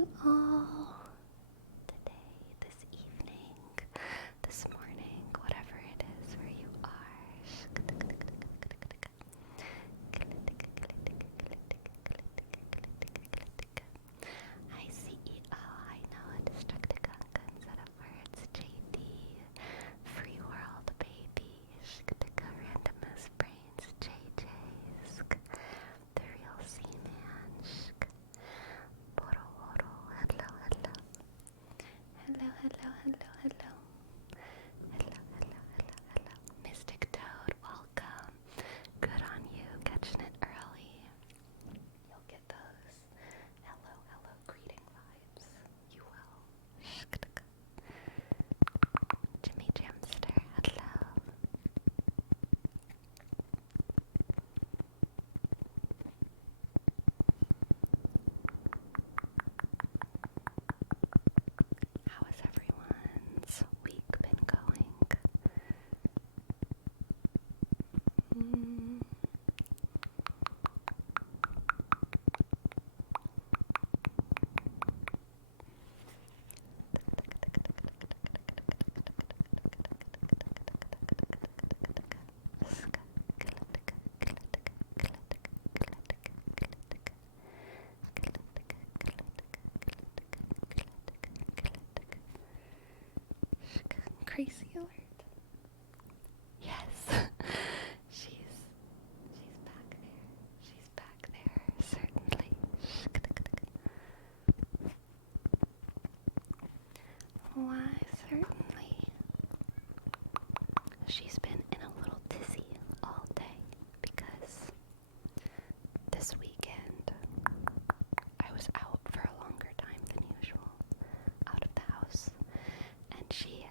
you all today, this evening, this morning, whatever it is where you are. Hi CEO, I know a Destructicon set of words, JD, Free World Baby, Randomous Brains, JJ's, The Real Seaman, Boro Boro, hello, hello. Hello, hello, hello, hello. Hello, hello, hello, hello. Mystic Toad, welcome. Good on you, catching it early. You'll get those hello, hello greeting vibes. You will. Jimmy Jamster, hello. How has everyone's week been going? Crazy alert. Yes. She's back there. She's back there, certainly. Why, certainly. She's been in a little dizzy all day because this weekend I was out for a longer time than usual, out of the house, and she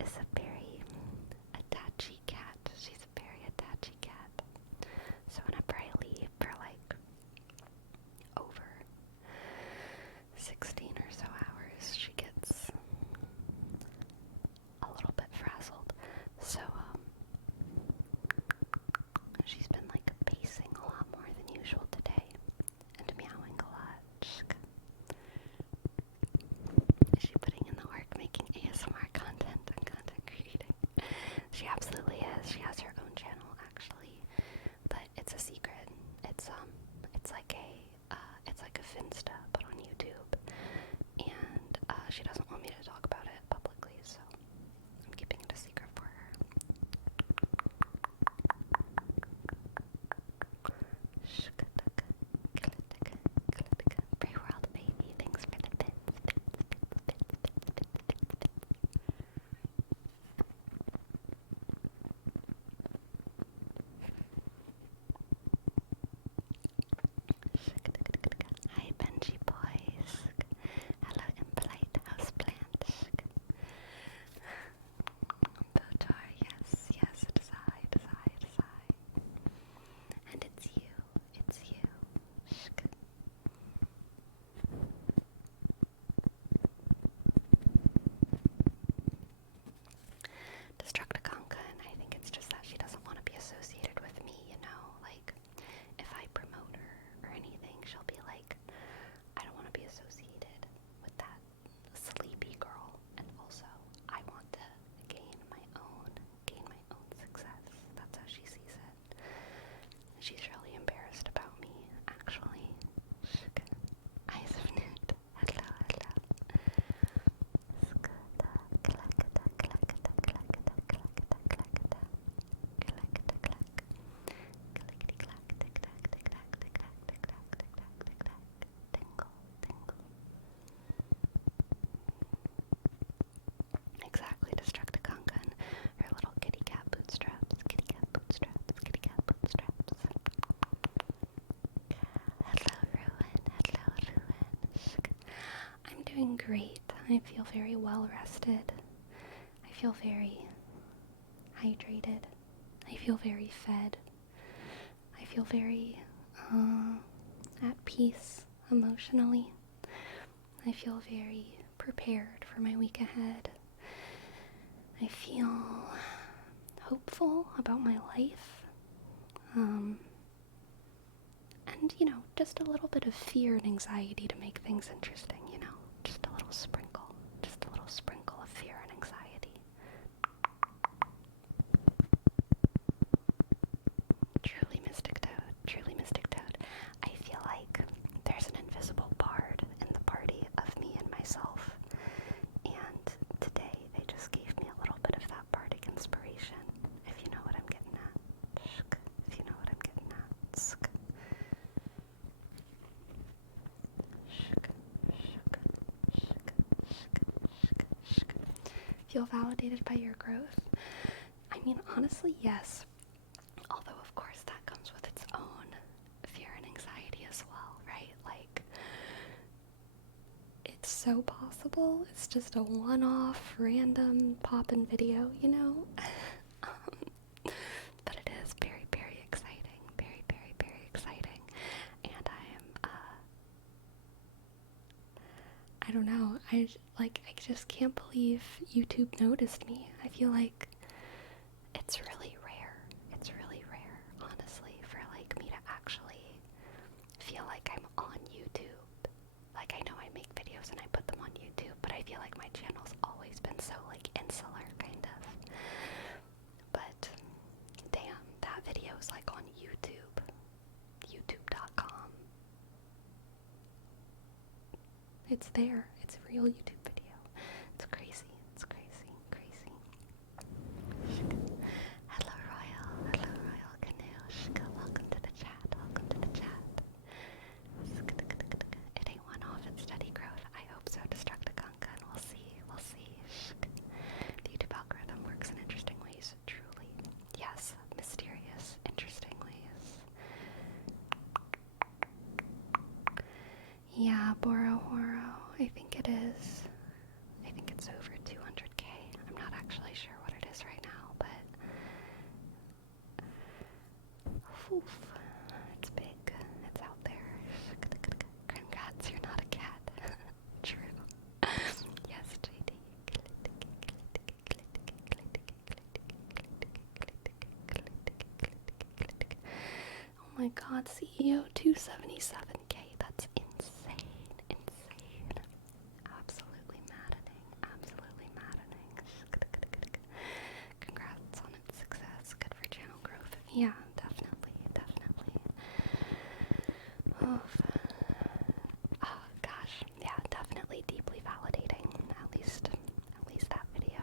is a very attachy cat. She's a very attachy cat. So whenever I leave for like over 16 or so hours, she gets a little bit frazzled. So she's been like pacing a lot more than usual today and meowing a lot. Is she putting in the work making ASMR content and content creating? She absolutely is. She has her own channel actually, but it's a secret. It's like a Finsta but on YouTube, and she doesn't want me to talk about it publicly, so I'm keeping it a secret for her. Free World Baby, thanks for the bits. Hi Benji boys. Hello Impolite Houseplant. Botar, yes, it is I. And it's you. Destructiconka, and I think it's just that she doesn't want to be associated with me, you know? Like, if I promote her or anything, she'll be like, I don't want to be associated with that sleepy girl. And also, I want to gain my own success. That's how she sees it. She's really embarrassed about me, actually. Eyes of Newt. Hello. Exactly, Destructiconka and her little kitty cat bootstraps. Hello, Ruin. I'm doing great. I feel very well rested. I feel very hydrated. I feel very fed. I feel very at peace emotionally. I feel very prepared for my week ahead. I feel hopeful about my life. And And, just a little bit of fear and anxiety to make things interesting, just a little sprinkle of fear and anxiety. Truly Mystic Toad. I feel like there's an invisible bard in the party of me and myself, and today they just gave me a little bit of that bardic inspiration, if you know what I'm getting at. Shk, if you know what I'm getting at. Sk. Shk, shk, shk, shk, shk, shk. Feel validated by your growth? I mean, honestly, yes. Although, of course, that comes with its own fear and anxiety as well, right? Like, it's so possible it's just a one-off, random pop-in video, but it is very, very exciting. Very, very, very exciting. And I don't know, I just can't believe YouTube noticed me. I feel like it's really rare, honestly, for me to actually feel like I'm on YouTube. Like, I know I make videos and I put them on YouTube, but I feel like my channel's always been so insular, kind of. But damn, that video is on YouTube, youtube.com. It's there. It's a real YouTube video. It's crazy. Hello Royal Canoe. Welcome to the chat. It ain't one-off, it's steady growth. I hope so. Destructiconka, and we'll see. The YouTube algorithm works in interesting ways, truly. Yes, mysterious, interesting ways. Yeah, Borohoro, I think it is. I think it's over 200k. I'm not actually sure what it is right now, but oof, it's big. It's out there. Congrats, you're not a cat. True. Yes, JD. Oh my god, CEO 277k. That's insane. Absolutely maddening. Congrats on its success. Good for channel growth. Yeah, definitely. Oh gosh, yeah, definitely deeply validating. At least that video.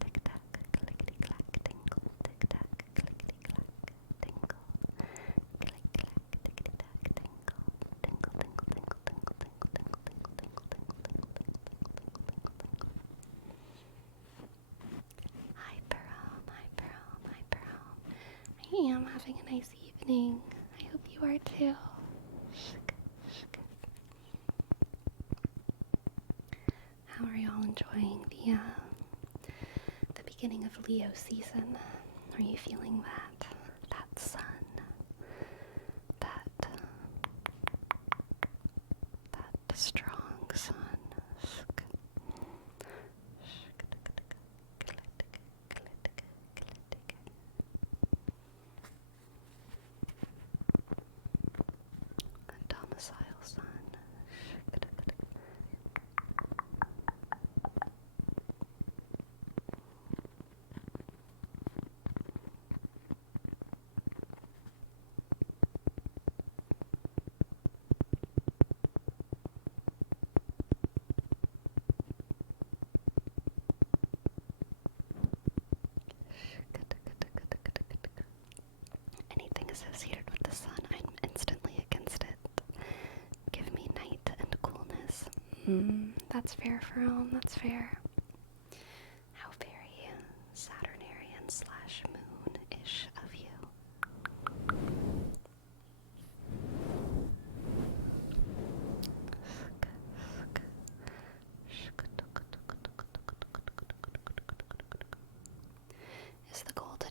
Tick-tack, clickety-clack, tingle, tick-tack, clickety-clack, tingle, click-clack, tickety-tack, tingle, tingle, tingle, tingle, tingle, tingle, tingle, tingle, tingle, tingle, tingle, tingle. Hi, Perham. I am having a nice evening. I hope you are too. How are y'all enjoying the beginning of Leo season? Are you feeling that sun? That strong sun? A domicile sun. Anything associated with the sun, I'm instantly against it. Give me night and coolness. That's fair, Ferome, that's fair. How very Saturnarian / moon-ish of you.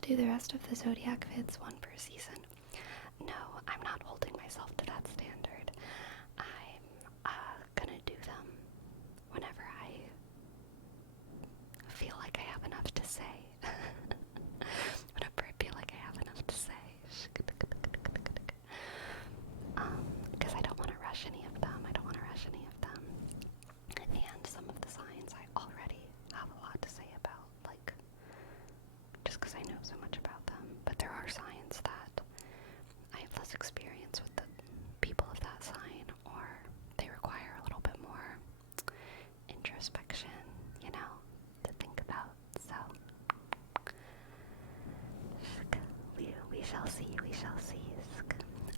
do the rest of the Zodiac vids one per season. No, I'm not holding myself to that standard. I'm gonna do them whenever I feel like I have enough to say. Whenever I feel like I have enough to say. Because I don't want to rush any of them. And some of the signs I already have a lot to say about, like, just because I know so much about them. But there are signs that I have less experience with the people of that sign, or they require a little bit more introspection, to think about. So, we shall see.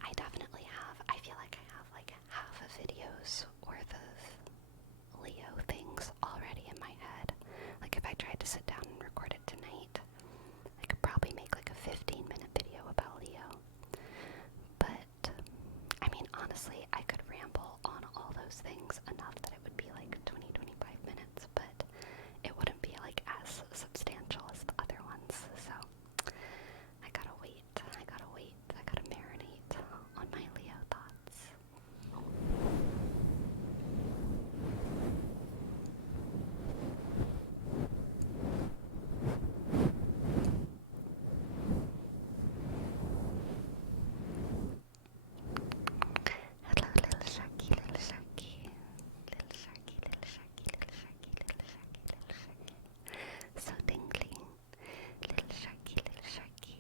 I definitely I feel like I have like half a video's worth of Leo things already in my head. Like if I tried to sit down and record it tonight, I could probably make like a 15-minute video about Leo. But, I mean, honestly, I could ramble on all those things enough that it would be like 20-25 minutes, but it wouldn't be like as substantial as the other ones. So, I gotta wait. I gotta marinate on my Leo thoughts. Hello, little sharky, little sharky. Little sharky, little sharky, little sharky, little sharky, little sharky. So tingly. Little sharky, little sharky.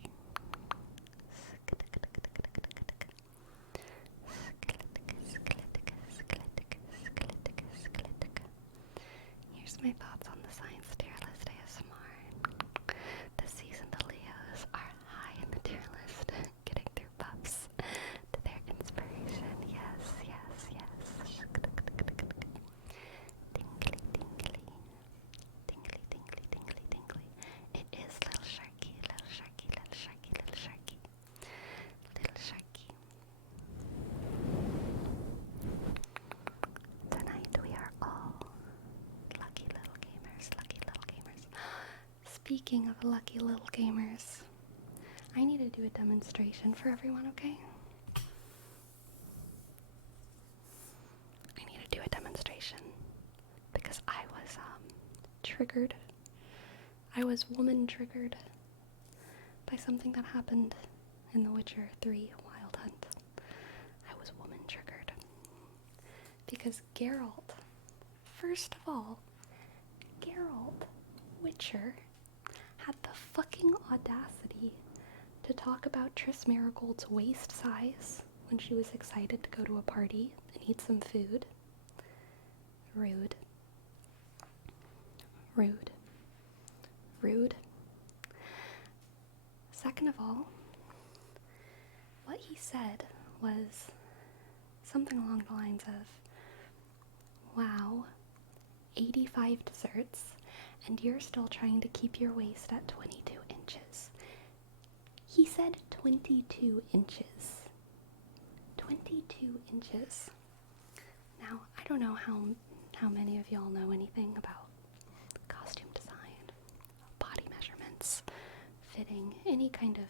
Here's my thoughts on the science tier list ASMR. This season the Leos are high in the tier list, getting through buffs to their inspiration. Yes. Tingly. It is little sharky. Tonight we are all lucky little gamers. Speaking of lucky little gamers, I need to do a demonstration for everyone, okay? I need to do a demonstration because I was triggered. I was woman triggered by something that happened in The Witcher 3 Wild Hunt. I was woman triggered because Geralt, first of all, Witcher, had the fucking audacity to talk about Triss Marigold's waist size when she was excited to go to a party and eat some food. Rude. Second of all, what he said was something along the lines of, wow, 85 desserts, and you're still trying to keep your waist at 22 inches. He said 22 inches. 22 inches. Now, I don't know how many of y'all know anything about costume design, body measurements, fitting, any kind of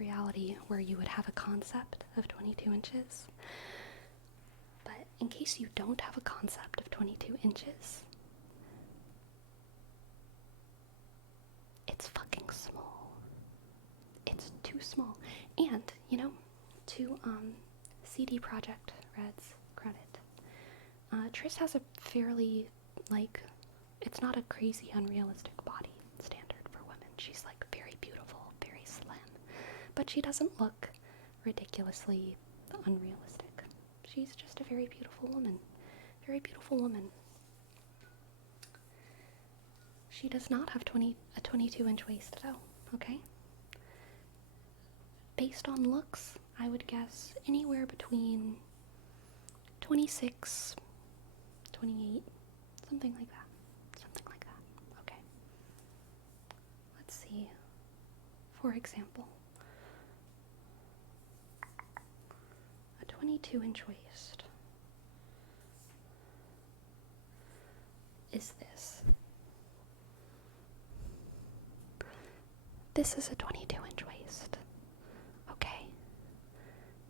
reality where you would have a concept of 22 inches. But in case you don't have a concept of 22 inches, it's fucking small. It's too small. And, to CD Projekt Red's credit, Triss has a fairly, it's not a crazy unrealistic body standard for women. She's, very beautiful, very slim. But she doesn't look ridiculously unrealistic. She's just a very beautiful woman. Very beautiful woman. She does not have a 22-inch waist, though, okay? Based on looks, I would guess anywhere between 26, 28, something like that. Okay. Let's see. For example, a 22-inch waist is this. This is a 22-inch waist. Okay?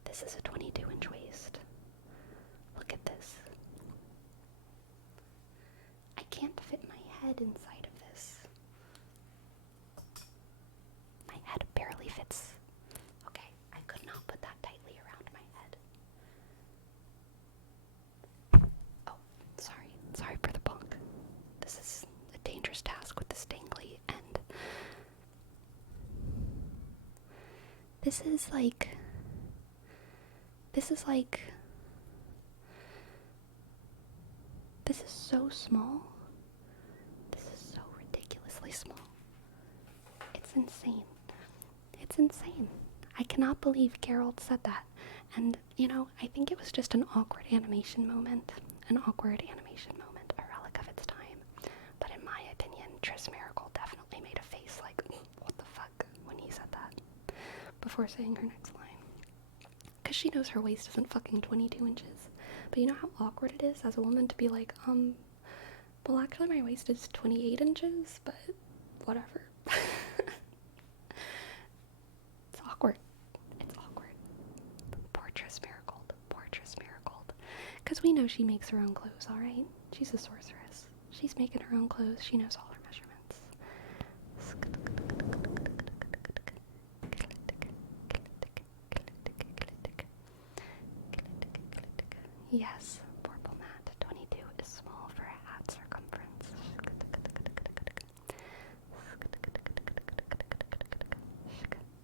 This is a 22-inch waist. Look at this. I can't fit my head inside of this. My head barely fits. Okay, I could not put that tightly around my head. Oh, sorry. Sorry for the bonk. This is a dangerous task with this dangly end. This is so small. This is so ridiculously small. It's insane. It's insane. I cannot believe Geralt said that. And, I think it was just an awkward animation moment. A relic of its time. But in my opinion, Triss Miracle definitely made a face like, what the fuck, when he said that. Before saying her next line. Because she knows her waist isn't fucking 22 inches. But you know how awkward it is as a woman to be like, well actually my waist is 28 inches, but whatever. It's awkward. Poor Triss Miracle. Because we know she makes her own clothes, alright? She's a sorceress. She's making her own clothes. She knows all her measurements. Yes, purple mat. 22 is small for a hat circumference.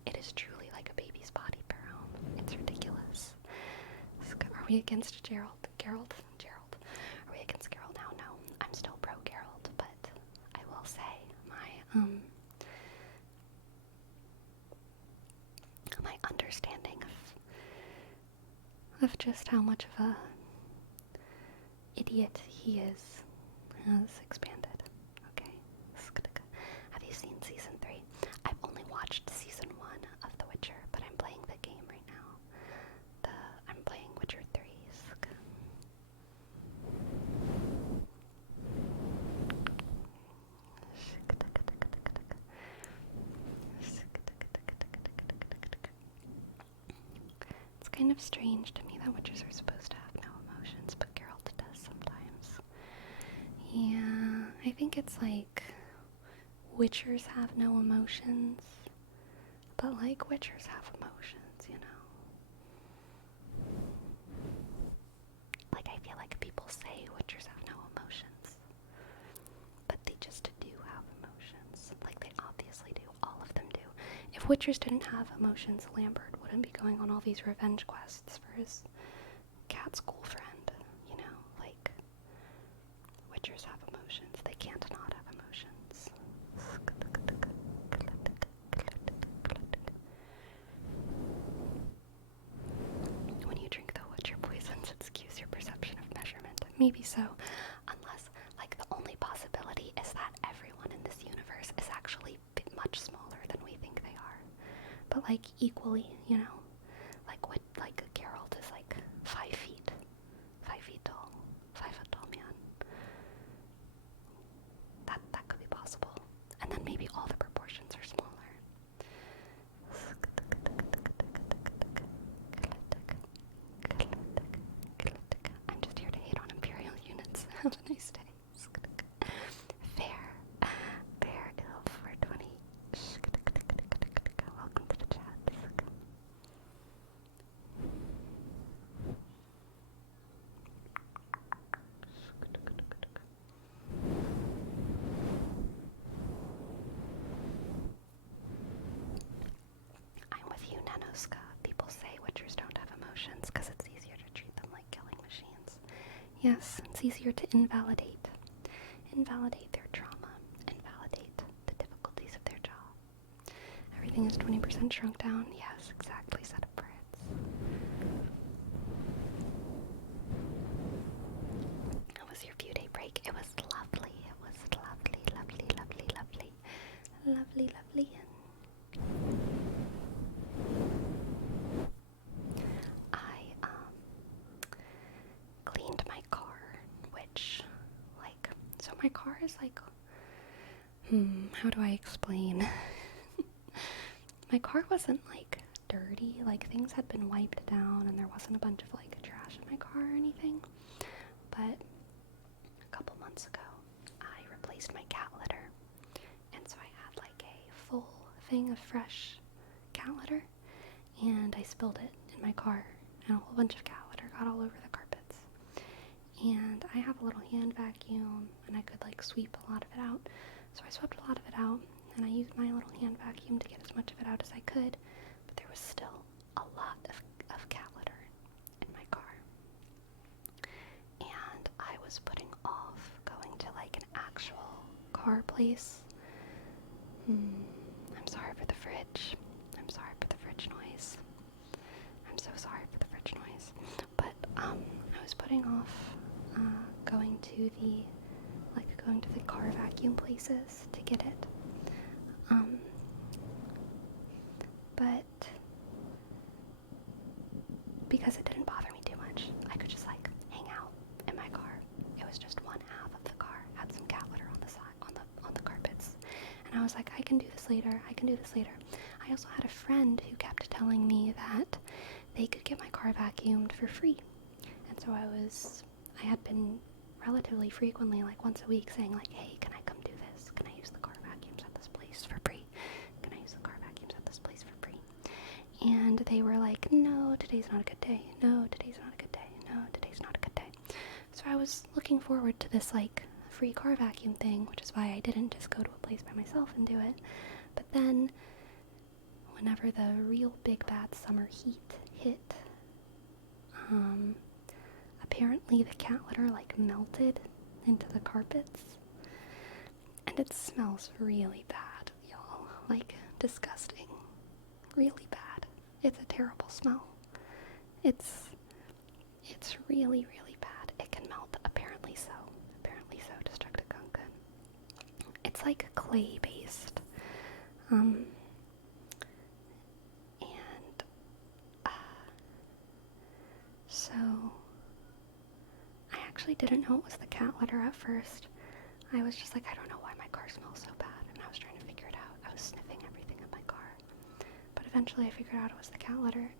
It is truly like a baby's body, Barrow. It's ridiculous. Are we against Gerald? Are we against Gerald now? No. I'm still pro Gerald, but I will say my understanding of just how much of a idiot he is has expanded. Okay. Have you seen season 3? I've only watched season 1 of The Witcher, but I'm playing the game right now. I'm playing Witcher 3. It's kind of strange to me that witches are supposed to have no emotions, but Geralt does sometimes. Yeah, I think it's like witchers have no emotions, but like witchers have emotions, you know? Like I feel like people say witchers have no emotions, but they just do have emotions. Like they obviously do, all of them do. If witchers didn't have emotions, Lambert wouldn't be going on all these revenge quests for his cat school friend, you know? Like, witchers have emotions. They can't not have emotions. When you drink the witcher poisons, it skews your perception of measurement. Maybe so, unless, like, the only possibility is that everyone in this universe is actually much smaller than we think they are. But, like, equally, you know? Like Geralt is, like, 5 feet. 5 feet tall. 5 foot tall man. That could be possible. And then maybe all the proportions are smaller. I'm just here to hate on Imperial units. Have a nice day. Fair Ilf for 20. Welcome to the chat. I'm with you, Nanoska. People say witchers don't have emotions because it's easier to treat them like killing machines. Yes, it's easier to invalidate their trauma, invalidate the difficulties of their job. Everything is 20% shrunk down. Yes, exactly. Set up Brits. How was your few day break? It was lovely. It was lovely. I cleaned my car, which, like, so my car is like, how do I explain? my car wasn't like dirty, like things had been wiped down and there wasn't a bunch of like trash in my car or anything. But a couple months ago, I replaced my cat litter, and so I had like a full thing of fresh cat litter, and I spilled it in my car, and a whole bunch of cat litter got all over the carpets. And I have a little hand vacuum, and I could like sweep a lot of it out. So I swept a lot of it out, and I used my little hand vacuum to get as much of it out as I could, but there was still a lot of cat litter in my car. And I was putting off going to like an actual car place. I'm sorry for the fridge. I'm sorry for the fridge noise. I'm so sorry for the fridge noise. But I was putting off going to the car vacuum places to get it. But because it didn't bother me too much, I could just like hang out in my car. It was just one half of the car had some cat litter on the side, on the carpets, and I was like, I can do this later. I also had a friend who kept telling me that they could get my car vacuumed for free, and so I had been relatively frequently, like once a week, saying like, hey, can I come do this? Can I use the car vacuums at this place for free? Can I use the car vacuums at this place for free? And they were like, no, today's not a good day. No, today's not a good day. No, today's not a good day. So I was looking forward to this like free car vacuum thing, which is why I didn't just go to a place by myself and do it. But then whenever the real big bad summer heat hit, apparently the cat litter like melted into the carpets, and it smells really bad, y'all. Like disgusting, really bad. It's a terrible smell. It's really, really bad. It can melt, apparently so, Destructive Gunkan. It's like clay based, and so I actually didn't know it was the cat litter at first. I was just like, I don't know why my car smells so bad, and I was trying to figure it out. I was sniffing everything in my car, but eventually I figured out it was the cat litter.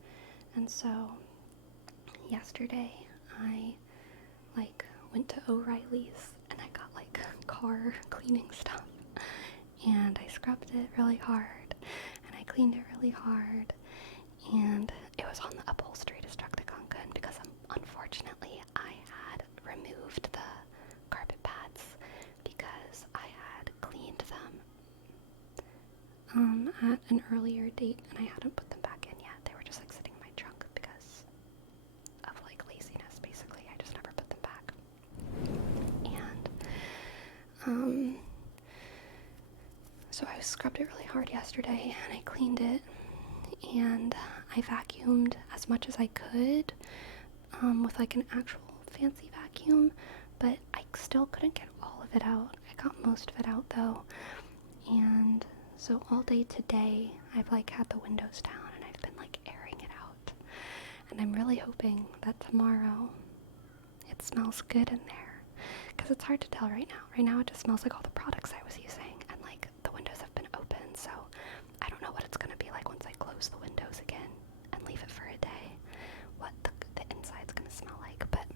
And so yesterday I like went to O'Reilly's and I got like car cleaning stuff, and I scrubbed it really hard and I cleaned it really hard, and it was on the upholstery Destructive Gunkan because unfortunately I had removed the carpet pads because I had cleaned them at an earlier date and I hadn't put them back in yet. They were just like sitting in my trunk because of like laziness, basically. I just never put them back. And so I scrubbed it really hard yesterday and I cleaned it, and I vacuumed as much as I could with like an actual fancy vacuum, but I still couldn't get all of it out. I got most of it out though, and so all day today I've like had the windows down and I've been like airing it out, and I'm really hoping that tomorrow it smells good in there, because it's hard to tell right now. Right now it just smells like all the products I was using, and like the windows have been open, so I don't know what it's gonna be like once I close the windows again and leave it for a day, what the inside's gonna smell like. But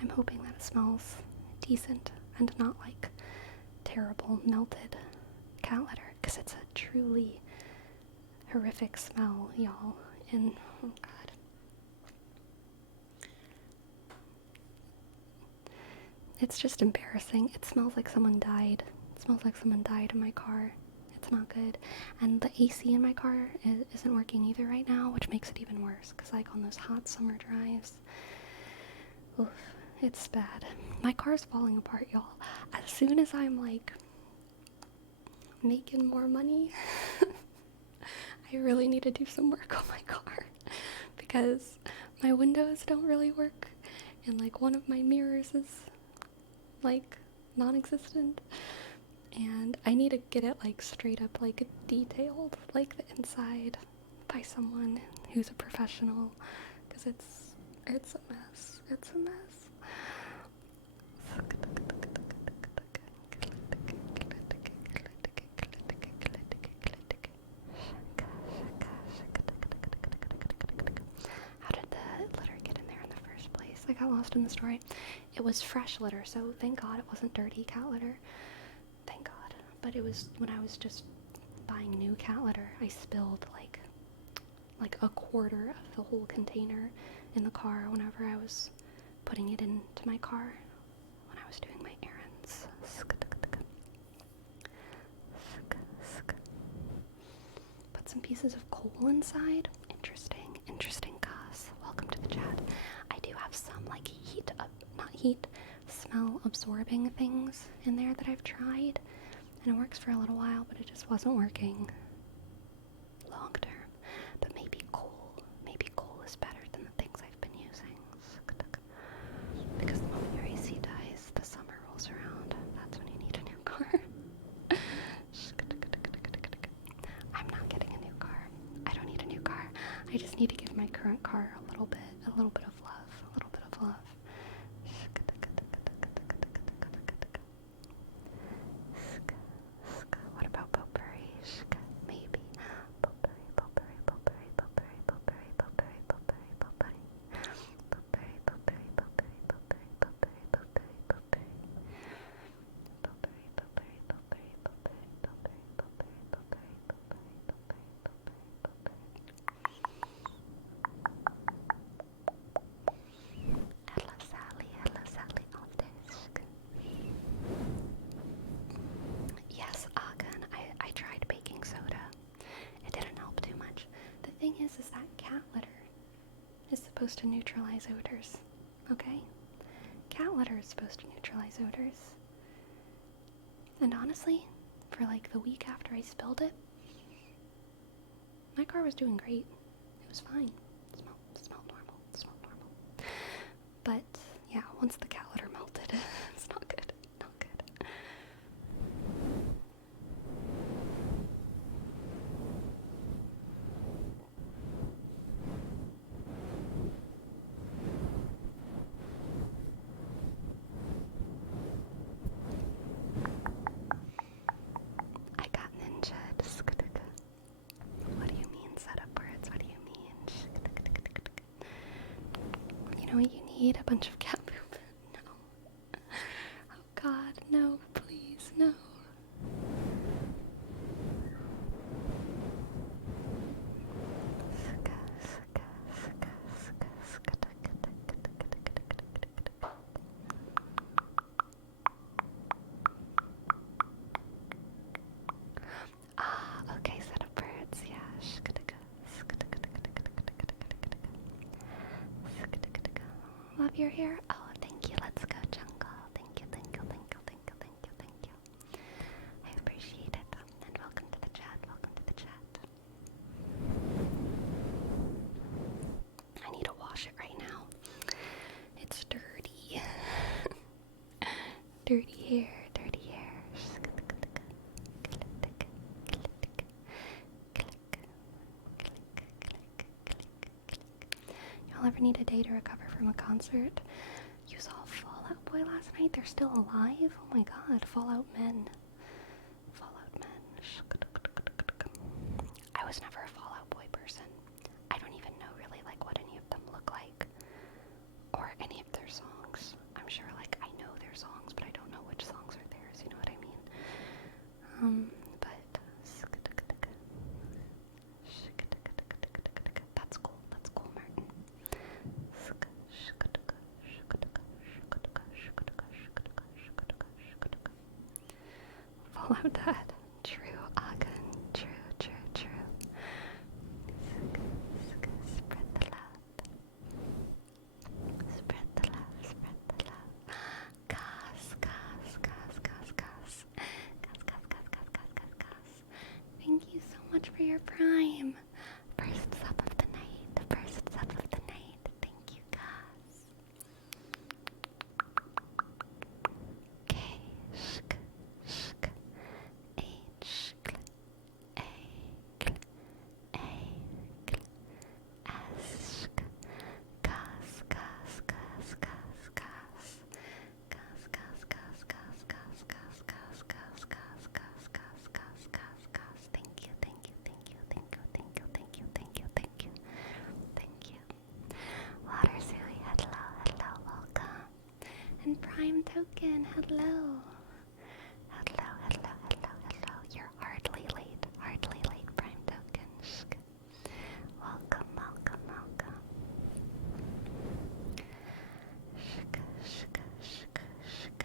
I'm hoping that it smells decent and not like terrible melted cat litter, because it's a truly horrific smell, y'all. And oh god, it's just embarrassing. It smells like someone died. It smells like someone died in my car. It's not good. And the AC in my car isn't working either right now, which makes it even worse, because like on those hot summer drives, oof, it's bad. My car's falling apart, y'all. As soon as I'm like making more money, I really need to do some work on my car, because my windows don't really work, and like one of my mirrors is like non-existent, and I need to get it like straight up like detailed, like the inside, by someone who's a professional, because it's a mess. It's a mess. got lost in the story. It was fresh litter, so thank God it wasn't dirty cat litter. Thank God. But it was when I was just buying new cat litter, I spilled like a quarter of the whole container in the car whenever I was putting it into my car when I was doing my errands. Put some pieces of coal inside. Interesting, Gus. Welcome to the chat. I do have some like smell absorbing things in there that I've tried, and it works for a little while, but it just wasn't working long term. But maybe coal is better than the things I've been using. Because the moment your AC dies, the summer rolls around. That's when you need a new car. I'm not getting a new car. I don't need a new car. I just need to give my current car a little bit of love. What about potpourri? Maybe. Potpourri. Hello Sally, all this. Yes, Agan, I tried baking soda. It didn't help too much. The thing is that cat litter is supposed to neutralize odors, okay? Cat litter is supposed to neutralize odors. And honestly, for like the week after I spilled it, my car was doing great. It was fine. It smelled normal. But yeah, once the cat litter melted, it's not good. Not good. I got ninja. What do you mean set up words? What do you mean? You know what you need? A bunch of cat poop. No. Oh God, no, please, no. Ah, okay, set up birds, yeah. Love your hair? Oh, thank you. Let's go, Jungle. Thank you. I appreciate it. And welcome to the chat. I need to wash it right now. It's dirty. Dirty hair. Y'all ever need a day to recover from a concert? You saw Fall Out Boy last night? They're still alive? Oh my God, Fall Out Men. I was never a Fall Out Boy person. I don't even know really like what any of them look like or any of their songs. I'm sure like I know their songs, but I don't know which songs are theirs, you know what I mean? But that's cool, Martin. Follow that. True, Agan. True. Spread the love. Gus. Thank you so much for your prime. First sub of the night. Thank you, Gus. K, shk, H, A, S, Gus. Thank you. And Prime Token, hello. Hello, hello, hello, hello. You're hardly late, Prime Token. Shk. Welcome, welcome, welcome. Shk, shk, shk, shk.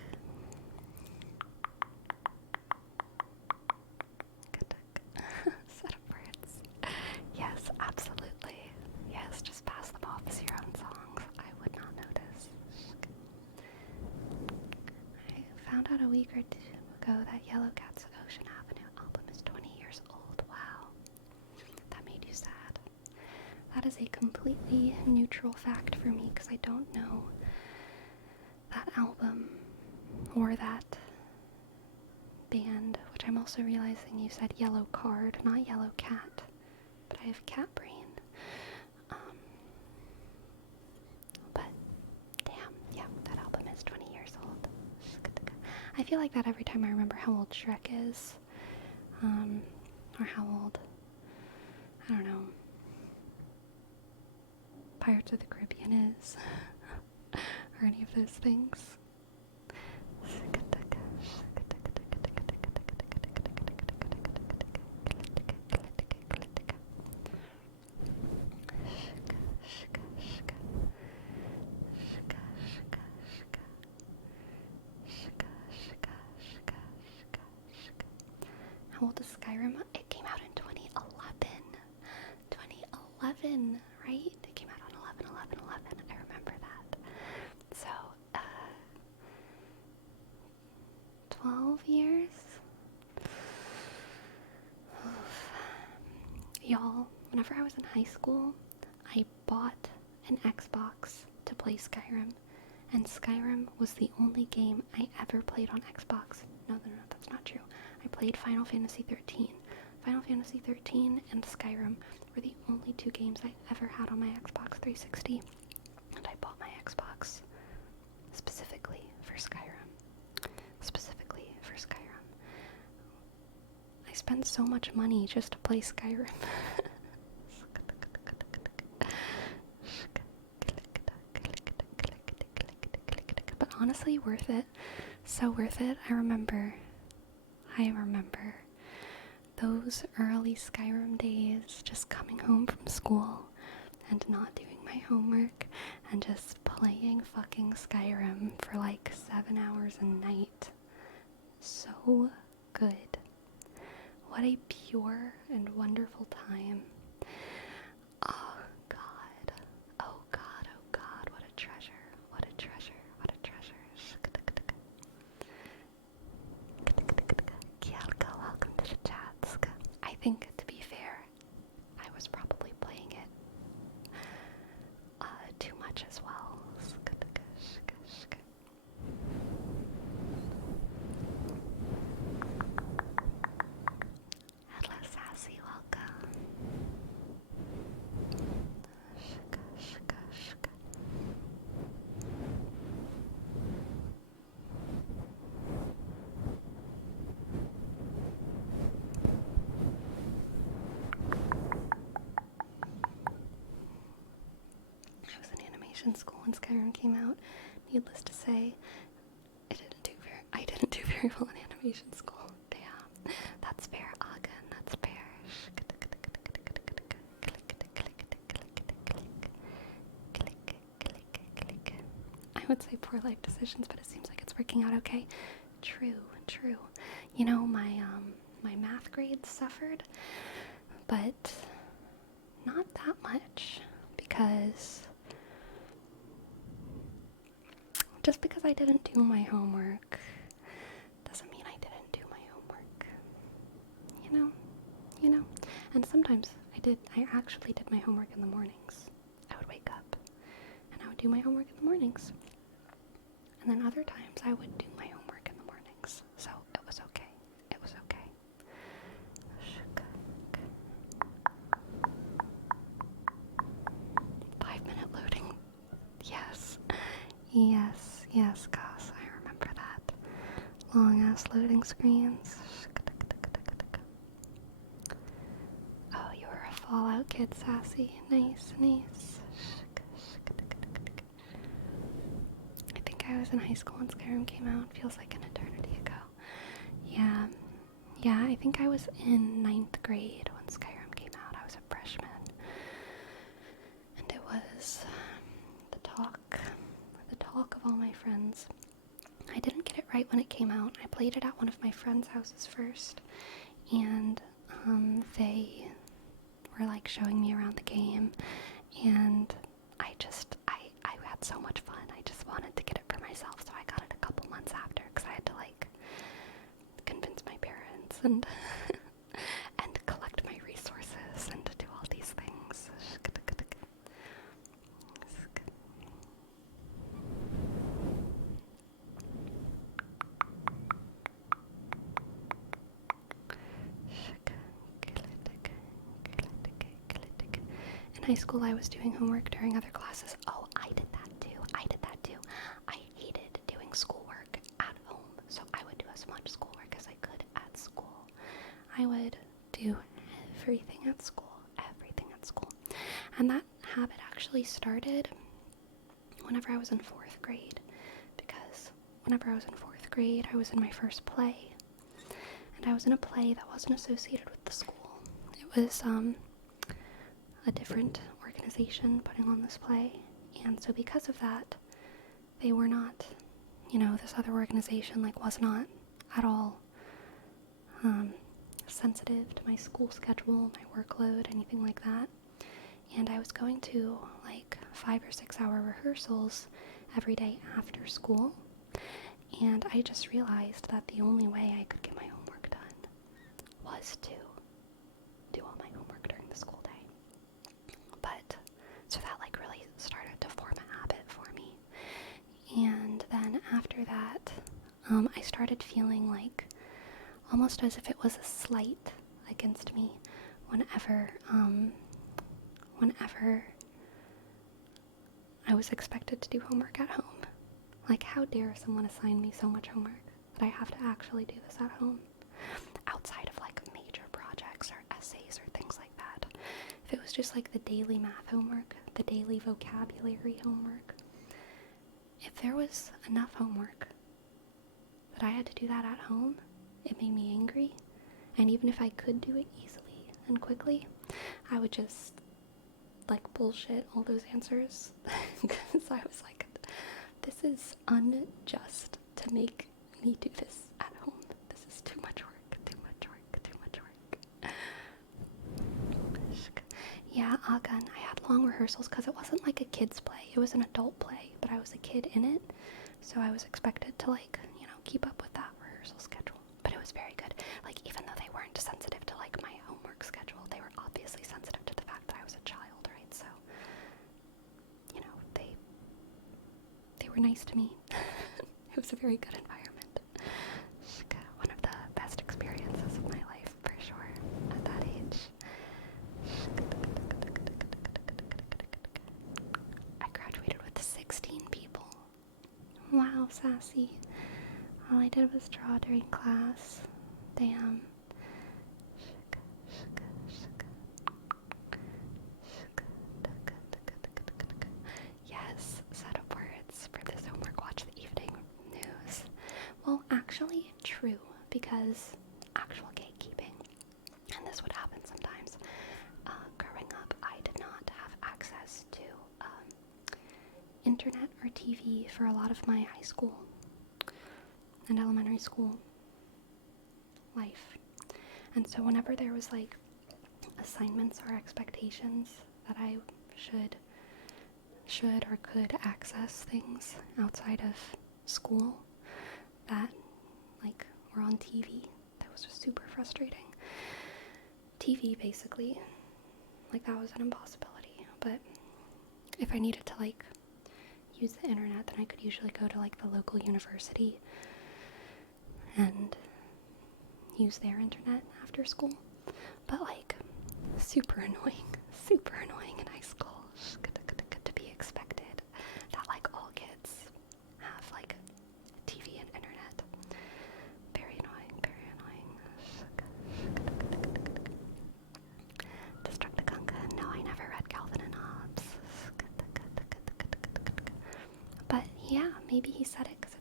Set of words. Yes, absolutely. Yes, just pass them off as your own songs. I would not notice. I found out a week or two ago that Yellow Cat's Ocean Avenue album is 20 years old. Wow. That made you sad. That is a completely neutral fact for me because I don't know that album or that band, which I'm also realizing you said Yellow Card, not Yellow Cat, but I have cat brain. But damn, yeah, that album is 20 years old. I feel like that every time I remember how old Shrek is, or how old, I don't know, Pirates of the Caribbean is, or any of those things. How old is Skyrim? It came out in 2011. 2011, right? It came out on 11/11/11. I remember that. So, 12 years? Y'all, whenever I was in high school, I bought an Xbox to play Skyrim. And Skyrim was the only game I ever played on Xbox. No, that's not true. I played Final Fantasy 13. Final Fantasy 13 and Skyrim were the only two games I ever had on my Xbox 360. And I bought my Xbox specifically for Skyrim. I spent so much money just to play Skyrim. But honestly, worth it. So worth it. I remember those early Skyrim days, just coming home from school and not doing my homework and just playing fucking Skyrim for like 7 hours a night. So good. What a pure and wonderful time. Oh God. Oh God, oh God, what a treasure. What a treasure. What a treasure. Kialka, welcome to the chat. I think, to be fair, I was probably playing it too much as well. Hello, Sassy, welcome. I was in animation school when Skyrim came out. Needless to say, I didn't do very well in animation school. Damn. That's fair, Agan. That's fair. I would say poor life decisions, but it seems like it's working out okay. True. You know, my math grades suffered, but not that much, because just because I didn't do my homework doesn't mean I didn't do my homework. You know? And sometimes I actually did my homework in the mornings. I would wake up and I would do my homework in the mornings. And then other times I would do my homework in the mornings. So it was okay. 5-minute loading. Yes, Goss, I remember that. Long ass loading screens. Oh, you were a Fallout kid, Sassy. Nice. I think I was in high school when Skyrim came out. Feels like an eternity ago. Yeah. Yeah, I think I was in 9th grade when Skyrim came out. I was a freshman. And it was the talk of all my friends. I didn't get it right when it came out. I played it at one of my friends' houses first. And they were like showing me around the game. And I had so much fun. I just wanted to get it for myself. So I got it a couple months after because I had to like convince my parents and and collect my resources and do all these things. In high school, I was doing homework during other classes. Oh, I did that too. I hated doing schoolwork at home, so I would do as much schoolwork as I could at school. I would do everything at school. And that habit actually started whenever I was in 4th grade, because whenever I was in 4th grade, I was in my first play, and I was in a play that wasn't associated with the school. It was a different organization putting on this play, and so because of that, they were not, this other organization was not at all sensitive to my school schedule, my workload, anything like that. And I was going to 5 or 6 hour rehearsals every day after school, and I just realized that the only way I could get my homework done was to do all my homework during the school day. But so that really started to form a habit for me. And then after that, I started feeling almost as if it was a slight against me whenever I was expected to do homework at home. How dare someone assign me so much homework that I have to actually do this at home? Outside of major projects or essays or things like that. If it was just the daily math homework, the daily vocabulary homework, if there was enough homework that I had to do that at home, it made me angry. And even if I could do it easily and quickly, I would just bullshit all those answers because I was this is unjust to make me do this at home. This is too much work. Yeah, again, I had long rehearsals because it wasn't a kid's play. It was an adult play, but I was a kid in it, so I was expected to keep up with that rehearsal schedule. But it was very good. Even though they weren't sensitive to my homework schedule, they were obviously sensitive to the fact that I was a child, right? So, they were nice to me. It was a very good environment. One of the best experiences of my life, for sure, at that age. I graduated with 16 people. Wow, sassy. All I did was draw during class. Damn. Yes, set up words for this homework watch the evening news. Well, actually, true, because actual gatekeeping, and this would happen sometimes. Growing up, I did not have access to internet or TV for a lot of my high school and elementary school life. And so whenever there was assignments or expectations that I should or could access things outside of school that were on TV, that was just super frustrating. TV basically, that was an impossibility. But if I needed to use the internet, then I could usually go to the local university and use their internet after school. But super annoying in high school. To be expected that all kids have TV and internet. Very annoying. Destructiconga. No, I never read Calvin and Hobbes. But yeah, maybe he said it because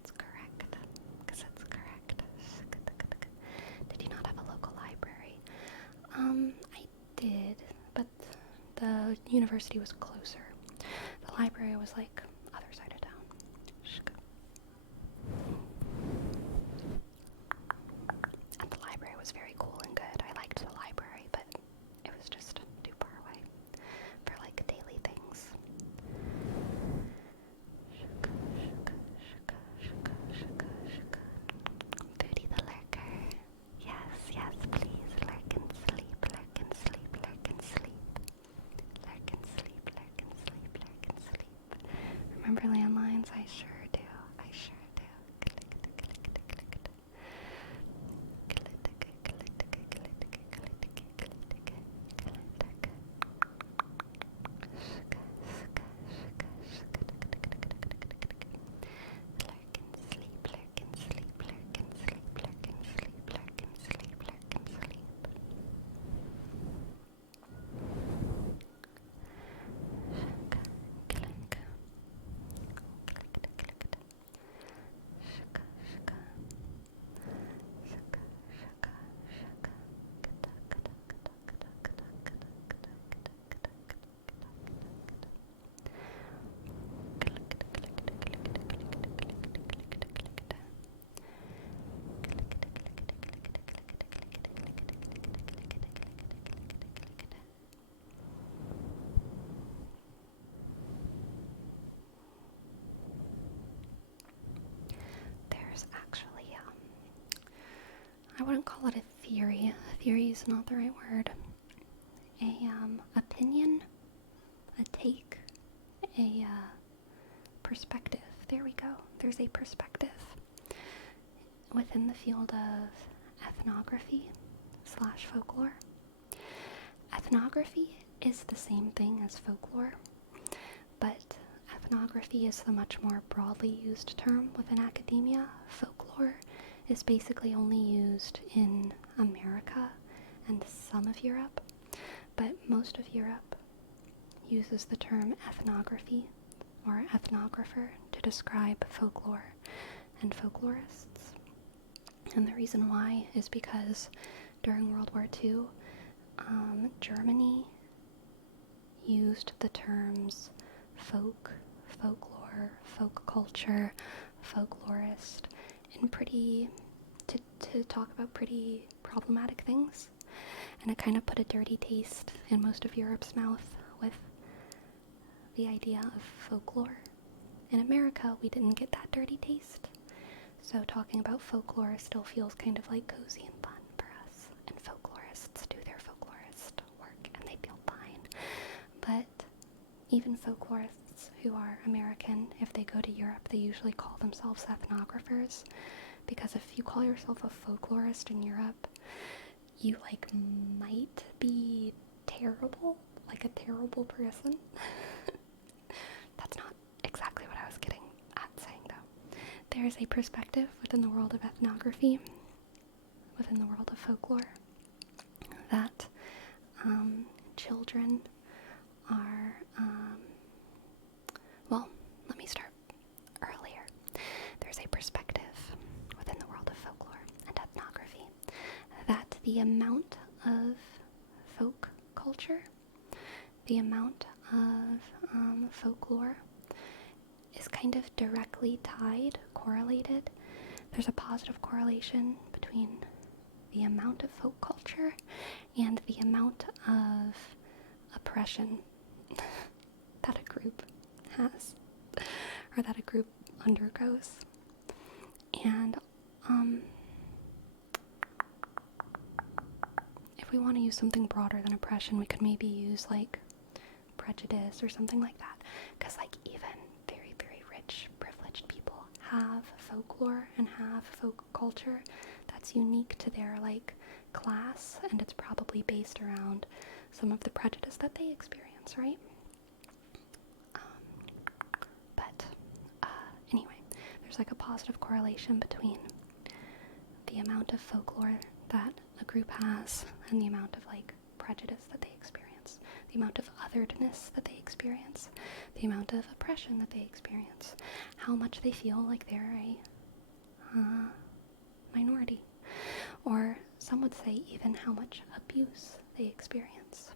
university was closer. The library was like other side of town. And the library was very cool and good. I liked the library, but it was just too far away for like daily things. Foodie the lurker. Yes, yes, please. Lurk and sleep, lurk and sleep, lurk and sleep. Lurk and sleep, lurk and sleep, lurk and sleep. Remember landlines? I sure do. I sure do. There's actually, I wouldn't call it a theory. A theory is not the right word. Opinion, a take, a perspective. There we go. There's a perspective within the field of ethnography / folklore. Ethnography is the same thing as folklore, but ethnography is the much more broadly used term within academia. Folklore is basically only used in America and some of Europe, but most of Europe uses the term ethnography or ethnographer to describe folklore and folklorists. And the reason why is because during World War II, Germany used the terms folk, folklore, folk culture, folklorist in to talk about pretty problematic things. And it kind of put a dirty taste in most of Europe's mouth with the idea of folklore. In America, we didn't get that dirty taste. So talking about folklore still feels kind of like cozy and fun for us. And folklorists do their folklorist work and they feel fine. But even folklorists who are American, if they go to Europe, they usually call themselves ethnographers. Because if you call yourself a folklorist in Europe, you might be terrible, like a terrible person. That's not exactly what I was getting at saying though. There is a perspective within the world of ethnography, within the world of folklore, that children are, well, let me start earlier. There's a perspective within the world of folklore and ethnography that the amount of folk culture, the amount of folklore is kind of directly correlated. There's a positive correlation between the amount of folk culture and the amount of oppression that a group has, or that a group undergoes. And if we want to use something broader than oppression, we could maybe use prejudice or something like that, because even very, very rich, privileged people have folklore and have folk culture that's unique to their class, and it's probably based around some of the prejudice that they experience, right? But anyway, there's a positive correlation between the amount of folklore that a group has and the amount of prejudice that they experience, the amount of otheredness that they experience, the amount of oppression that they experience, how much they feel like they're a minority, or some would say even how much abuse they experience.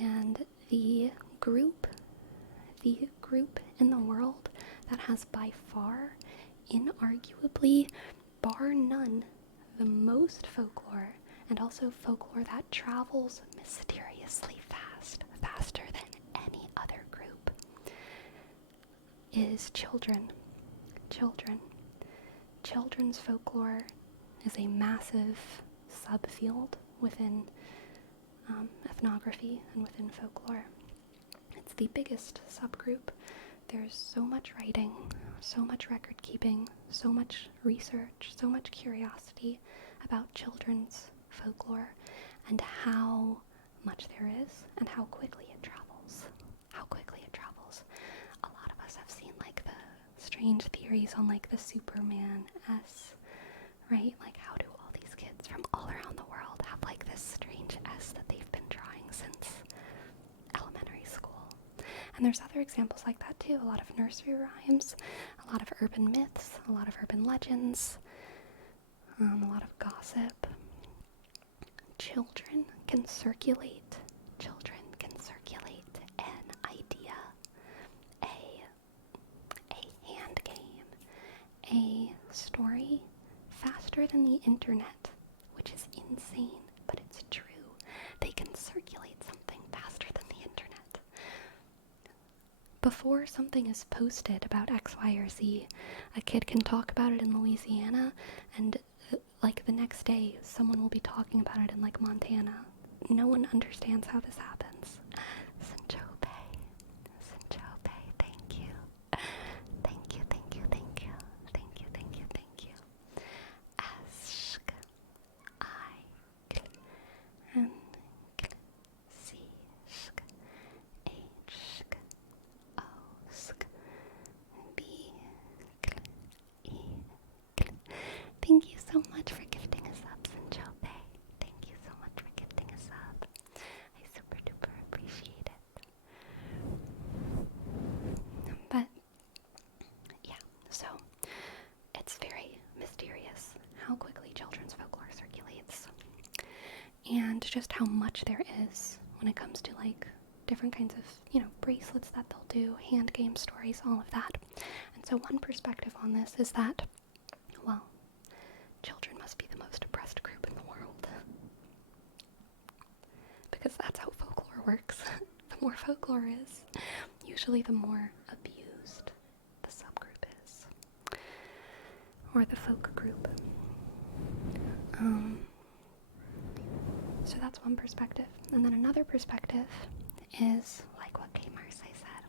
And the group in the world that has by far, inarguably, bar none, the most folklore, and also folklore that travels mysteriously fast, faster than any other group, is children. Children's folklore is a massive subfield within ethnography and within folklore. It's the biggest subgroup. There's so much writing, so much record keeping, so much research, so much curiosity about children's folklore and how much there is and how quickly it travels. A lot of us have seen like the strange theories on like the Superman S, right? Like how do all these kids from all around the world have like this strange S that they've been drawing since elementary school? And there's other examples like that too. A lot of nursery rhymes, a lot of urban myths, a lot of urban legends, a lot of gossip. Children can circulate an idea, a hand game, a story faster than the internet, which is insane, but it's true. They can circulate something faster than the internet. Before something is posted about X, Y, or Z, a kid can talk about it in Louisiana, and like the next day, someone will be talking about it in like Montana. No one understands how this happens. Syncope, thank you. Ask, I, N, C, H, O, B, E. Thank you so much for gifting us up, Syncope. Thank you so much for gifting us up. I super duper appreciate it. But yeah, so it's very mysterious how quickly children's folklore circulates and just how much there is when it comes to like different kinds of, bracelets that they'll do, hand game stories, all of that. And so one perspective on this is that, well, children must be the most oppressed group in the world. Because that's how folklore works. The more folklore is, usually the more abused the subgroup is. Or the folk group. So that's one perspective. And then another perspective is like what Kay Marsai said.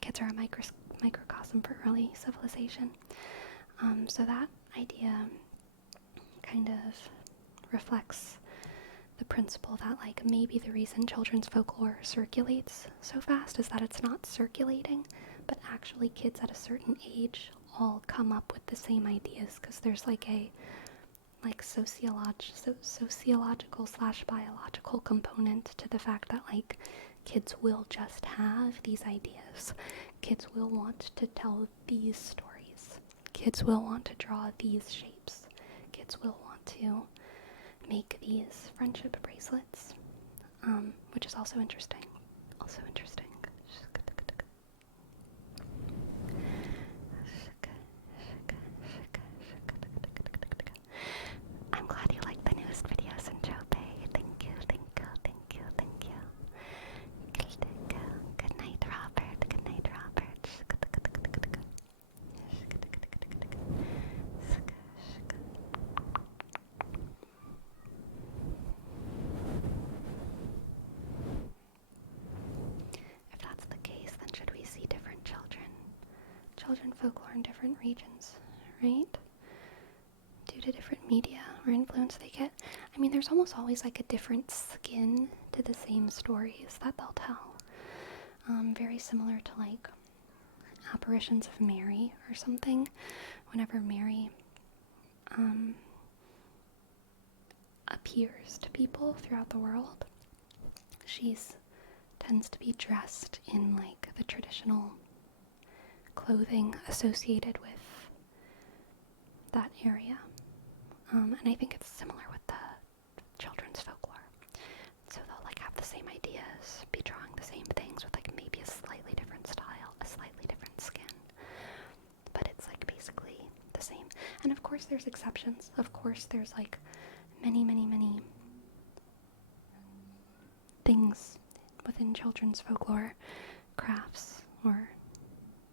Kids are a microcosm for early civilization. So that idea kind of reflects the principle that like maybe the reason children's folklore circulates so fast is that it's not circulating, but actually kids at a certain age all come up with the same ideas because there's like a sociological / biological component to the fact that like kids will just have these ideas. Kids will want to tell these stories. Kids will want to draw these shapes. Kids will want to make these friendship bracelets, which is also interesting. I'm glad you like the newest videos in Jope. Thank you. Good night, Robert. If that's the case, then should we see different children folklore in different regions, right? Due to different media or influence they get. I mean, there's almost always like a different skin to the same stories that they'll tell. Very similar to like apparitions of Mary or something. Whenever Mary appears to people throughout the world, she tends to be dressed in like the traditional clothing associated with that area. And I think it's similar with the children's folklore. So they'll like have the same ideas, be drawing the same things with like maybe a slightly different style, a slightly different skin. But it's like basically the same. And of course there's exceptions. Of course there's like many things within children's folklore, crafts, or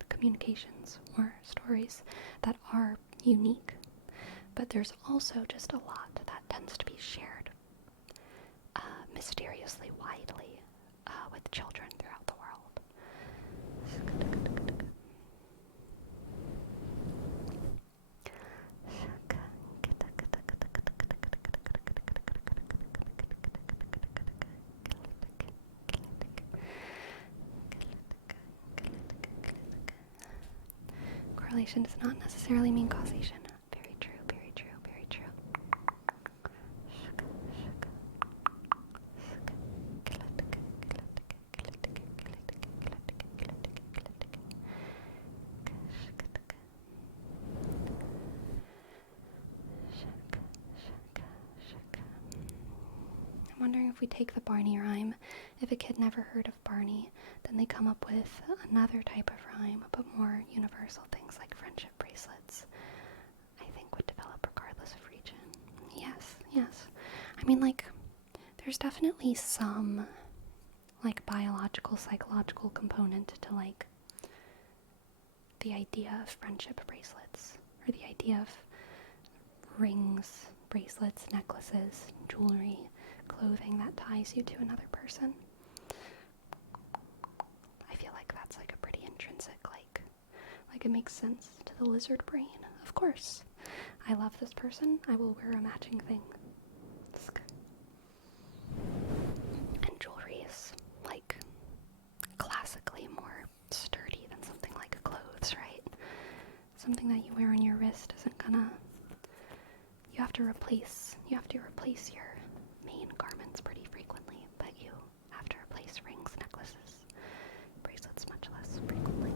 communications, or stories that are unique. But there's also just a lot that tends to be shared mysteriously widely with children throughout the world. Correlation does not necessarily mean causation. Very true, very true, very true. I'm wondering if we take the Barney rhyme, if a kid never heard of Barney, then they come up with another type of rhyme, but more universal things like friendship bracelets, I think would develop regardless of region. Yes. I mean, like, there's definitely some, like, biological, psychological component to, like, the idea of friendship bracelets, or the idea of rings, bracelets, necklaces, jewelry, clothing that ties you to another person. I feel like that's like a pretty intrinsic, like it makes sense to the lizard brain. Of course. I love this person, I will wear a matching thing. And jewelry is like classically more sturdy than something like clothes, right? Something that you wear on your wrist isn't gonna, you have to replace your main garments pretty frequently, but you have to replace rings, necklaces, bracelets much less frequently.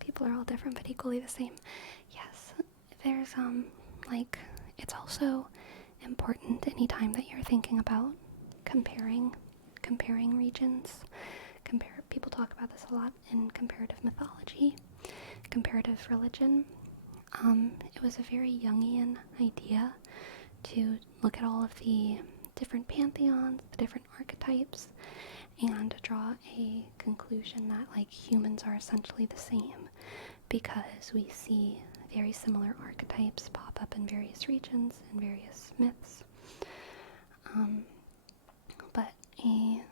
People are all different but equally the same. Yes, there's like, it's also important anytime that you're thinking about comparing regions. People talk about this a lot in comparative mythology, comparative religion. It was a very Jungian idea to look at all of the different pantheons, the different archetypes, and draw a conclusion that like humans are essentially the same because we see very similar archetypes pop up in various regions and various myths. But a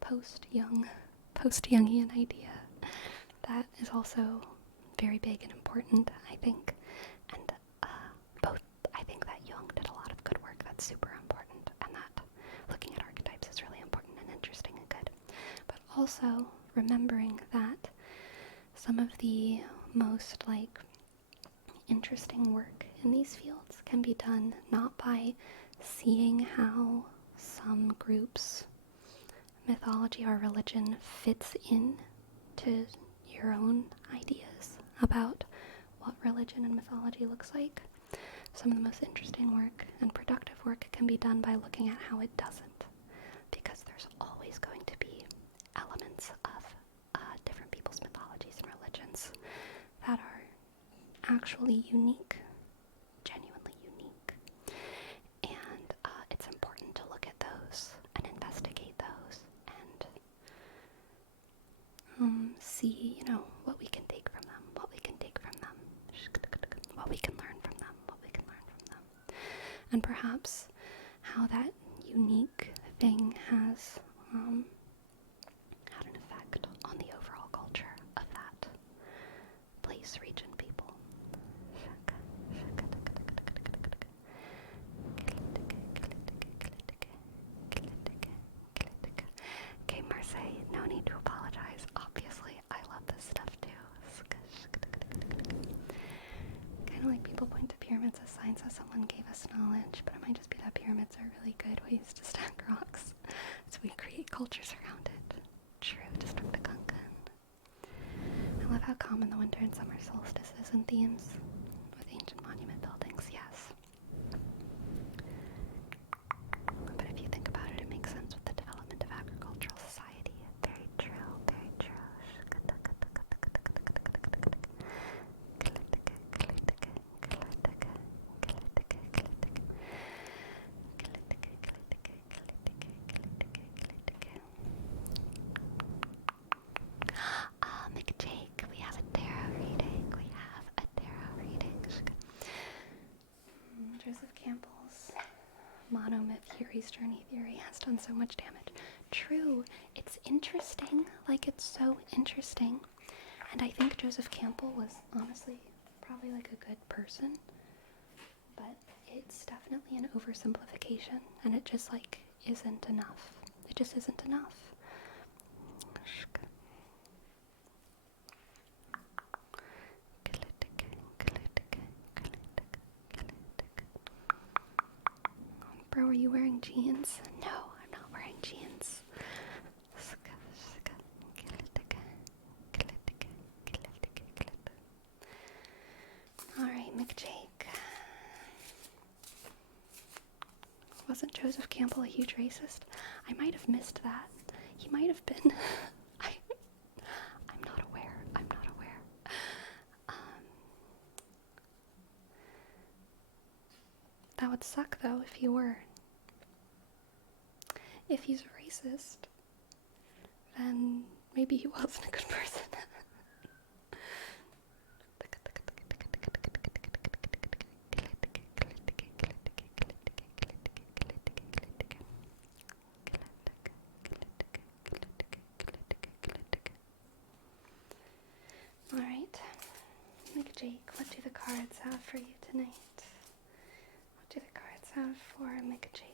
post-Jungian idea that is also very big and important, I think. And I think that Jung did a lot of good work that's super important, and that looking at archetypes is really important and interesting and good. But also remembering that some of the most like interesting work in these fields can be done not by seeing how some groups' mythology or religion fits in to your own ideas about what religion and mythology looks like. Some of the most interesting work and productive work can be done by looking at how it doesn't, because there's always going to be elements of different people's mythologies and religions that are actually unique, genuinely unique, and it's important to look at those and investigate those and see, what we can take from them, what we can learn from them, and perhaps how that unique thing has had an effect on the overall culture of that place, region, people. Okay, Marseille, no need to apologize. Obviously, I love this stuff says someone gave us knowledge, but it might just be that pyramids are really good ways to stack rocks, so we create cultures around it. True, destruct the Kankan. I love how common the winter and summer solstices and themes with ancient monument buildings, yes. But if you think about it, it makes sense with the development of agricultural society. Very true, very true. McJake, we have a tarot reading. Joseph Campbell's monomyth Yuri's journey theory has done so much damage. True, it's interesting. Like, it's so interesting. And I think Joseph Campbell was honestly probably like a good person. But it's definitely an oversimplification. And it just like isn't enough. It just isn't enough. Bro, are you wearing jeans? No, I'm not wearing jeans. Alright, McJake. Wasn't Joseph Campbell a huge racist? I might have missed that. He might have been. I'm not aware. That would suck, though, if he were. If he's a racist, then maybe he wasn't a good person. Alright, McJake, what do the cards have for you tonight? What do the cards have for McJake?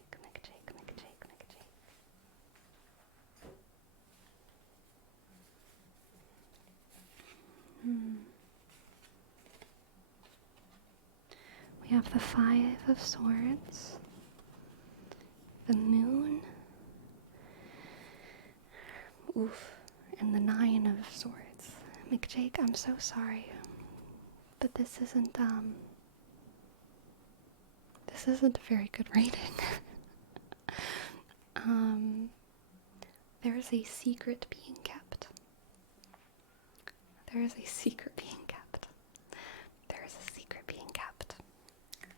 We have the 5 of Swords, the Moon, and the 9 of Swords. McJake, I'm so sorry, but this isn't a very good reading. There is a secret being kept.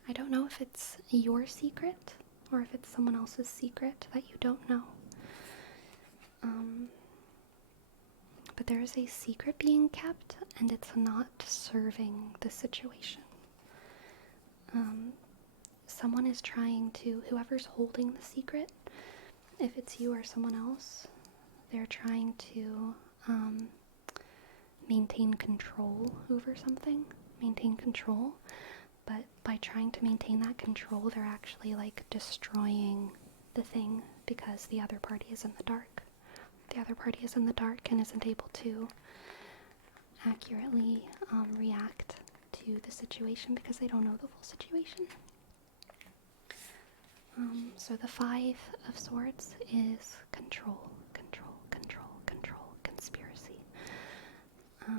I don't know if it's your secret or if it's someone else's secret that you don't know. But there is a secret being kept, and it's not serving the situation. Someone is trying to, whoever's holding the secret, if it's you or someone else, they're trying to maintain control over something, but by trying to maintain that control, they're actually like destroying the thing because the other party is in the dark. The other party is in the dark and isn't able to accurately react to the situation because they don't know the full situation. So the 5 of Swords is control, conspiracy.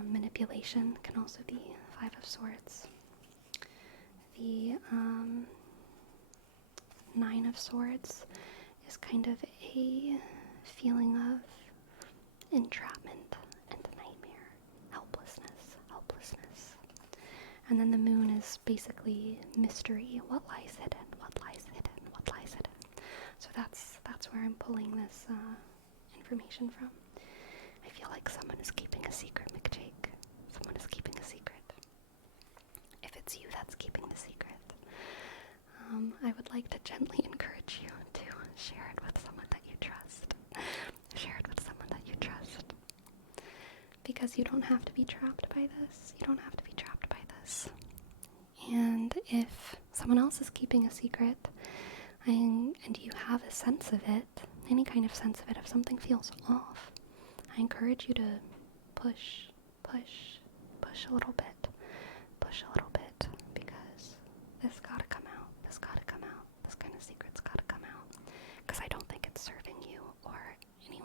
Manipulation can also be 5 of Swords. The 9 of Swords is kind of a feeling of entrapment and nightmare, helplessness. And then the Moon is basically mystery, what lies hidden. So that's where I'm pulling this information from. I feel like someone is keeping a secret, McJake. Someone is keeping a secret. If it's you that's keeping the secret, I would like to gently encourage you to share it with someone that you trust. Because you don't have to be trapped by this. And if someone else is keeping a secret, and you have a sense of it, any kind of sense of it, if something feels off, I encourage you to push a little bit, because this gotta come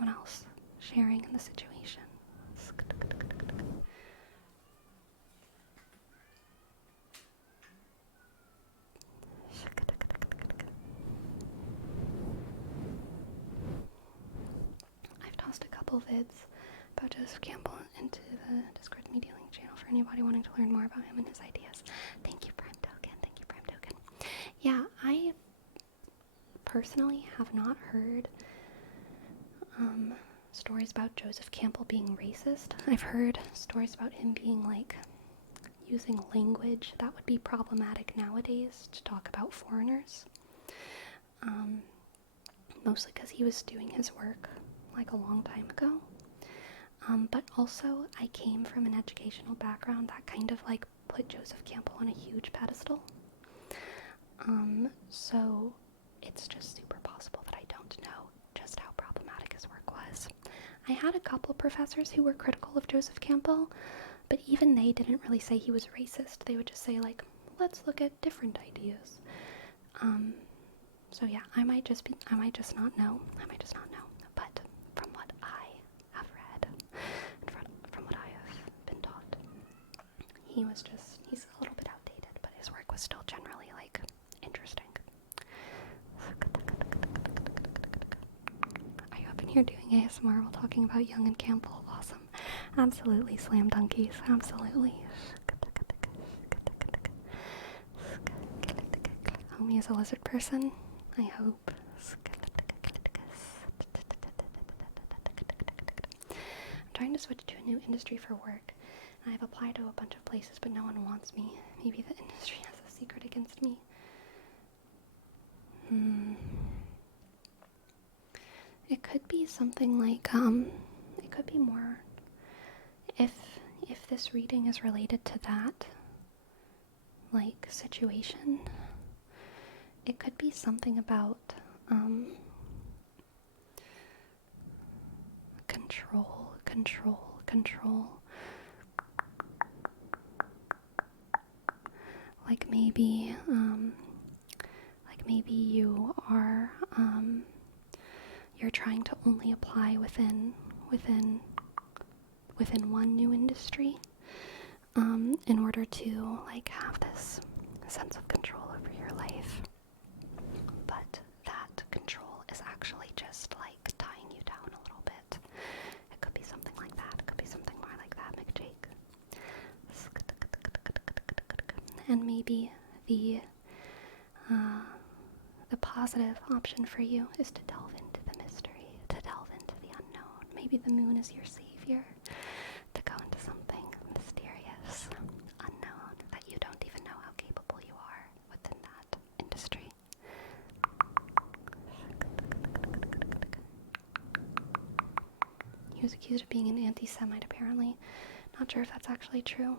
anyone else sharing in the situation. I've tossed a couple vids about Joseph Campbell into the Discord Media Link channel for anybody wanting to learn more about him and his ideas. Thank you, Prime Token. Thank you, Prime Token. Yeah, I personally have not heard stories about Joseph Campbell being racist. I've heard stories about him being like using language that would be problematic nowadays to talk about foreigners. Mostly because he was doing his work like a long time ago. But also I came from an educational background that kind of like put Joseph Campbell on a huge pedestal. So it's just super possible that I don't know just how problematic his work was. I had a couple professors who were critical of Joseph Campbell, but even they didn't really say he was racist. They would just say like, let's look at different ideas. So yeah, I might just not know. But from what I have read, and from what I have been taught, he's a little bit outdated, but his work was still generally like interesting. Are you up in here doing ASMR while talking about Young and Campbell? Awesome. Absolutely, slam dunkies. Absolutely. Homie is a lizard person. I hope. I'm trying to switch to a new industry for work. I've applied to a bunch of places, but no one wants me. Maybe the industry has a secret against me. It could be something like, it could be more, if this reading is related to that, like, situation, it could be something about, control. Like maybe you are, you're trying to only apply within one new industry, in order to like have this sense of control over your life. But that control is actually just like tying you down a little bit. It could be something like that. It could be something more like that, McJake. And maybe the positive option for you is to delve into the mystery, to delve into the unknown. Maybe the moon is your savior, to go into something mysterious, unknown, that you don't even know how capable you are within that industry. He was accused of being an anti-Semite, apparently. Not sure if that's actually true.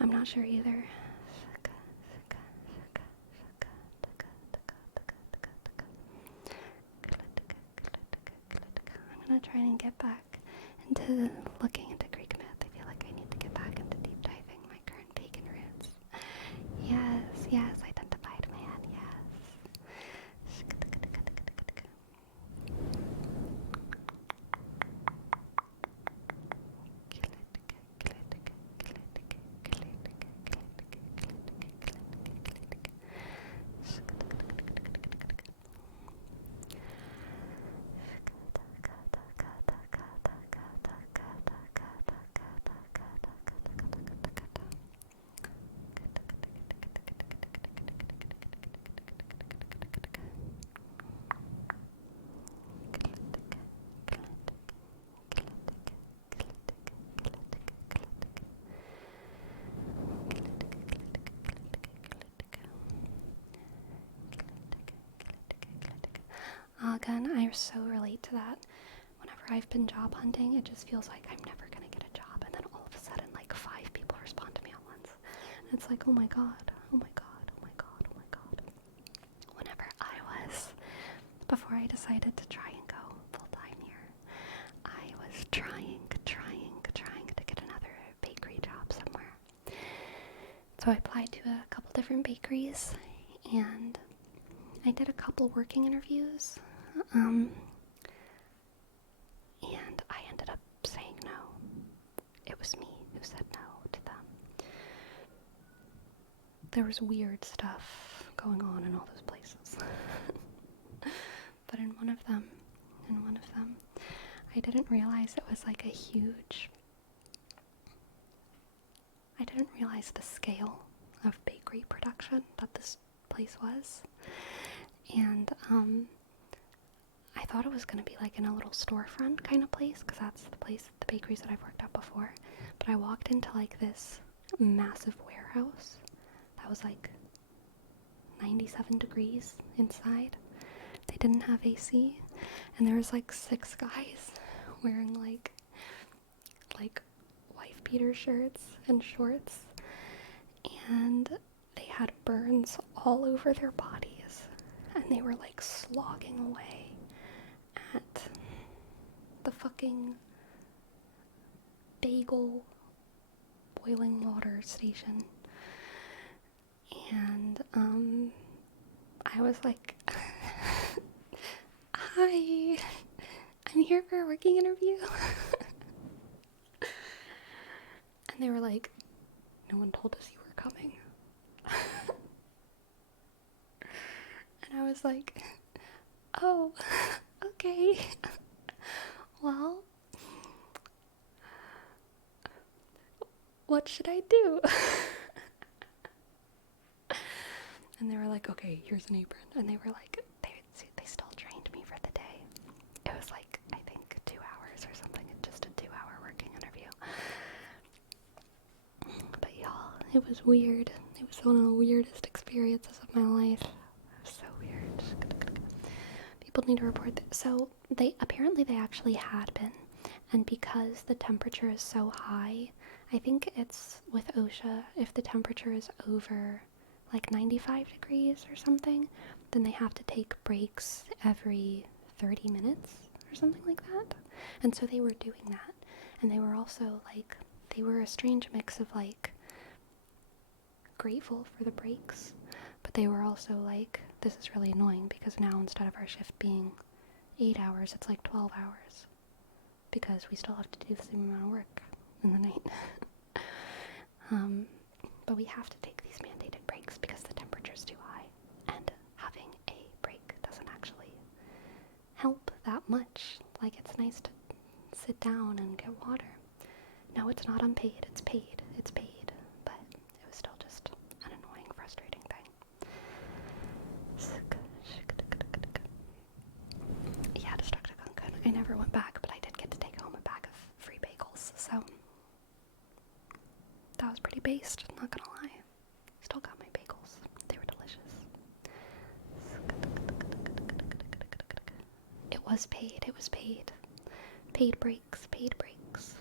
I'm not sure either. I'm gonna try and get back into looking into Greek myth. I feel like I need to get back into deep diving my current pagan roots. Yes, identified man, yes. Again, I so relate to that. Whenever I've been job hunting, it just feels like I'm never gonna get a job, and then all of a sudden, like 5 people respond to me at once. And it's like, oh my god. Before I decided to try and go full-time here, I was trying to get another bakery job somewhere. So I applied to a couple different bakeries, and I did a couple working interviews. and I ended up saying no. It was me who said no to them. There was weird stuff going on in all those places. But in one of them, I didn't realize it was like a huge... I didn't realize the scale of bakery production that this place was. And I thought it was going to be like in a little storefront kind of place, because that's the bakeries that I've worked at before. But I walked into like this massive warehouse that was like 97 degrees inside. They didn't have AC, and there was like 6 guys wearing like wife beater shirts and shorts, and they had burns all over their bodies, and they were like slogging away at the fucking bagel boiling water station. And I was like, hi, I'm here for a working interview. And they were like, no one told us you were coming. And I was like, oh, okay. Well, what should I do? And they were like, okay, here's an apron. And they were like, they still trained me for the day. It was like, I think 2 hours or something. Just a 2-hour working interview. But y'all, it was weird. It was one of the weirdest experiences of my life. It was so weird. People need to report that. So they actually had been. And because the temperature is so high, I think it's with OSHA, if the temperature is over like 95 degrees or something, then they have to take breaks every 30 minutes or something like that. And so they were doing that. And they were also like, they were a strange mix of like grateful for the breaks, but they were also like, this is really annoying because now instead of our shift being 8 hours, it's like 12 hours because we still have to do the same amount of work in the night. But we have to take these mandated breaks because the temperature's too high, and having a break doesn't actually help that much. Like, it's nice to sit down and get water. No, it's not unpaid, it's paid, but it was still just an annoying, frustrating thing. Yeah, Destructive Gunkin. I never went back, but I did get to take home a bag of free bagels, so that was pretty based, not gonna lie. Still got my bagels. They were delicious. It was paid. Paid breaks. Bagels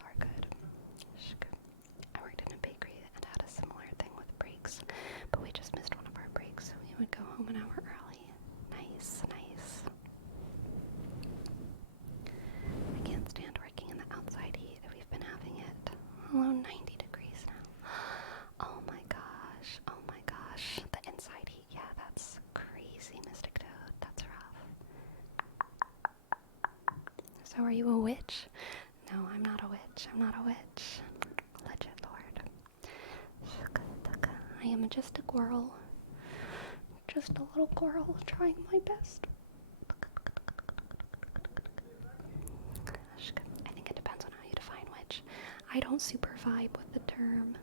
are good. I worked in a bakery and had a similar thing with breaks, but we just missed one of our breaks, so we would go home an hour early. Nice. I can't stand working in the outside heat. We've been having it below 90 degrees now. Oh my gosh. The inside heat, yeah, that's crazy, Mystic Toad. That's rough. So are you a witch? No, I'm not a witch. Legit Lord. I am just a squirrel. Just a little squirrel trying my best. I think it depends on how you define witch. I don't super vibe with the term.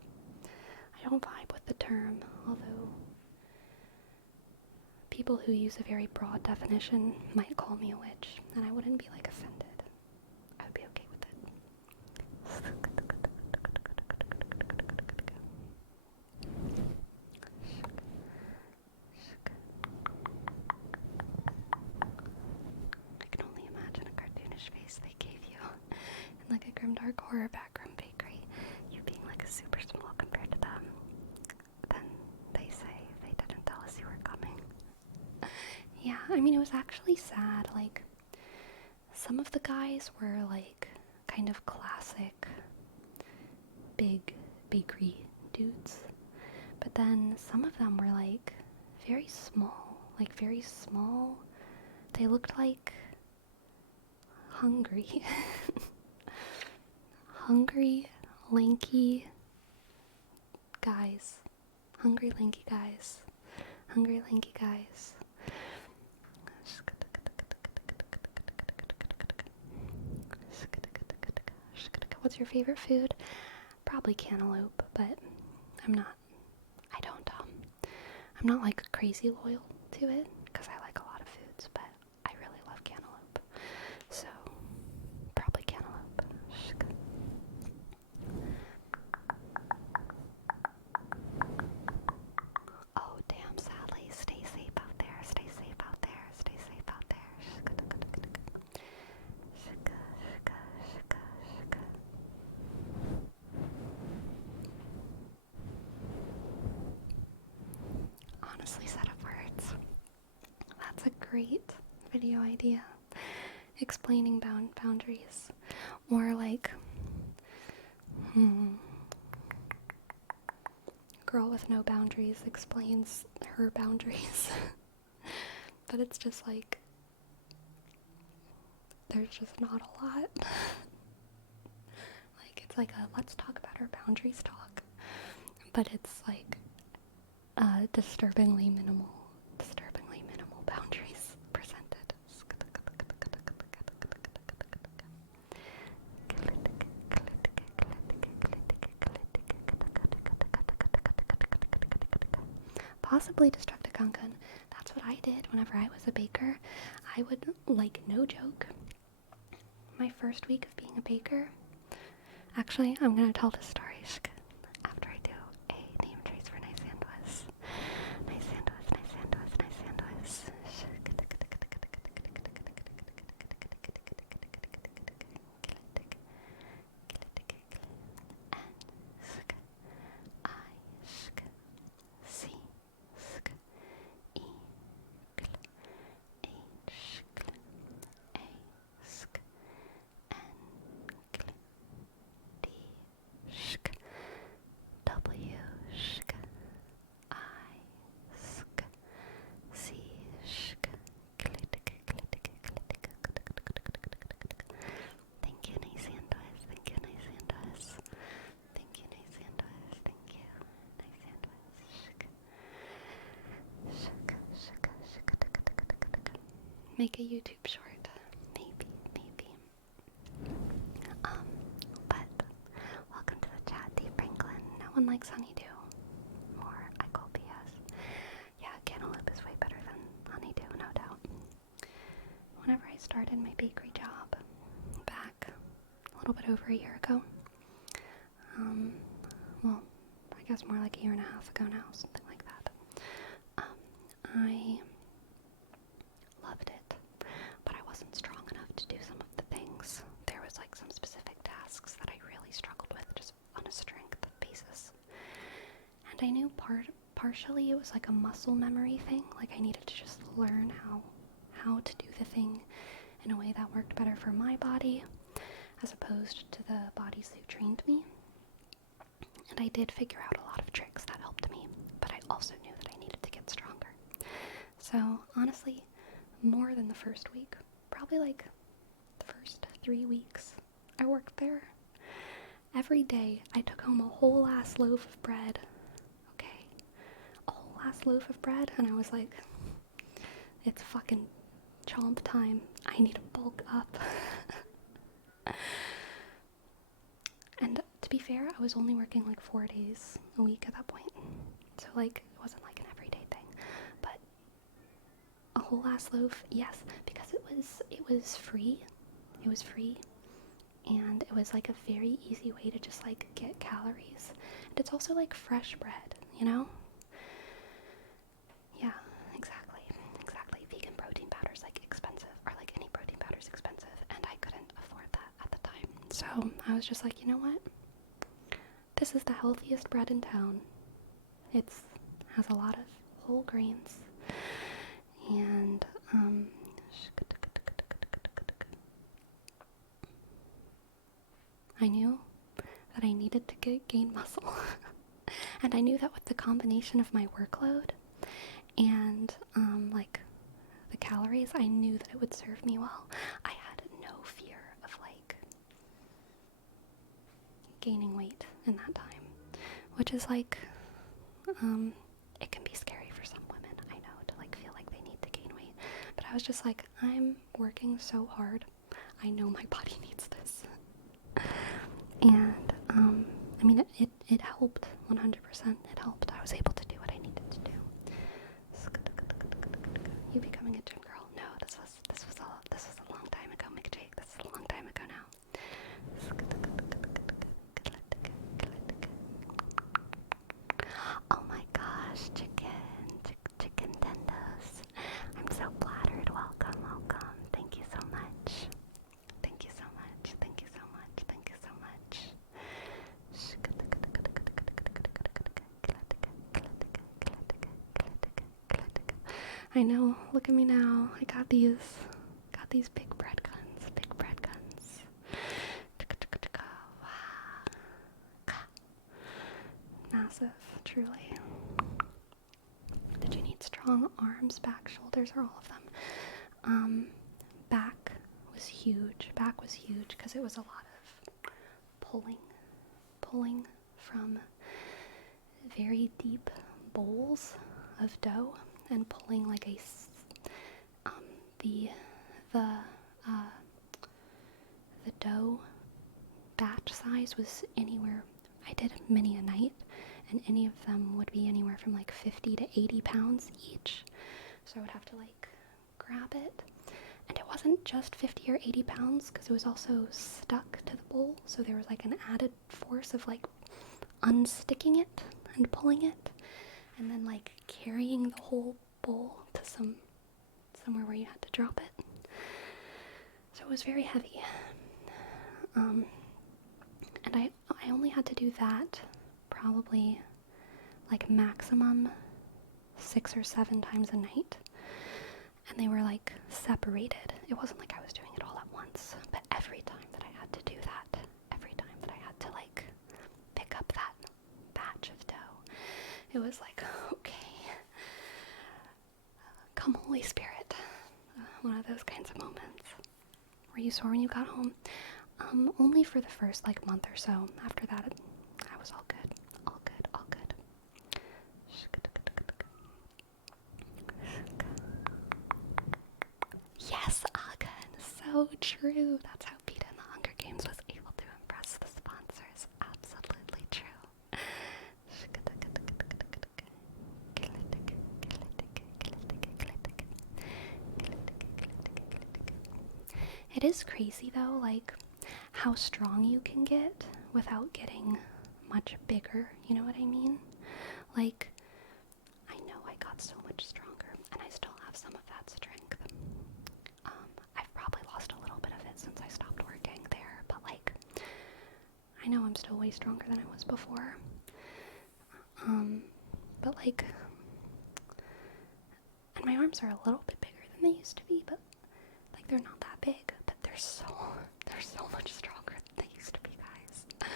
Although people who use a very broad definition might call me a witch, and I wouldn't be like offended. I would be okay with it. I can only imagine a cartoonish face they gave you in like a grimdark horror backroom bakery, you being like super small compared to them. Then they say they didn't tell us you were coming. I mean, it was actually sad. Like, some of the guys were like kind of classic big bakery dudes, but then some of them were like very small, like very small. They looked like hungry. Hungry, lanky guys. Hungry, lanky guys. Hungry, lanky guys. What's your favorite food? Probably cantaloupe, but I'm not, I'm not like crazy loyal to it, because I like a lot of foods, but I really love cantaloupe. So, probably cantaloupe. Oh, damn, Sally. Stay safe out there. Stay safe out there. Stay safe out there. Honestly, set of words. That's a great video idea. Explaining boundaries. Or like, girl with no boundaries explains her boundaries. But it's just like, there's just not a lot. Like, it's like a let's talk about our boundaries talk. But it's like disturbingly minimal boundaries presented. Possibly destructive Kankan. That's what I did whenever I was a baker. I would, like, no joke, my first week of being a baker, actually, I'm gonna tell this story after I do a name trace for Nisanduas. Nisanduas. Make a YouTube short. Maybe. But welcome to the chat, D. Franklin. No one likes honeydew. More, I call BS. Yeah, cantaloupe is way better than honeydew, no doubt. Whenever I started my bakery job back a little bit over a year ago, well, I guess more like a year and a half ago now, something like that, I loved it, but I wasn't strong enough to do some of the things. There was like some specific tasks that I really struggled with just on a strength basis. And I knew partially it was like a muscle memory thing, like I needed to just learn how to do the thing in a way that worked better for my body as opposed to the bodies who trained me. And I did figure out a lot of tricks that helped me, but I also knew that I needed to get stronger. So honestly, more than the first week, probably like the first 3 weeks I worked there, every day I took home a whole ass loaf of bread. Okay, a whole ass loaf of bread, and I was like, it's fucking chomp time. I need to bulk up. And to be fair, I was only working like 4 days a week at that point. So like, it wasn't like an everyday thing. But a whole ass loaf, yes, because it was free. It was free. And it was like a very easy way to just like get calories. And it's also like fresh bread, you know? Yeah, exactly. Vegan protein powder's like expensive, or like any protein powder's expensive, and I couldn't afford that at the time. So I was just like, you know what? This is the healthiest bread in town. It has a lot of whole grains, and Um, I knew that I needed to gain muscle. And I knew that with the combination of my workload and like the calories, I knew that it would serve me well. I had no fear of like gaining weight in that time, which is like, it can be scary for some women, I know, to like feel like they need to gain weight. But I was just like, I'm working so hard. I know my body needs this. And I mean, it helped 100%. It helped. I was able to do what I needed to do. You becoming a gym girl? No, this was a long time ago, McJake. This is a long time ago now. Oh my gosh, chicken tendos. I'm so flattered. Welcome. Thank you so much. Thank you so much. Thank you so much. Thank you so much. I know, look at me now. I got these big bread guns. Big bread guns. Massive, truly. Did you need strong arms, back, shoulders, or all of them? Back was huge. Back was huge because it was a lot of pulling from very deep bowls of dough and pulling like the dough batch size was anywhere. I did many a night, and any of them would be anywhere from like 50 to 80 pounds each. So I would have to like grab it, and it wasn't just 50 or 80 pounds because it was also stuck to the bowl. So there was like an added force of like unsticking it and pulling it, and then like carrying the whole bowl to somewhere where you had to drop it. So it was very heavy. And I only had to do that probably like maximum 6 or 7 times a night. And they were like separated. It wasn't like I was doing it all at once, but every time that I had to do that, every time that I had to like pick up that batch of dough, it was like, okay, come Holy Spirit. One of those kinds of moments. Were you sore when you got home? Only for the first like month or so. After that, I was all good. All good. Yes, Agan. So true. That's how Peeta in the Hunger Games was able to impress the sponsors. Absolutely true. It is crazy though, like how strong you can get without getting much bigger, you know what I mean? Like, I know I got so much stronger, and I still have some of that strength. I've probably lost a little bit of it since I stopped working there, but like, I know I'm still way stronger than I was before. But like, and my arms are a little bit bigger than they used to be, but like they're not that big, but they're so much stronger than they used to be, guys.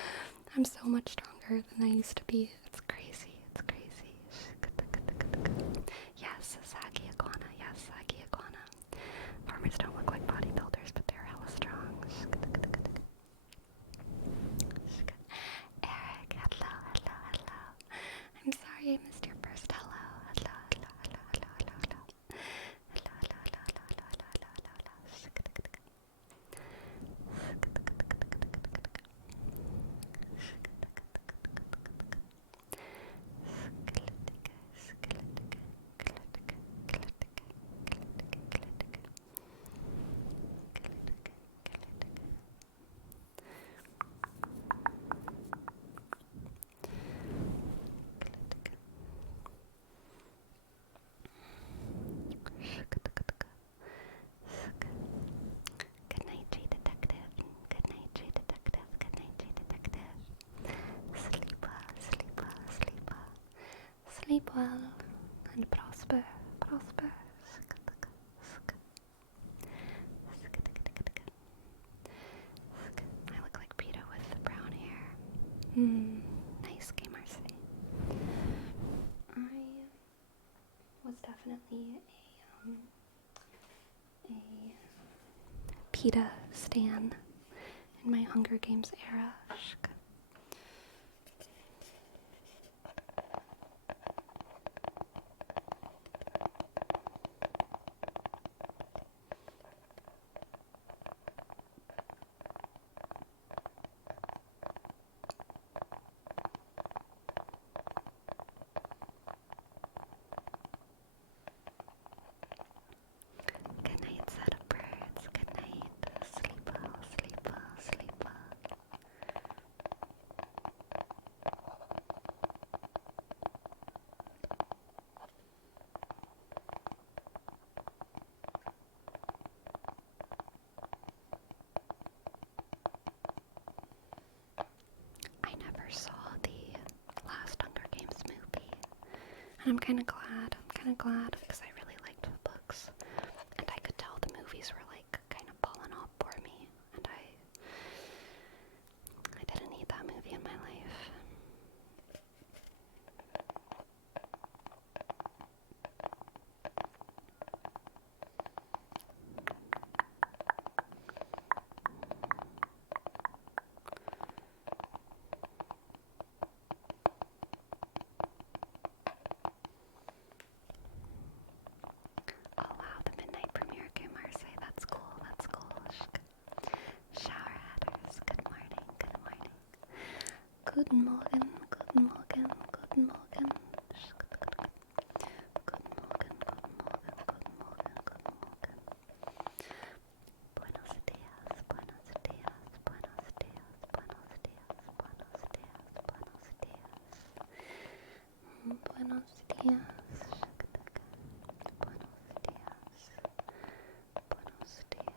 I'm so much stronger than I used to be. It's crazy. Yes, saggy iguana. Yes, saggy iguana. Farmers don't look like bodybuilders, but they're hella strong. Eric, hello. I'm sorry I missed your first hello. Hello. Good night, J Detective. Good night, J Detective. Good night, J Detective. Sleep well. Sleep well and prosper. Nice game, Marcy. I was definitely a PETA stan in my Hunger Games era. Good night, set of birds. Good night. Sleep well, sleep well, sleep well. I never saw the last Hunger Games movie, and I'm kind of glad. Because I really liked the books, and I could tell the movies were like kind of falling off for me, and I didn't need that movie in my life. Oh wow, the midnight premiere came Marseille. That's cool. Shower hatters. Good morning. Guten Morgen. Guten Morgen. Guten Morgen. Buenos dias. Buenos dias. Buenos dias. Buenos dias. Buenos dias. Buenos dias. Buenos dias.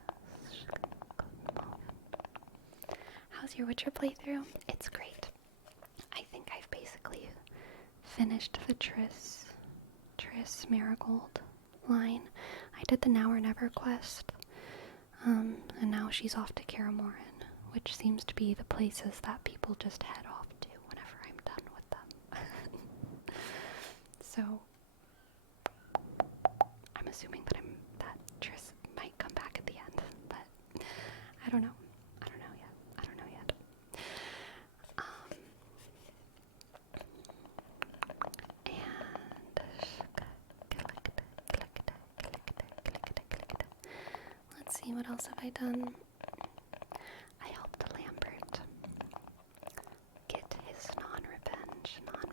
How's your Witcher playthrough? It's great. I think I've basically finished the Triss Marigold line. I did the Now or Never quest, and now she's off to Kaer which seems to be the places that people just head off to whenever I'm done with them. So I'm assuming that Triss might come back at the end, but I don't know. I don't know yet. Let's see, what else have I done? I helped Lambert get his non-revenge on,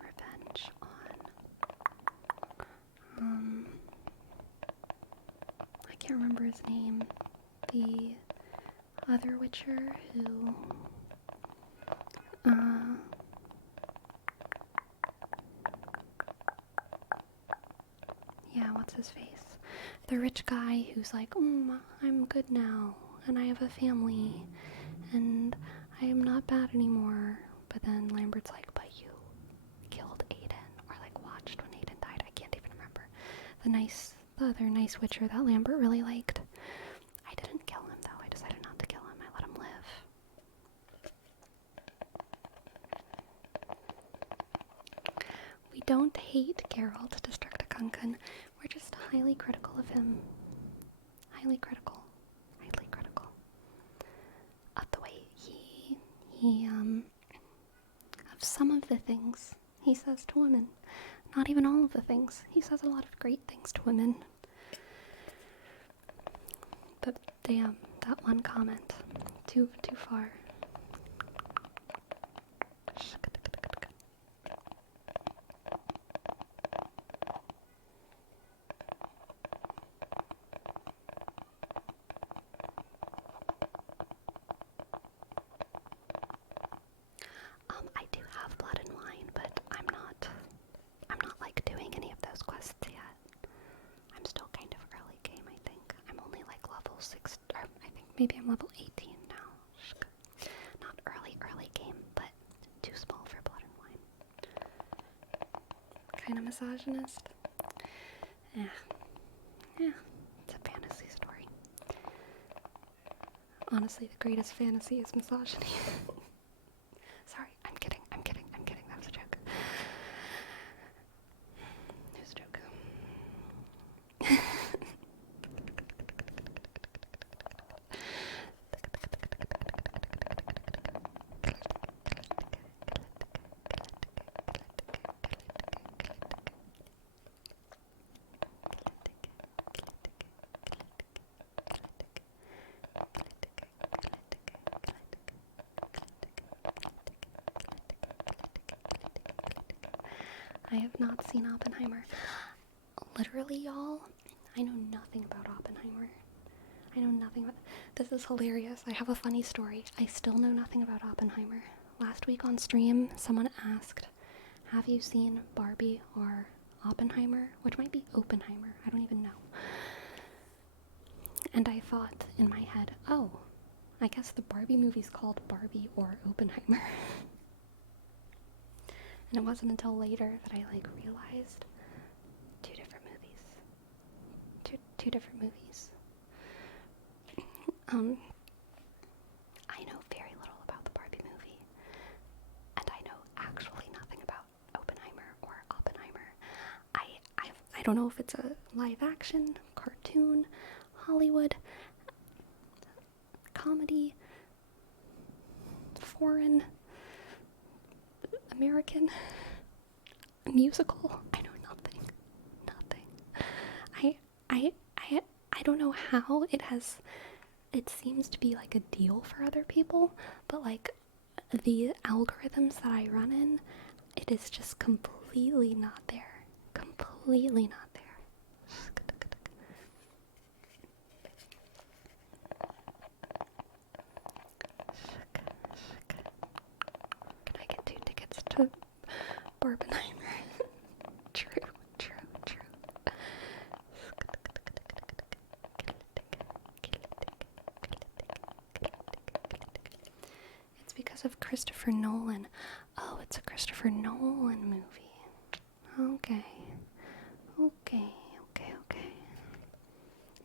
I can't remember his name, the other Witcher who, yeah, what's his face? The rich guy who's like, I'm good now, and I have a family, and I am not bad anymore. But then Lambert's like, but you killed Aiden, or like watched when Aiden died. I can't even remember. The other nice Witcher that Lambert really liked. I didn't kill him though. I decided not to kill him. I let him live. We don't hate Geralt, Destructiconkin. We're just highly critical of him. Highly critical of the way he of some of the things he says to women. Not even all of the things. He says a lot of great things to women. But damn, that one comment. Too far. I do have Blood and Wine, but I'm not like doing any of those quests yet. I'm still kind of early game, I think. I'm only like level 6, or I think maybe I'm level 18 now. Not early game, but too small for Blood and Wine. Kind of misogynist. Yeah, it's a fantasy story. Honestly, the greatest fantasy is misogyny. Sorry, I'm kidding. I have not seen Oppenheimer. Literally, y'all, I know nothing about Oppenheimer. I know nothing about... This is hilarious. I have a funny story. I still know nothing about Oppenheimer. Last week on stream, someone asked, have you seen Barbie or Oppenheimer? Which might be Oppenheimer. I don't even know. And I thought in my head, oh, I guess the Barbie movie's called Barbie or Oppenheimer. And it wasn't until later that I realized two different movies. Two different movies. I know very little about the Barbie movie, and I know actually nothing about Oppenheimer or Oppenheimer. I don't know if it's a live action, cartoon, Hollywood, comedy, foreign, American, musical. I know nothing. I don't know how it seems to be a deal for other people, but the algorithms that I run in, it is just completely not there. Completely not there. Can I get 2 tickets to Barbenheimer? True. It's because of Christopher Nolan. Oh, it's a Christopher Nolan movie. Okay.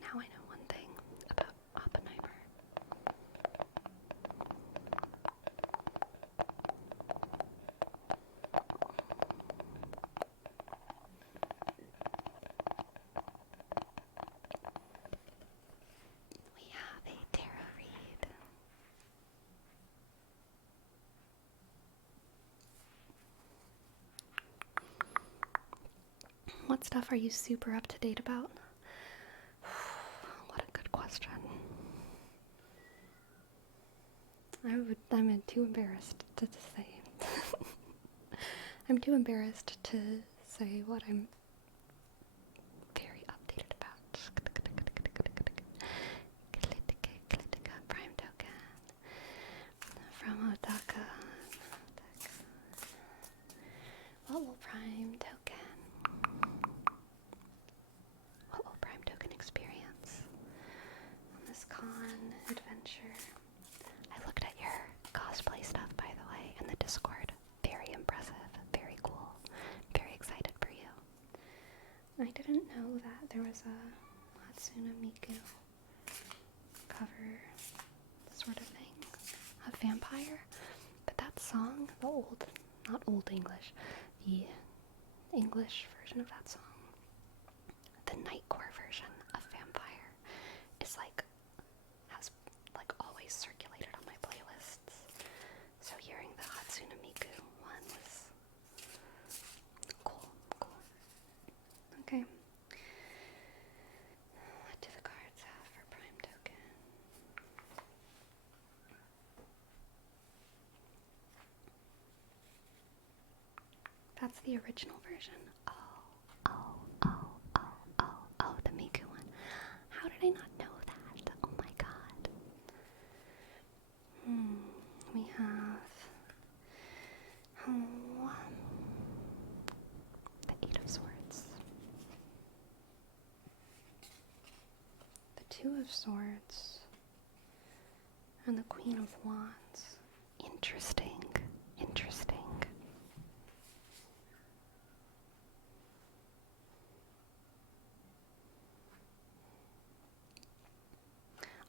Now I know one thing about Oppenheimer. We have a tarot read. What stuff are you super up to date about? What a good question. I'm too embarrassed to say. I'm too embarrassed to say what I'm very updated about. Prime token from Otaka. What will Prime token experience on this con adventure? I looked at your cosplay stuff, by the way, in the Discord. Very impressive, very cool, very excited for you. I didn't know that there was a Hatsune Miku cover sort of thing of Vampire, but that song, not old English, the English version of that song, the Nightcore version of Vampire is has always circulated on my playlists. So hearing the Hatsune Miku one was cool. Okay. What do the cards have for Prime token? That's the original version. Oh, the Miku one. How did I not know that? Oh my god. We have the 8 of Swords, the 2 of Swords, and the Queen of Wands. Interesting.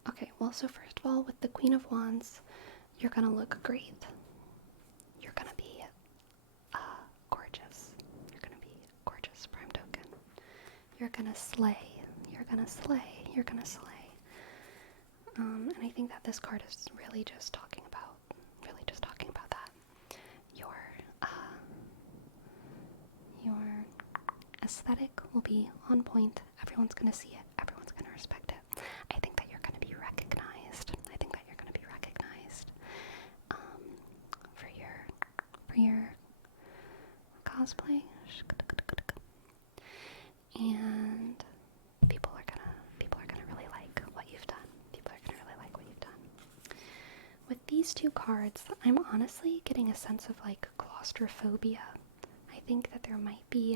Okay, well, so first of all, with the Queen of Wands, you're gonna look great. You're gonna be gorgeous. You're gonna be gorgeous, Prime token. You're gonna slay. And I think that this card is really just talking about that. Your aesthetic will be on point. Everyone's gonna see it. Everyone's gonna respect it. I think that you're gonna be recognized. For your cosplay. two cards, I'm honestly getting a sense of like claustrophobia. I think that there might be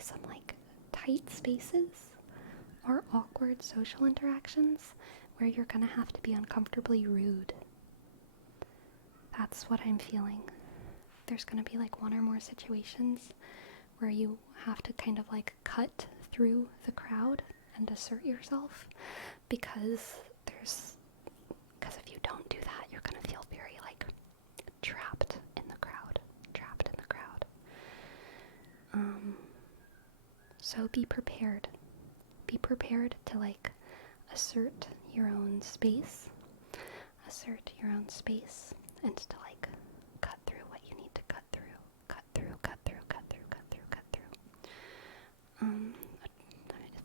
some like tight spaces or awkward social interactions where you're gonna have to be uncomfortably rude. That's what I'm feeling. There's gonna be like one or more situations where you have to kind of like cut through the crowd and assert yourself because if you don't do that, you're gonna feel very like trapped in the crowd. So be prepared. Be prepared to like assert your own space, and to like cut through what you need to cut through.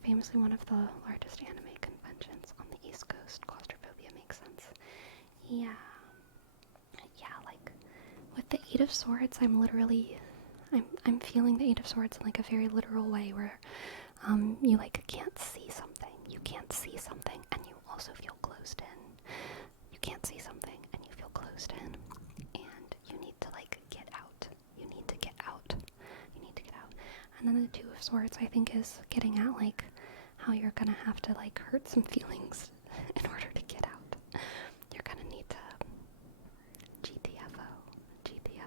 Famously one of the largest anime conventions on the East Coast. Claustrophobia makes sense. Yeah, like with the Eight of Swords, I'm feeling the Eight of Swords in like a very literal way where you like can't see something. You can't see something and you also feel closed in. You can't see something and you feel closed in. And you need to like get out. You need to get out. And then the Two of Swords, I think, is getting at like how you're gonna have to like hurt some feelings in order to get out. You're gonna need to GTFO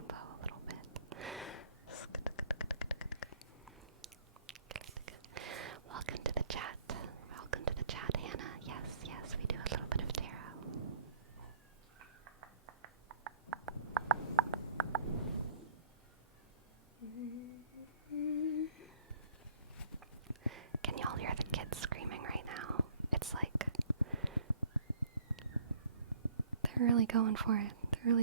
a little bit. Welcome to the chat, Hannah. Yes, we do a little bit of tarot. Can y'all hear the kids screaming right now? It's like they're really going for it. You're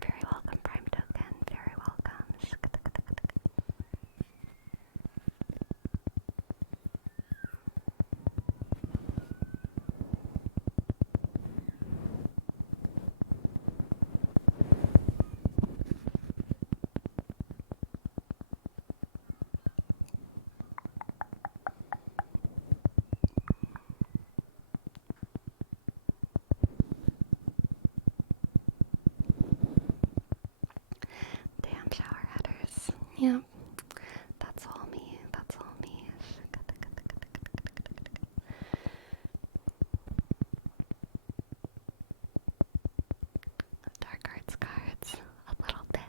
very welcome, Prime Token. Very welcome. Damn shower headers. Yep. That's all me. Dark arts cards. A little bit,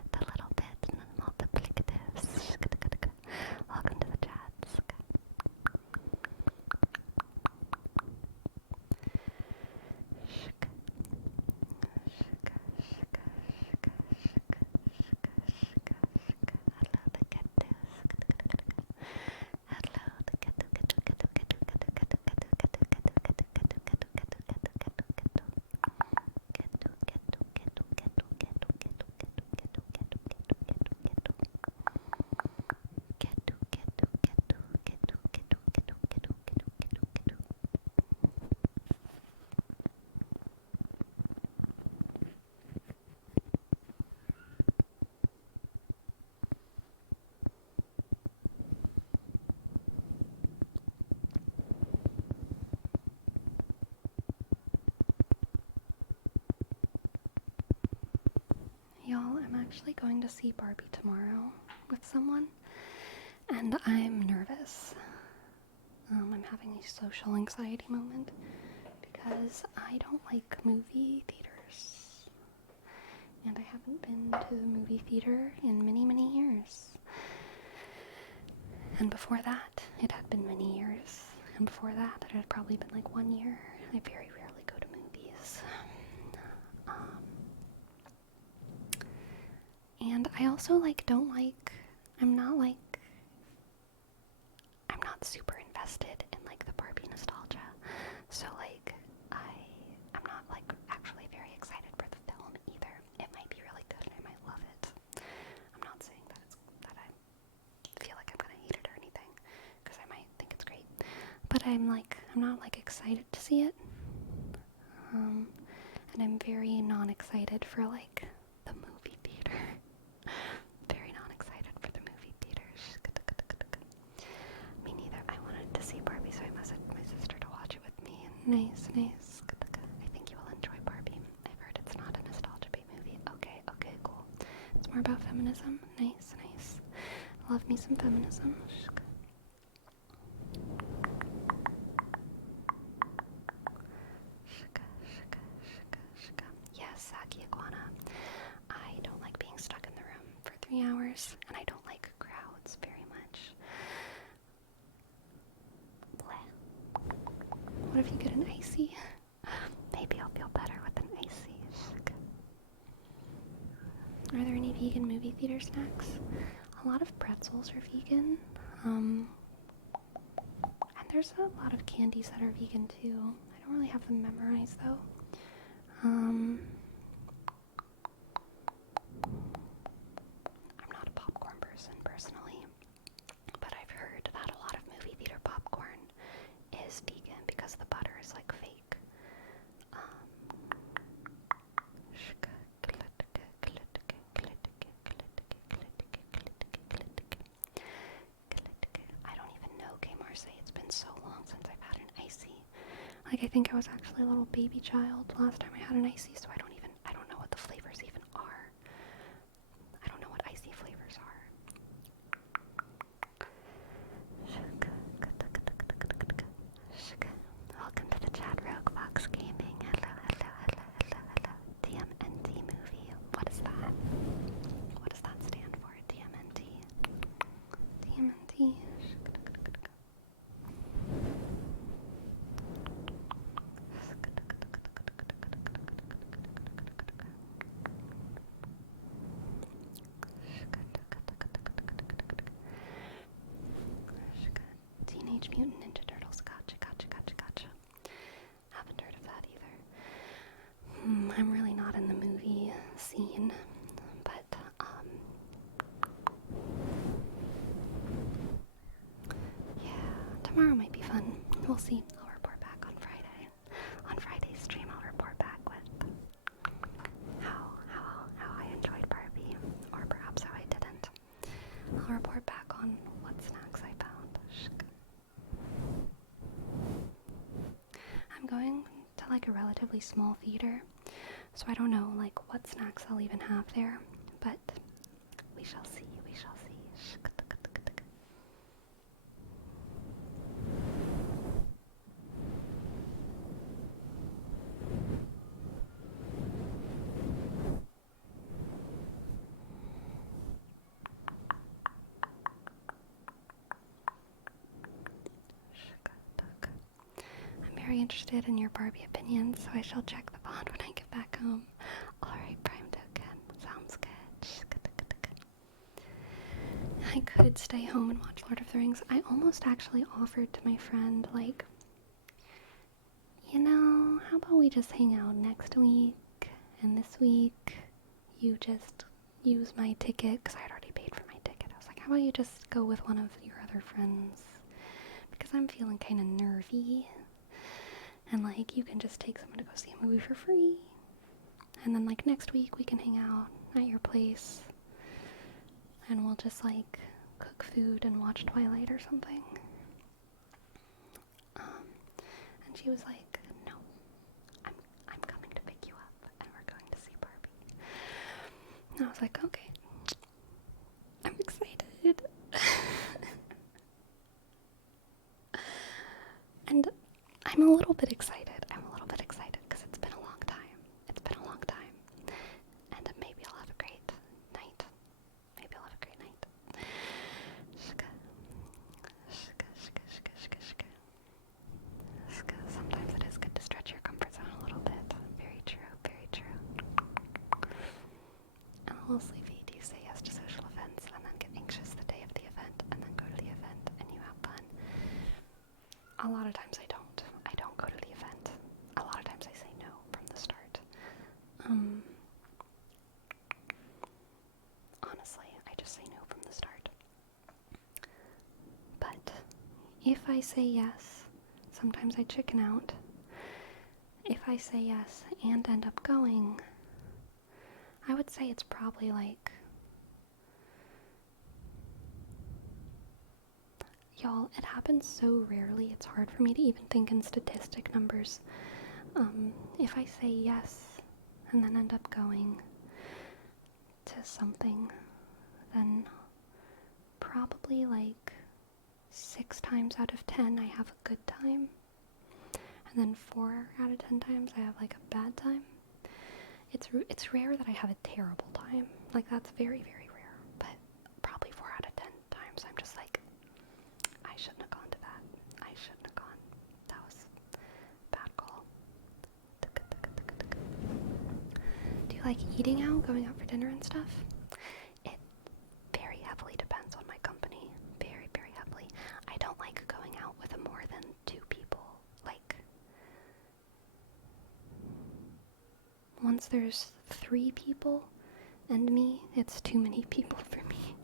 and then multiplicatives. Welcome to the chats. Y'all, I'm actually going to see Barbie tomorrow with someone, and I'm nervous. I'm having a social anxiety moment because I don't like movie theaters, and I haven't been to the movie theater in many years. And before that, it had been many years, and before that, it had probably been like 1 year. I very rarely go to movies. And I also I'm not super invested in like the Barbie nostalgia. So like I'm not like actually very excited for the film either. It might be really good and I might love it. I'm not saying that I feel like I'm gonna hate it or anything, because I might think it's great. But I'm not like excited to see it. And And I'm very non-excited for, like, the movie theater. Very non-excited for the movie theater. Me neither. I wanted to see Barbie, so I messaged my sister to watch it with me. Nice, nice. I think you will enjoy Barbie. I've heard it's not a nostalgia bait movie. Okay, cool. It's more about feminism. Nice, nice. Love me some feminism. Yes, Saki Iguana. I don't like being stuck in the room for 3 hours, and I don't like crowds very much. Bleh. What if you get an icy? Maybe I'll feel better with an icy. Are there any vegan movie theater snacks? A lot of pretzels are vegan. And there's a lot of candies that are vegan too. I don't really have them memorized though. I'm not a popcorn person personally, but I've heard that a lot of movie theater popcorn is vegan because the butter is like fake. I don't even know, K Marseille. It's been so long since I've had an icy. Like, I think I was actually a little baby child last time I had an icy, so I don't know what the flavors even are. I don't know what icy flavors are. Welcome to the chat, Rogue Fox Gaming. Hello. TMNT movie. What is that? What does that stand for? TMNT. TMNT. Teenage Mutant Ninja Turtles. Gotcha. Haven't heard of that either. I'm really not in the movie scene, but yeah, tomorrow might be fun. We'll see. I'll report back on Friday. On Friday's stream, I'll report back with how I enjoyed Barbie, or perhaps how I didn't. I'll report back on what snacks I found. I'm going to like a relatively small theater, so I don't know like what snacks I'll even have there, but we shall see. I'm very interested in your Barbie opinions, so I shall check the bond when I get back home. Alright, Prime Token. Sounds good. I could stay home and watch Lord of the Rings. I almost actually offered to my friend, like, how about we just hang out next week, and this week you just use my ticket, because I had already paid for my ticket. I was like, how about you just go with one of your other friends, because I'm feeling kind of nervy, and like, you can just take someone to go see a movie for free, and then like next week we can hang out at your place, and we'll just like cook food and watch Twilight or something. And she was like, no, I'm coming to pick you up, and we're going to see Barbie. And I was like, okay, I'm excited. And I'm a little bit excited because it's been a long time. And maybe I'll have a great night. Sometimes it is good to stretch your comfort zone a little bit. Very true. And honestly, do you say yes to social events and then get anxious the day of the event and then go to the event and you have fun? A lot of times I don't go to the event. A lot of times I say no from the start. Honestly, I just say no from the start. But if I say yes, sometimes I chicken out, if I say yes and end up going, I would say it's probably like, y'all, it happens so rarely, it's hard for me to even think in statistic numbers. If I say yes and then end up going to something, then probably like 6 times out of 10 I have a good time, and then 4 out of 10 times I have like a bad time. It's rare that I have a terrible time. Like, that's very, very rare. But probably 4 out of 10 times I'm just like, I shouldn't have gone to that. I shouldn't have gone. That was a bad call. Do you like eating out, going out for dinner and stuff? It very heavily depends on my company. Very, very heavily. I don't like going out with more than 2 people. Like, once there's 3 people and me, it's too many people for me.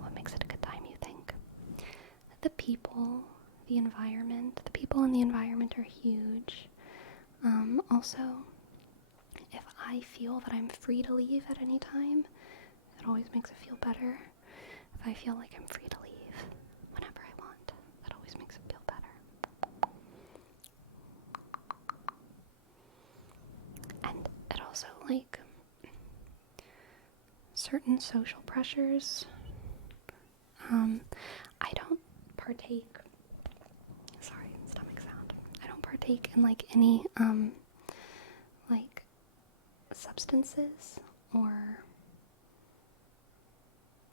What makes it a good time, you think? The people, the environment. The people in the environment are huge. Also, if I feel that I'm free to leave at any time, it always makes it feel better. If I feel like I'm free to leave whenever I want, that always makes it feel better. And it also, like, certain social pressures, I don't partake, sorry, stomach sound. I don't partake in, like, any, like, substances or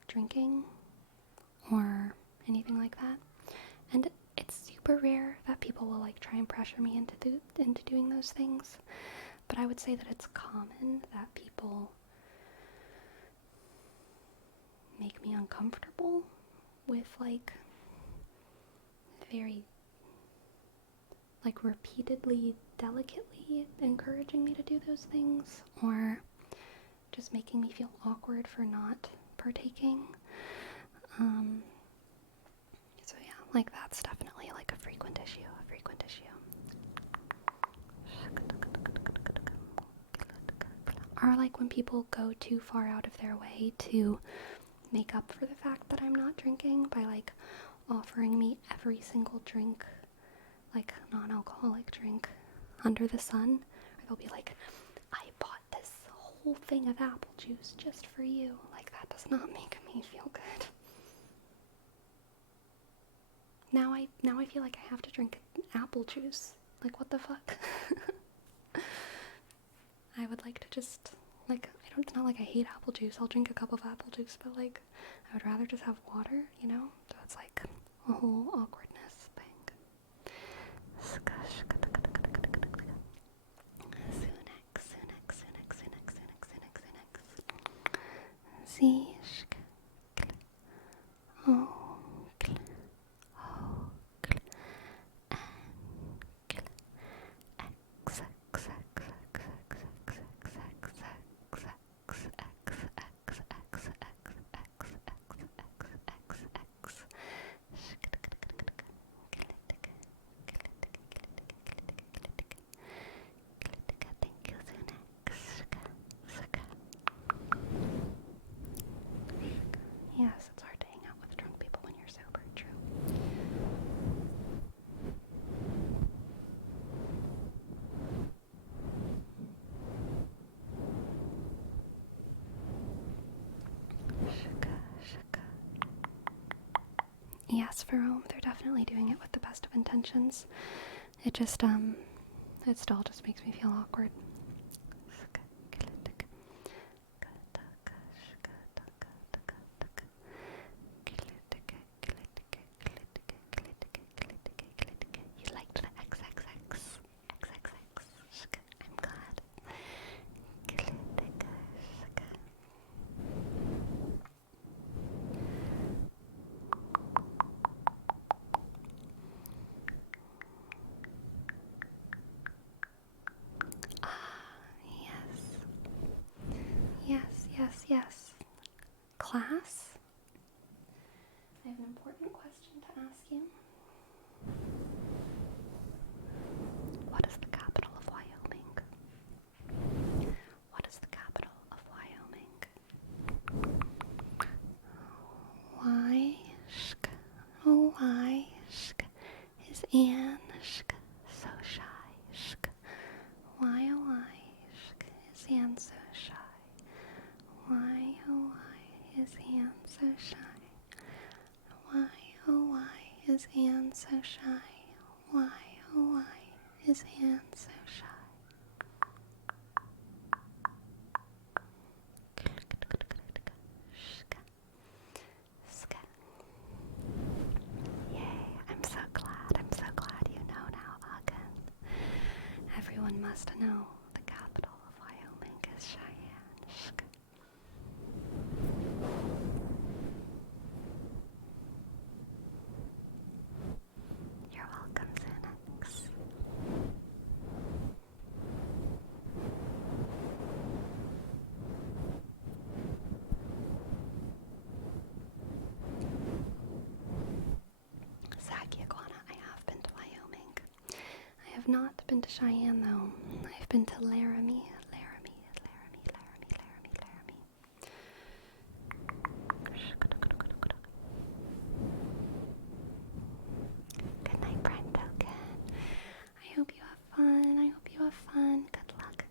drinking or anything like that. And it's super rare that people will, like, try and pressure me into doing those things. But I would say that it's common that people make me uncomfortable with, like, very, like, repeatedly, delicately encouraging me to do those things, or just making me feel awkward for not partaking. So yeah, like, that's definitely, like, a frequent issue. Or, like, when people go too far out of their way to make up for the fact that I'm not drinking by, like, offering me every single drink, like, non-alcoholic drink under the sun. Or they'll be like, I bought this whole thing of apple juice just for you. Like, that does not make me feel good. Now I feel like I have to drink apple juice. Like, what the fuck? I would like to just, like, it's not like I hate apple juice. I'll drink a cup of apple juice, but, like, I would rather just have water, you know? So it's like a whole awkwardness thing. Yes, it's hard to hang out with drunk people when you're sober, true. Yes, for Rome, they're definitely doing it with the best of intentions. It just, it still just makes me feel awkward. You liked the XXX. I'm glad. Class, I have an important question to ask you. What is the capital of Wyoming? What is the capital of Wyoming? Why-shk, oh why-shk, is Anne shk so shy? Shk, why oh why-shk, is Anne so shy? Why oh why is Anne so shy? Why oh why is Anne so shy? Why oh why is Anne so shy? Yay, I'm so glad you know now, Ogden. Everyone must know the capital of Wyoming is Cheyenne. You're welcome, Xanax. Saggy Iguana, I have been to Wyoming. I have not been to Cheyenne, though. I've been to Laramie. Good night, Brent Token. I hope you have fun. Good luck.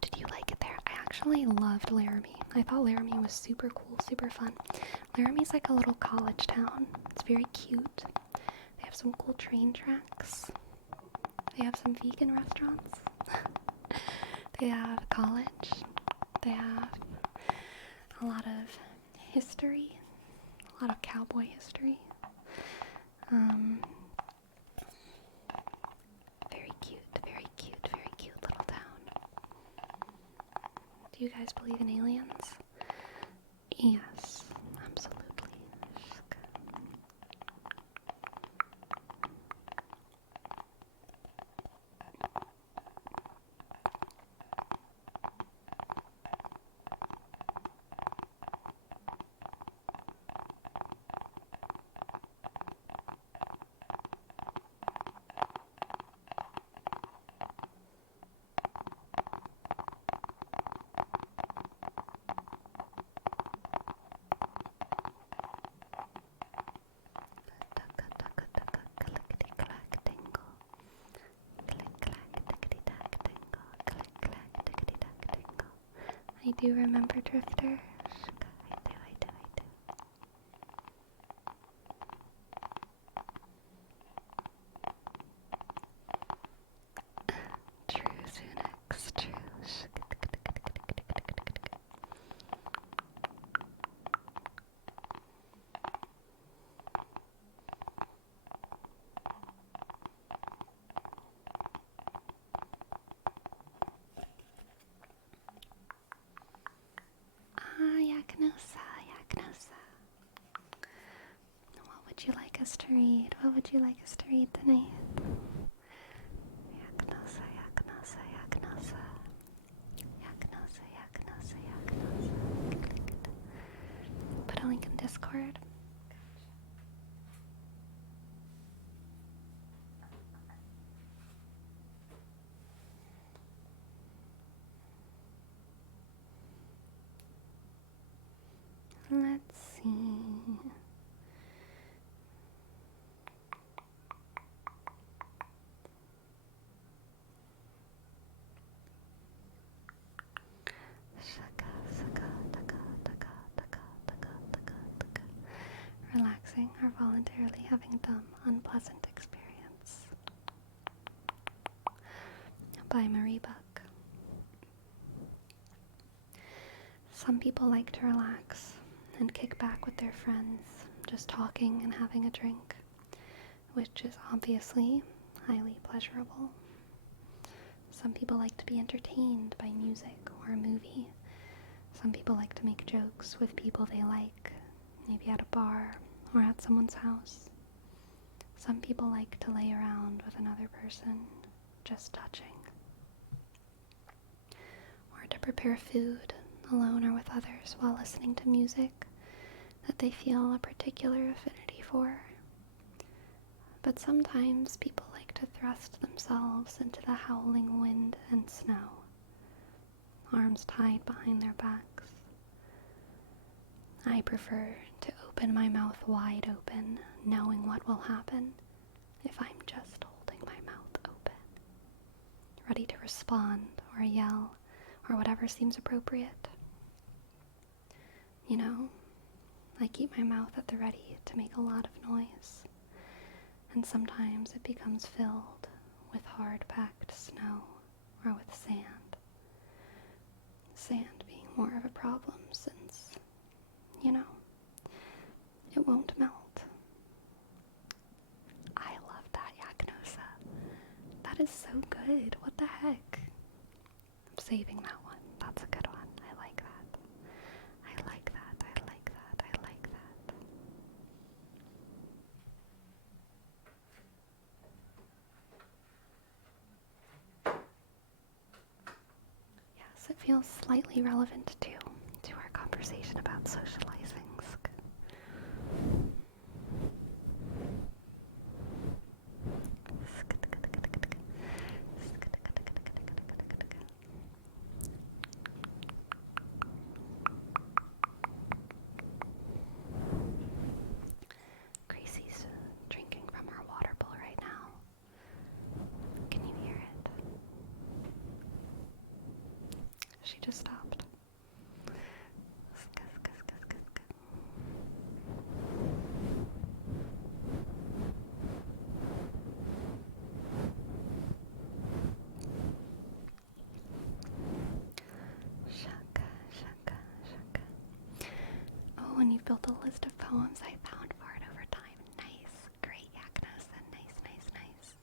Did you like it there? I actually loved Laramie. I thought Laramie was super cool, super fun. Laramie's like a little college town. It's very cute. They have some cool train tracks. They have some vegan restaurants. They have college. They have a lot of history. A lot of cowboy history. Very cute little town. Do you guys believe in aliens? Yes, absolutely. I do remember Drifter. I do. True, Zunex, true. Yaknosa. What would you like us to read? What would you like us to read tonight? Yaknosa. Put a link in Discord. Let's see. Relaxing or voluntarily having dumb, unpleasant experience. By Marie Buck. Some people like to relax and kick back with their friends, just talking and having a drink, which is obviously highly pleasurable. Some people like to be entertained by music or a movie. Some people like to make jokes with people they like, maybe at a bar or at someone's house. Some people like to lay around with another person, just touching. Or to prepare food alone or with others while listening to music that they feel a particular affinity for. But sometimes people like to thrust themselves into the howling wind and snow, arms tied behind their backs. I prefer to open my mouth wide open, knowing what will happen if I'm just holding my mouth open, ready to respond or yell or whatever seems appropriate. You know, I keep my mouth at the ready to make a lot of noise, and sometimes it becomes filled with hard-packed snow or with sand. Sand being more of a problem since, you know, it won't melt. I love that Yaknosa. That is so good. What the heck? I'm saving that one. That's a good one. I like that. I like that. I like that. I like that. Yes, it feels slightly relevant too to our conversation about socializing. Gracie's drinking from her water bowl right now. Can you hear it? She just stopped. Shaka, shaka, shaka. Oh, and you've built a list of poems I found for it over time. Nice. Great, Yaknosa. Nice, nice, nice.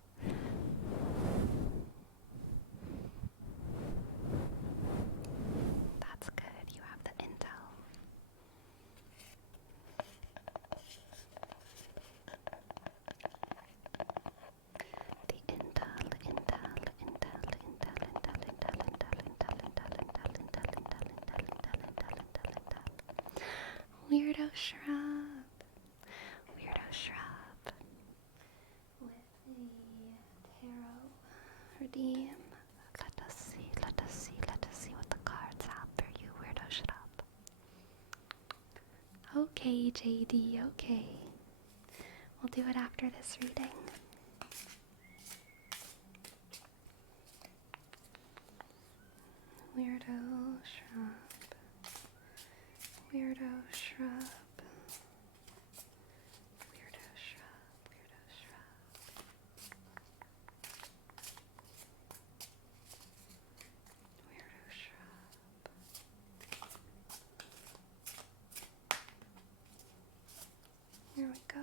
That's good. You have the intel. The intel, intel, intel, intel, intel, intel, intel, intel, intel, intel, intel, intel, intel. Weirdo shrub. Weirdo shrub. With the tarot redeem. Let us see, let us see, let us see what the cards have for you, weirdo shrub. Okay, JD, okay. We'll do it after this reading. Weirdo shrub. Weirdo shrub. Weirdo shrub. Weirdo shrub. Weirdo shrub. Here we go.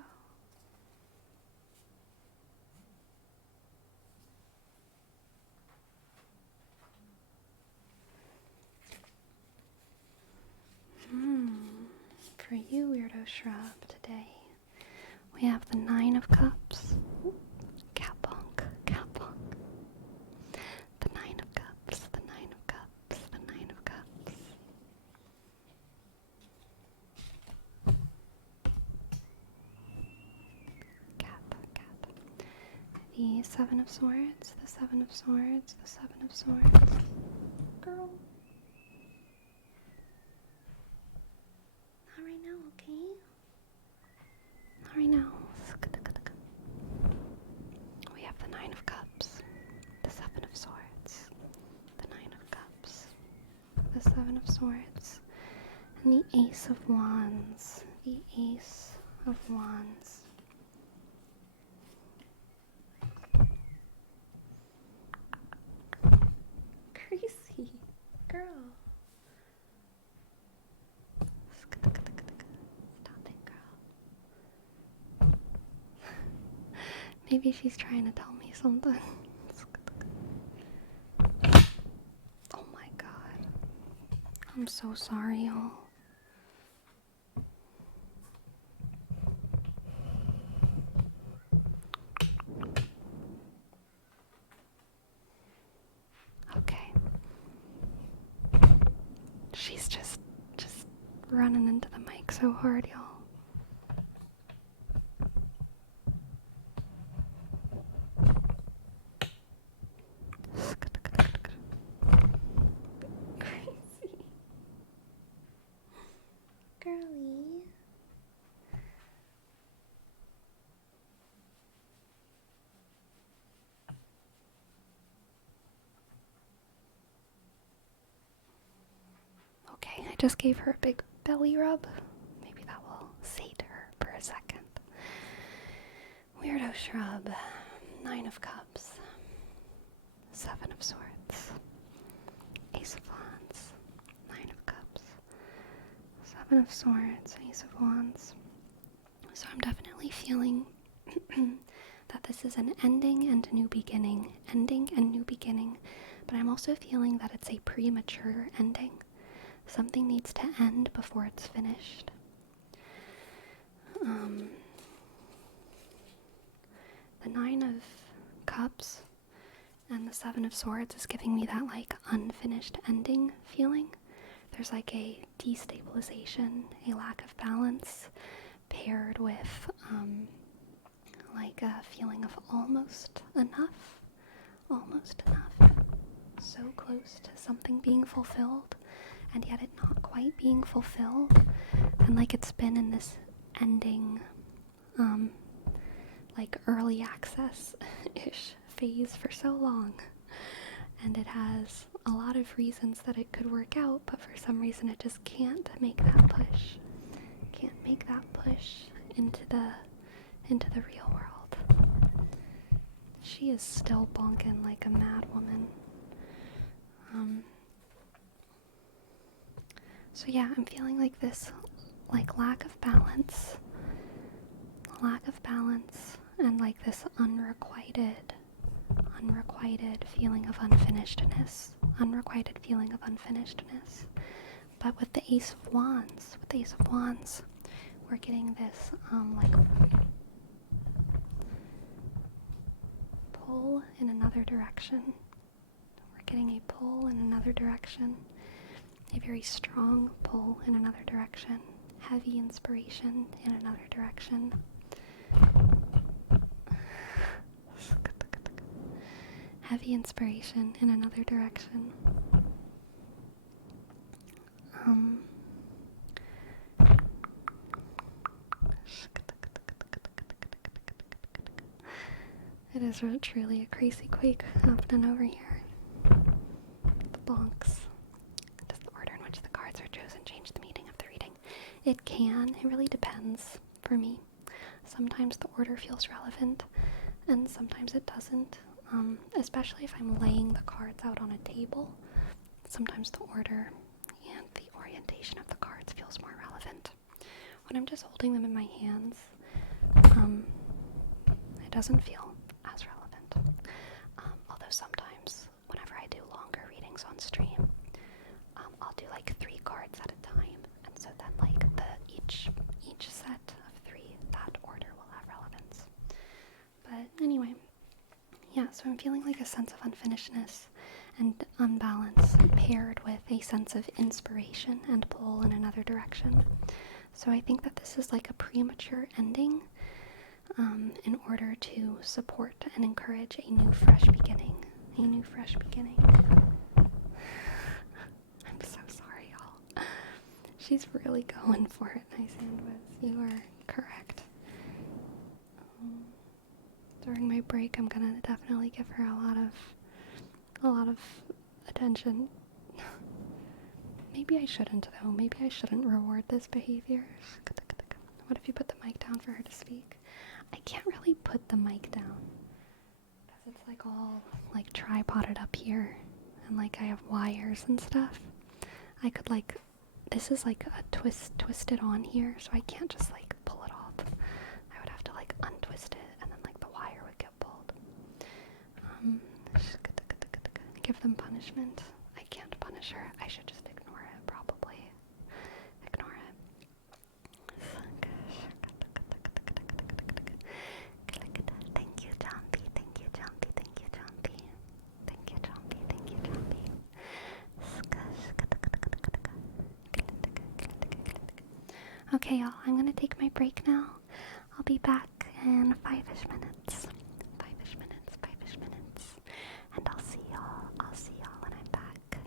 For you, Weirdo Shrub, today we have the 9 of Cups. Capunk, capunk. The 9 of Cups, the 9 of Cups, the 9 of Cups. Cap, cap. The 7 of Swords, the 7 of Swords, the 7 of Swords. Girl. Not right now, okay? Not right now. We have the 9 of Cups, the 7 of Swords, the 9 of Cups, the 7 of Swords, and the Ace of Wands. The Ace of Wands. Crazy girl. Stop it, girl. Maybe she's trying to tell me something. Oh my god. I'm so sorry, y'all. Okay. She's just running into the mic so hard, y'all. Crazy. Girly. Okay, I just gave her a big belly rub. Maybe that will sate her for a second. Weirdo shrub. 9 of cups. 7 of swords. Ace of wands. 9 of cups. 7 of swords. Ace of wands. So I'm definitely feeling that this is an ending and a new beginning. Ending and new beginning. But I'm also feeling that it's a premature ending. Something needs to end before it's finished. The 9 of cups and the 7 of swords is giving me that like unfinished ending feeling. There's like a destabilization, a lack of balance paired with like a feeling of almost enough. Almost enough. So close to something being fulfilled, and yet it not quite being fulfilled, and like it's been in this ending like early access-ish phase for so long, and it has a lot of reasons that it could work out, but for some reason it just can't make that push into the real world. She is still bonking like a mad woman. So yeah, I'm feeling like this like lack of balance and like this unrequited feeling of unfinishedness. But with the Ace of Wands, we're getting this like pull in another direction. A very strong pull in another direction. Heavy inspiration in another direction. It is truly a crazy quake happening over here. The bonks. Does the order in which the cards are chosen change the meaning of the reading? It can. It really depends for me. Sometimes the order feels relevant, and sometimes it doesn't. Especially if I'm laying the cards out on a table. Sometimes the order and the orientation of the cards feels more relevant. When I'm just holding them in my hands, it doesn't feel as relevant. Although sometimes, whenever I do longer readings on stream, I'll do like 3 cards at a time, and so then like each set of 3, that order will have relevance. But anyway, yeah, so I'm feeling like a sense of unfinishedness and unbalance paired with a sense of inspiration and pull in another direction. So I think that this is like a premature ending in order to support and encourage a new fresh beginning. I'm so sorry, y'all. She's really going for it, Nice Sandwich. You are correct. During my break, I'm gonna definitely give her a lot of attention. Maybe I shouldn't, though. Maybe I shouldn't reward this behavior. What if you put the mic down for her to speak? I can't really put the mic down because it's like all like tripoded up here, and like I have wires and stuff. I could like, this is like a twisted on here, so I can't just like pull it off. I would have to like untwist it, and then like the wire would go give them punishment. I can't punish her. I should just ignore it, probably. Ignore it. Thank you, Jumpy. Thank you, Jumpy. Thank you, Jumpy. Thank you, Jumpy. Thank you, Jumpy. Okay, y'all, I'm gonna take my break now. I'll be back in 5-ish minutes. 5-ish minutes, 5-ish minutes. And I'll see y'all when I'm back.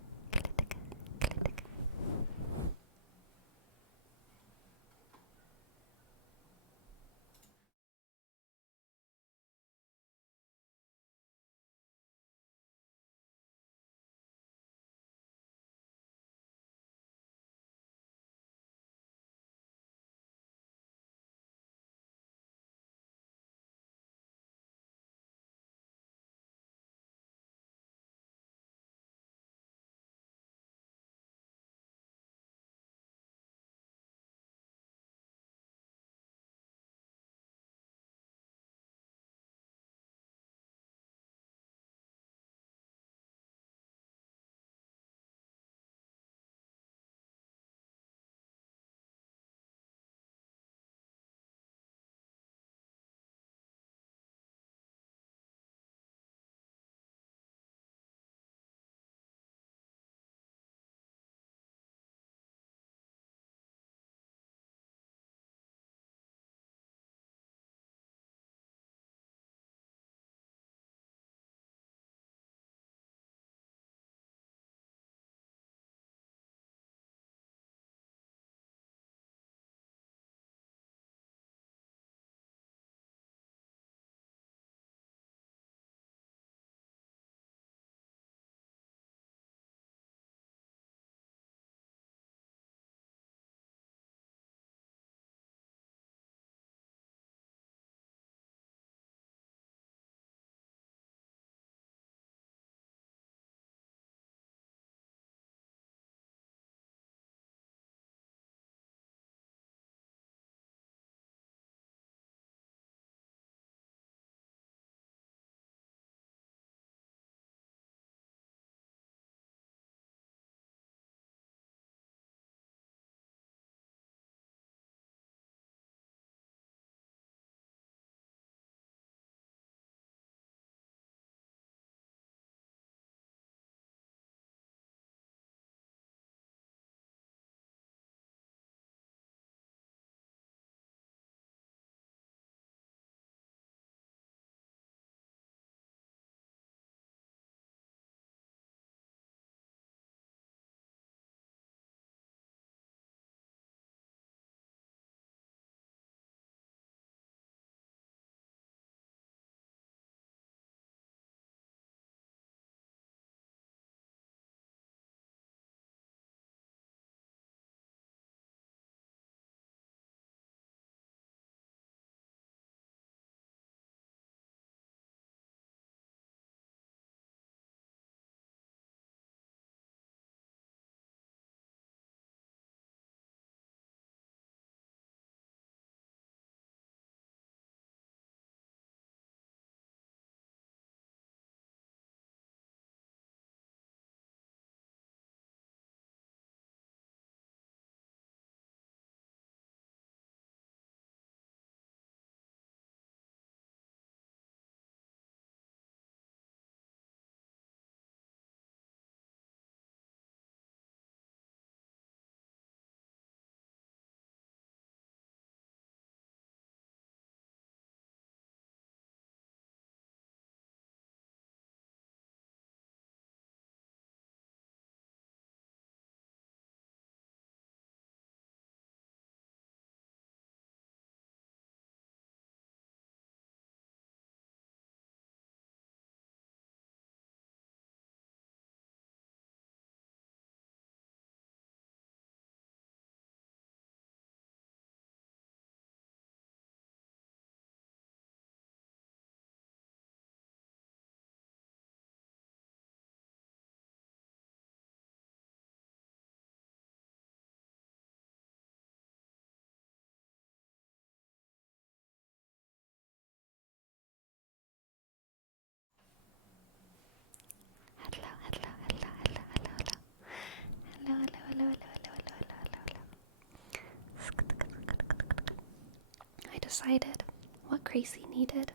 decided what Gracie needed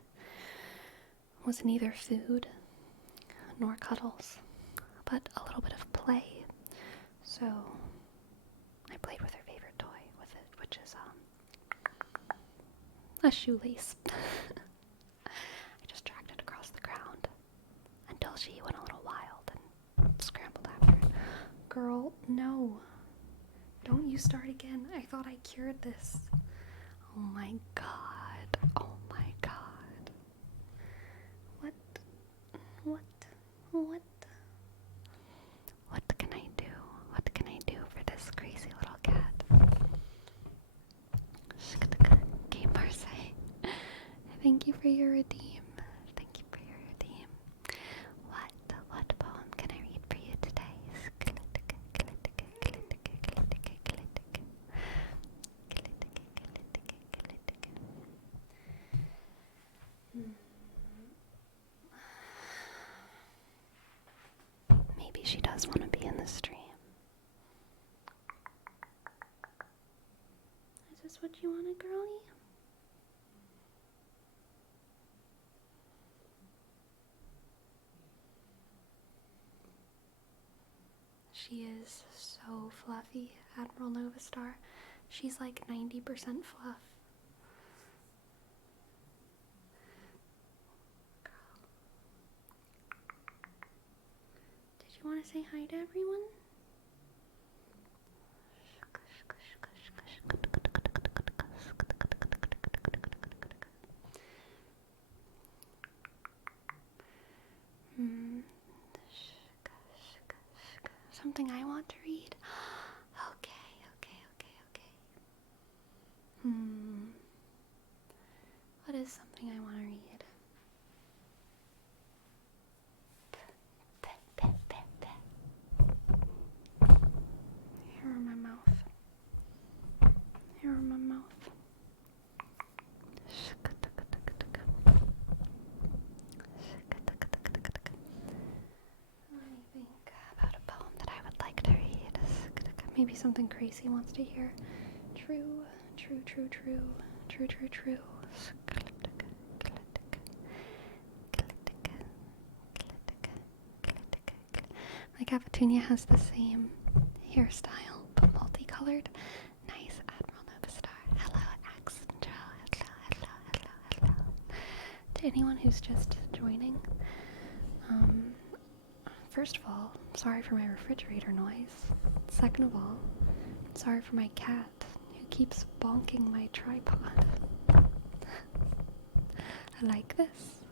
was neither food nor cuddles, but a little bit of play. So I played with her favorite toy with it, which is a shoelace. I just dragged it across the ground until she went a little wild and scrambled after it. Girl, no. Don't you start again. I thought I cured this. Oh my god. Oh my god. What? What can I do? What can I do for this crazy little cat? Okay, Marseille. Thank you for your redeem. Thank you for your redeem. What poem can I read for you today? Maybe she does want to be in the stream. Is this what you wanted, girlie? She is so fluffy, Admiral Novastar. She's like 90% fluff. Girl. Did you want to say hi to everyone? Something I want to read? Okay. What is something I want to read? Here in my mouth. Here in my mouth. Let me think about a poem that I would like to read. Maybe something Gracie wants to hear. True. My Cavatunia has the same hairstyle, but multicolored. Nice, Admiral Novastar. Hello, Axandro. Hello. To anyone who's just joining, first of all, sorry for my refrigerator noise. Second of all, sorry for my cat who keeps bonking my tripod. I like this.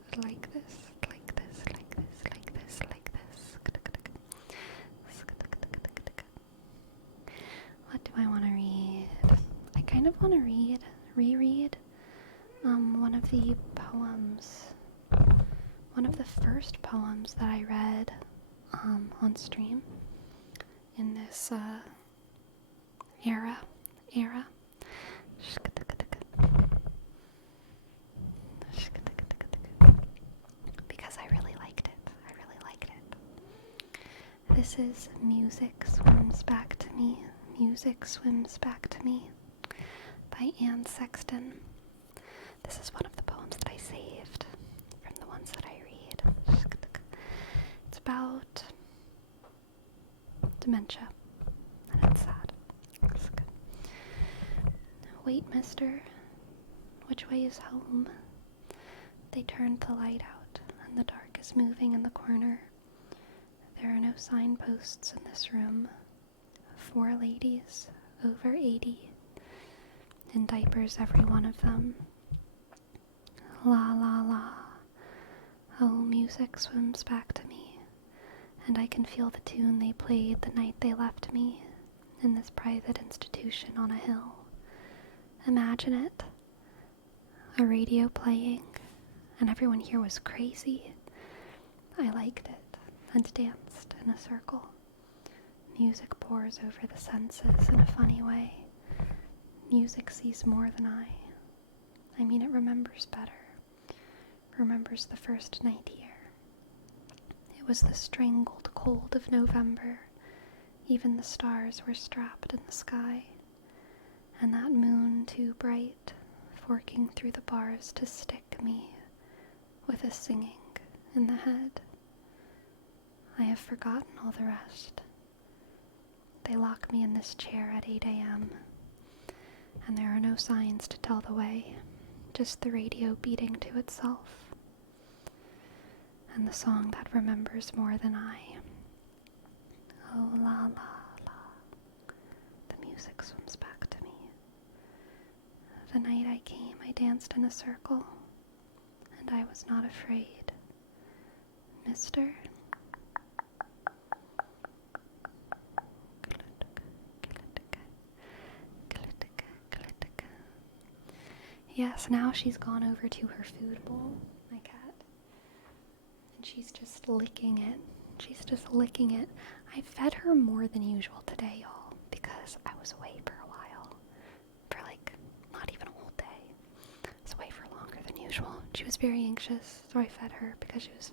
What do I want to read? I kind of want to reread one of the poems, one of the first poems that I read on stream in this era. Because I really liked it. This is Music Swims Back to Me. Music Swims Back to Me by Anne Sexton. This is one of the poems that I saved from the ones that I read. It's about dementia, and it's sad. Wait, mister, which way is home? They turned the light out, and the dark is moving in the corner. There are no signposts in this room. 4 ladies, over 80, in diapers, every one of them. La la la. Oh, music swims back to me, and I can feel the tune they played the night they left me in this private institution on a hill. Imagine it. A radio playing, and everyone here was crazy. I liked it and danced in a circle. Music pours over the senses in a funny way. Music sees more than I. It remembers better. Remembers the first night here. It was the strangled cold of November. Even the stars were strapped in the sky. And that moon too bright, forking through the bars to stick me with a singing in the head. I have forgotten all the rest. They lock me in this chair at 8 a.m., and there are no signs to tell the way, just the radio beating to itself, and the song that remembers more than I. Oh, la, la, la. The music swims back to me. The night I came, I danced in a circle, and I was not afraid. Mister? Yes, now she's gone over to her food bowl, my cat, and she's just licking it. She's just licking it. I fed her more than usual today, y'all, because I was away for a while. For not even a whole day. I was away for longer than usual. She was very anxious, so I fed her because she was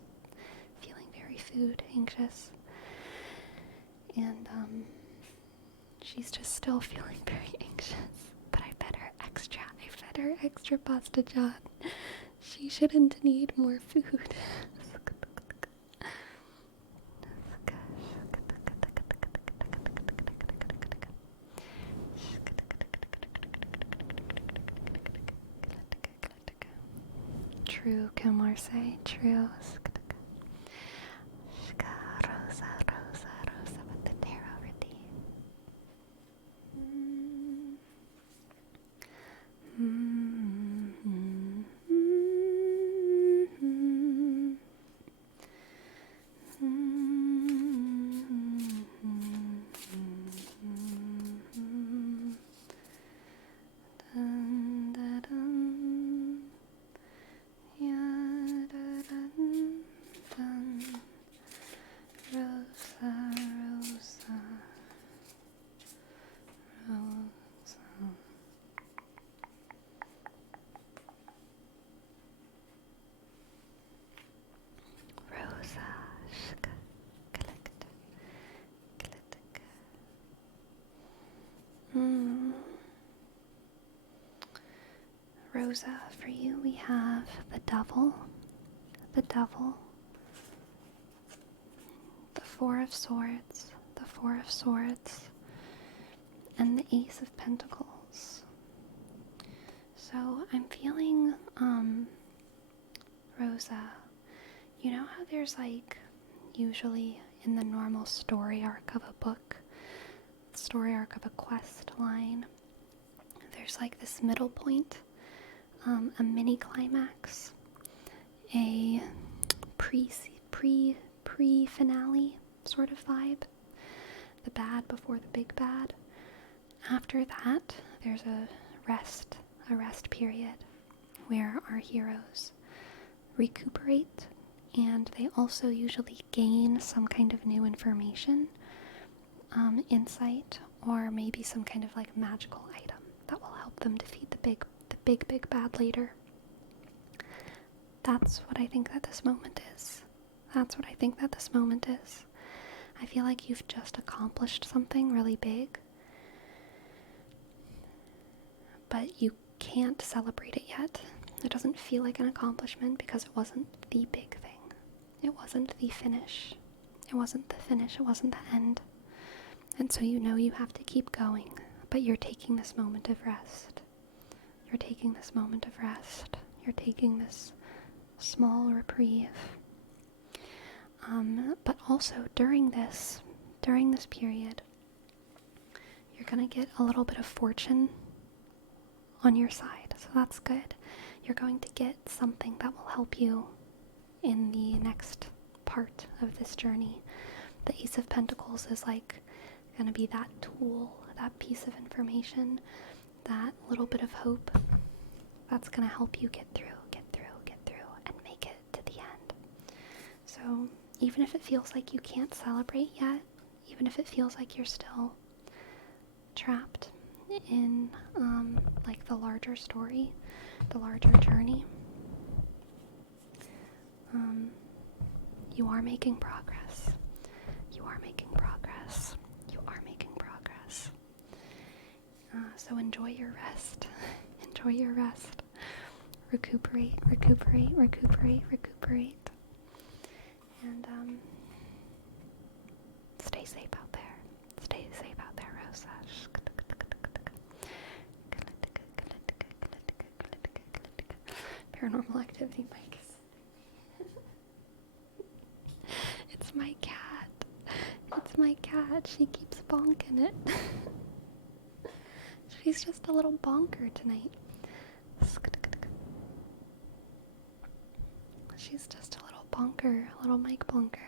feeling very food anxious. And, she's just still feeling very anxious. But I fed her extra. I fed her extra pasta john. She shouldn't need more food. True, Kumar say, true. Rosa, Rosa, Rosa with the tarot redeem. Rosa, for you we have the Devil, the Four of Swords, and the Ace of Pentacles. So I'm feeling, Rosa, you know how there's usually in the normal story arc of a book, story arc of a quest line, there's this middle point, a mini climax, a pre-finale sort of vibe, the bad before the big bad. After that, there's a rest period where our heroes recuperate, and they also usually gain some kind of new information, insight, or maybe some kind of magical item that will help them defeat the big bad later. That's what I think that this moment is. I feel like you've just accomplished something really big, but you can't celebrate it yet. It doesn't feel like an accomplishment because it wasn't the big thing. It wasn't the finish. It wasn't the end. And so you have to keep going, but you're taking this moment of rest. You're taking this small reprieve. But also during this period, you're gonna get a little bit of fortune on your side, so that's good. You're going to get something that will help you in the next part of this journey. The Ace of Pentacles is gonna be that tool, that piece of information, that little bit of hope that's gonna help you get through and make it to the end. So even if it feels like you can't celebrate yet, even if it feels like you're still trapped in the larger story, the larger journey, you are making progress. So enjoy your rest. enjoy your rest. Recuperate, recuperate, recuperate, recuperate. And, stay safe out there. Stay safe out there, Rosa. Paranormal Activity mic. It's my cat. It's my cat. She keeps bonking it. She's just a little bonker tonight. She's just a little bonker, a little mic bonker.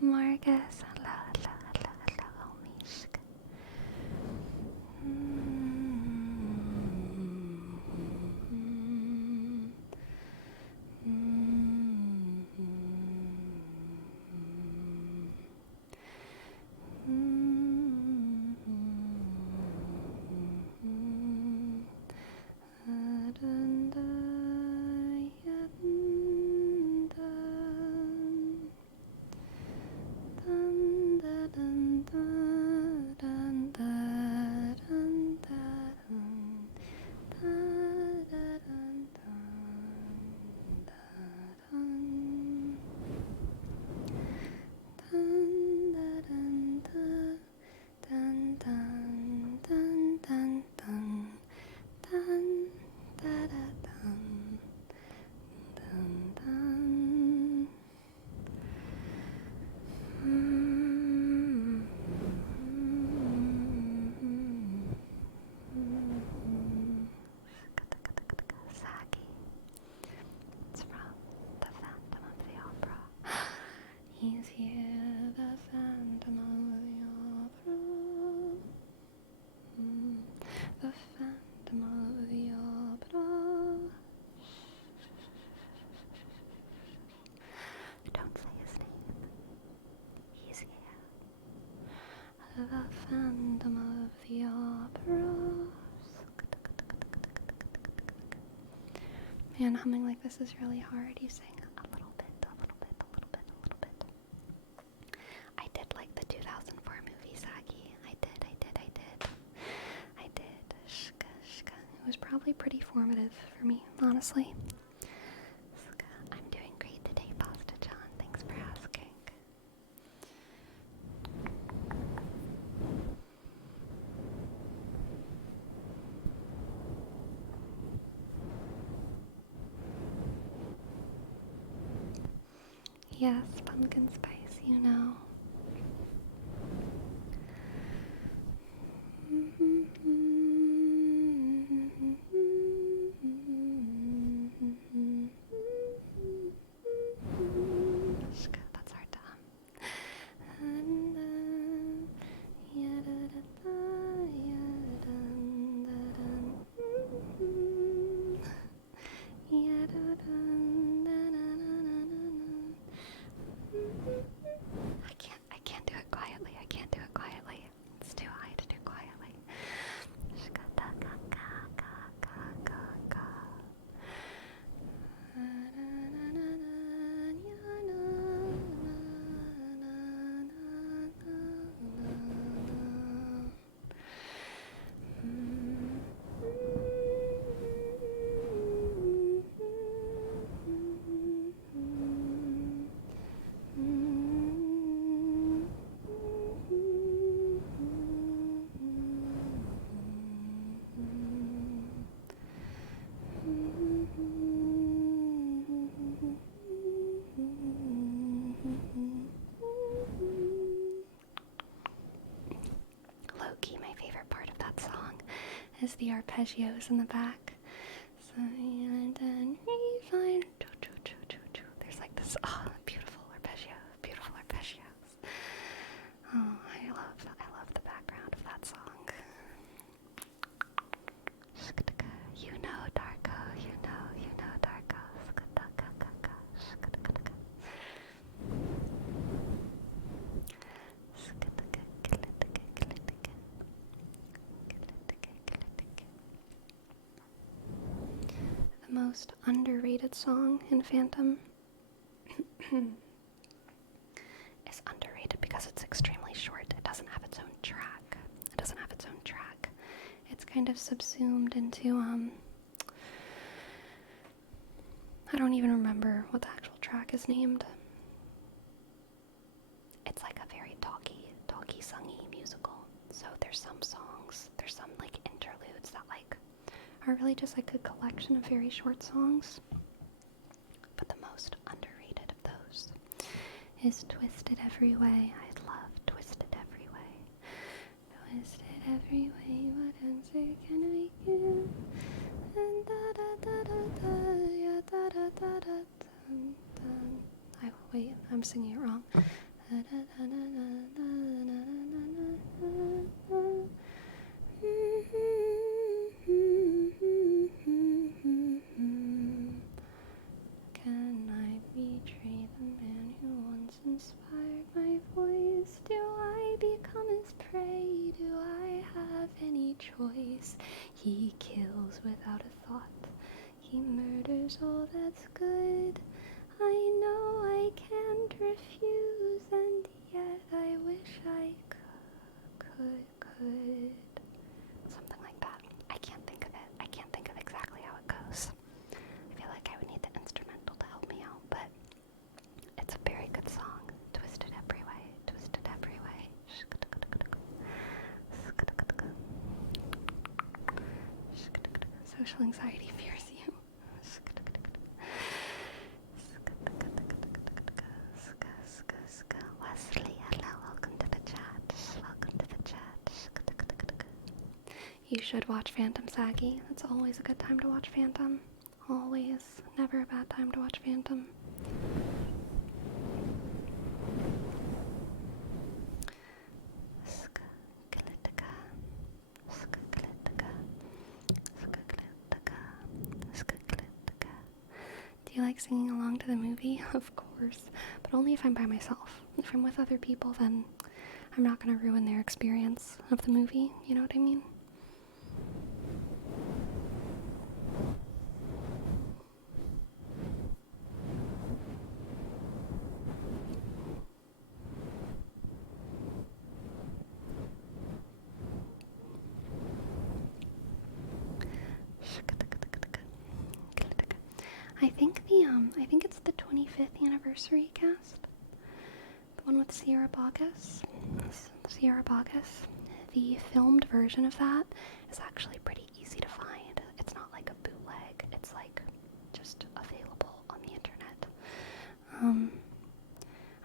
Marcus, hello, hello, hello, hello, Mishka. He's here, the Phantom of the Opera. The Phantom of the Opera. Don't say his name. He's here. The Phantom of the Opera. Man, humming like this is really hard. You sing a little bit, a little bit, a little bit, a little bit. I did like the 2004 movie, Saki. I did. Shka, shka. It was probably pretty formative for me, honestly. I'm doing great today, Pasta John. Thanks for asking. Yes, pumpkin spice, you know. That's hard to I is the arpeggios in the back. Silent and refined. There's like this beautiful arpeggios. Oh, I love the background of that song. You know Darko, you know Darko. The most underrated song in Phantom is underrated because it's extremely short. It doesn't have its own track. It's kind of subsumed into, I don't even remember what the actual track is named. It's like a very talky-sungy musical. So there's some songs, there's some like interludes that like are really just like a collection of very short songs. But the most underrated of those is Twisted Every Way. I love Twisted Every Way. Twisted every way, what answer can I give? And da da da da da, yeah da da da da dun dun. Wait, I'm singing it wrong. Can I betray the man who once inspired my voice? Do I become his prey? Do I have any choice? He kills without a thought. He murders all that's good. I know I can't refuse, and yet I wish I could. Something like that. I can't think of it. I can't think of exactly how it goes. I feel like I would need the instrumental to help me out, but it's a very good song. Twisted Every Way, Twisted Every Way. Social anxiety fears you. Wesley, hello, welcome to the chat. You should watch Phantom, Saggy. That's always a good time to watch Phantom. Always. Never a bad time to watch Phantom. Do you like singing along to the movie? Of course, but only if I'm by myself. If I'm with other people, then I'm not going to ruin their experience of the movie, you know what I mean? I think it's the 25th anniversary cast. The one with Sierra Boggess. The filmed version of that is actually pretty easy to find. It's not like a bootleg. It's like just available on the internet.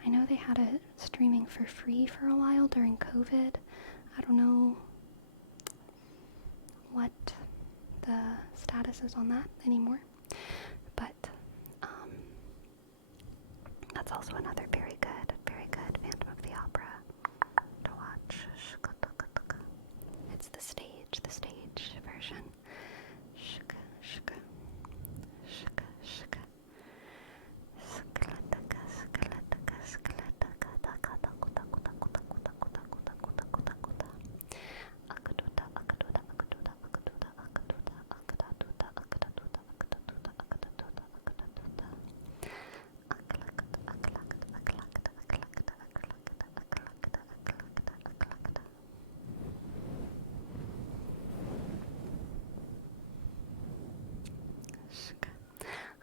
I know they had it streaming for free for a while during COVID. I don't know what the status is on that anymore. But that's also another very good Phantom of the Opera to watch. It's the stage version.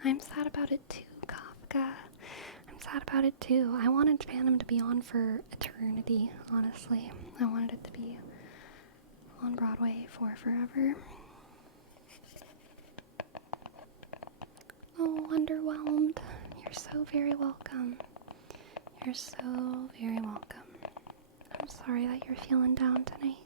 I'm sad about it too, Kafka. I'm sad about it too. I wanted Phantom to be on for eternity, honestly. I wanted it to be on Broadway for forever. Oh, underwhelmed. You're so very welcome. You're so very welcome. I'm sorry that you're feeling down tonight.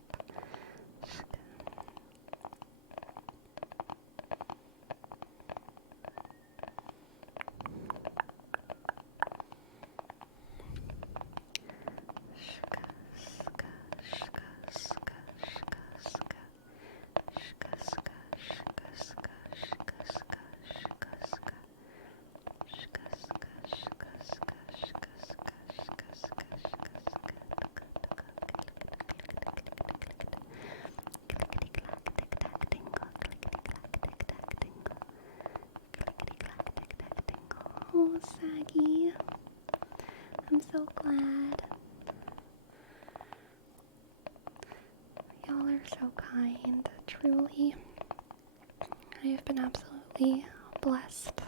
Saggy. I'm so glad. Y'all are so kind, truly. I have been absolutely blessed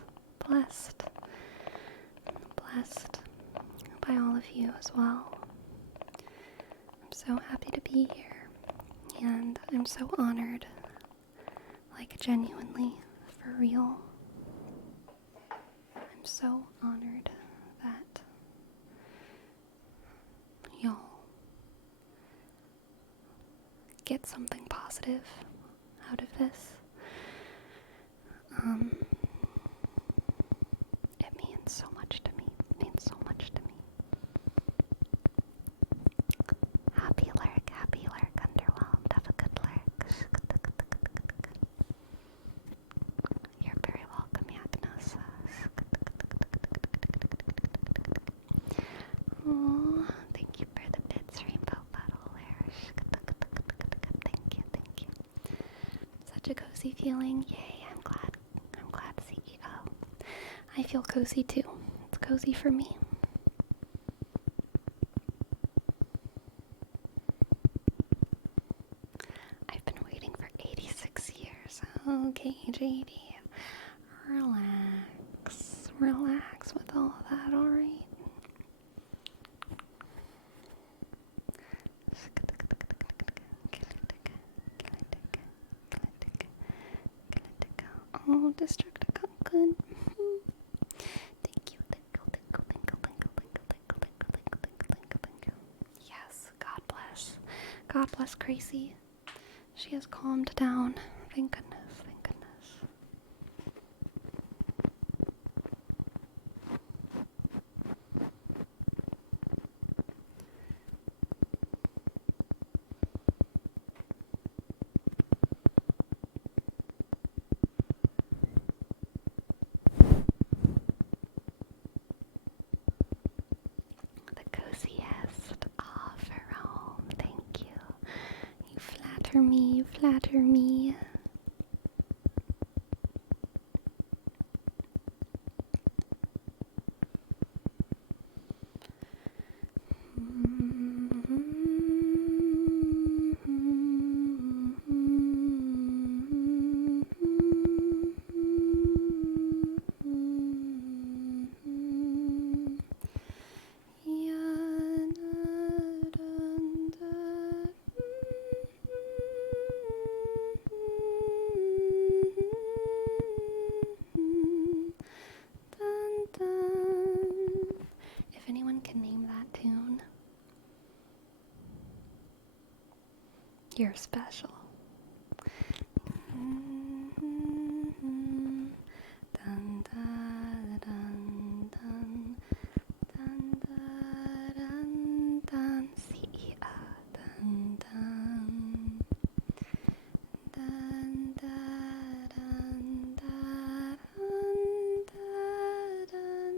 by all of you as well. I'm so happy to be here, and I'm so honored, like genuinely, for real. I'm so honored that y'all get something positive out of this. It means so much to me. It means so much to me. Happy lurk, underwhelmed. Have a good lurk. You're very welcome, Yagnos. Oh, thank you for the bits, Rainbow Bottle there. Thank you. Such a cozy feeling. Yay, I'm glad, CEO. I feel cozy too. It's cozy for me. I've been waiting for 86 years. Okay, JD. Relax with all of that, alright? Oh, district got good. Thank you. Yes, God bless. God bless Gracie. She has calmed down. Thank goodness. The coziest. Ah, Jerome, thank you. You flatter me. If anyone can name that tune, you're special. Dun, dun, dun, dun, dun, dun, dun, CEO. Dun, dun, dun, dun, dun, dun, dun, dun, dun, dun, dun,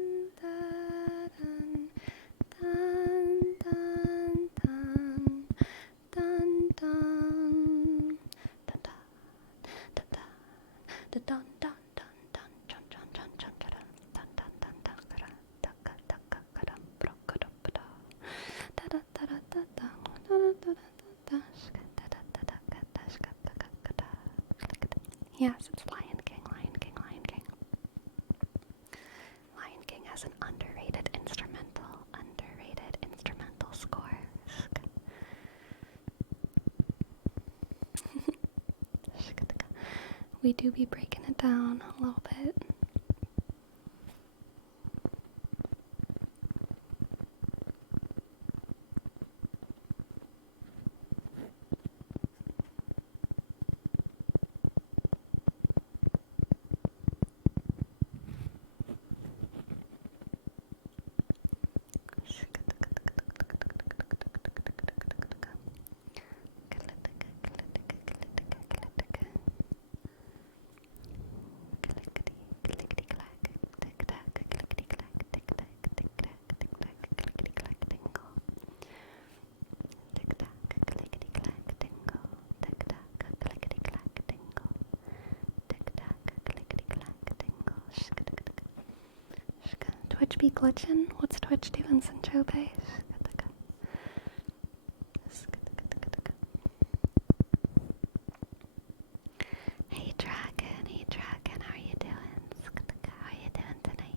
dun, dun. Yes, it's Lion King. Lion King has an underrated instrumental score. We do be breaking it down a little bit. Twitch be glitching? What's Twitch doing, Sanchope? Hey Dragon, how are you doing? How are you doing tonight?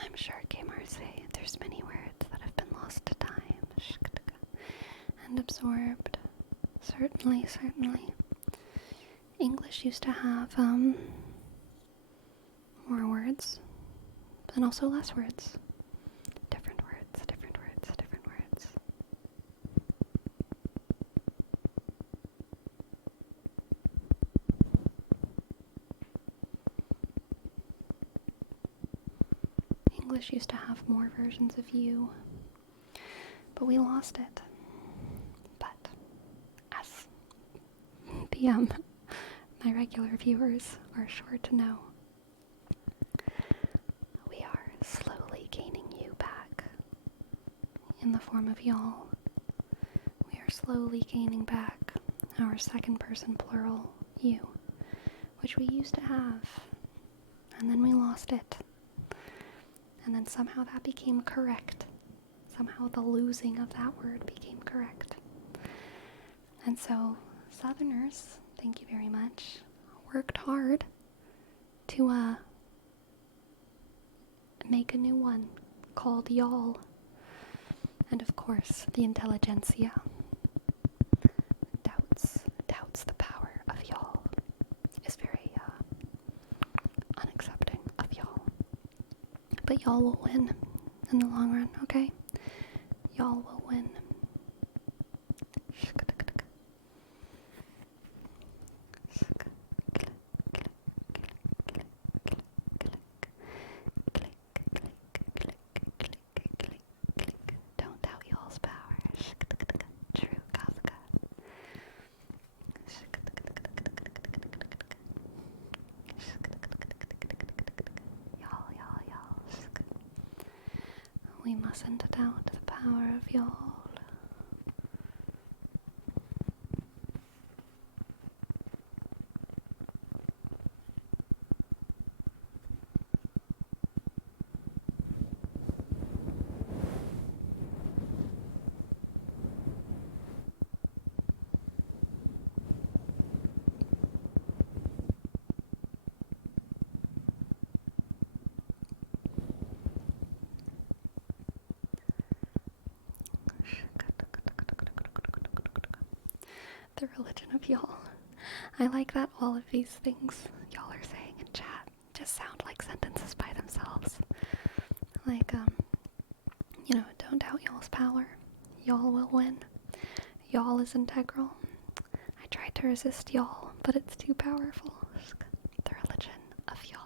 I'm sure gamers say there's many words that have been lost to time and absorbed. Certainly. English used to have more words, and also less words. Different words. English used to have more versions of you, but we lost it. But as the my regular viewers are sure to know, we are slowly gaining you back in the form of y'all. We are slowly gaining back our second person plural you, which we used to have, and then we lost it. And then somehow that became correct. Somehow the losing of that word became correct. And so, Southerners, thank you very much, worked hard to make a new one called y'all. And of course, the intelligentsia doubts the power of y'all, is very unaccepting of y'all. But y'all will win in the long run, okay? Y'all will win. Don't doubt y'all's power. True, Kafka. Y'all. We mustn't doubt the power of y'all. The religion of y'all. I like that all of these things y'all are saying in chat just sound like sentences by themselves. Like, don't doubt y'all's power. Y'all will win. Y'all is integral. I tried to resist y'all, but it's too powerful. The religion of y'all.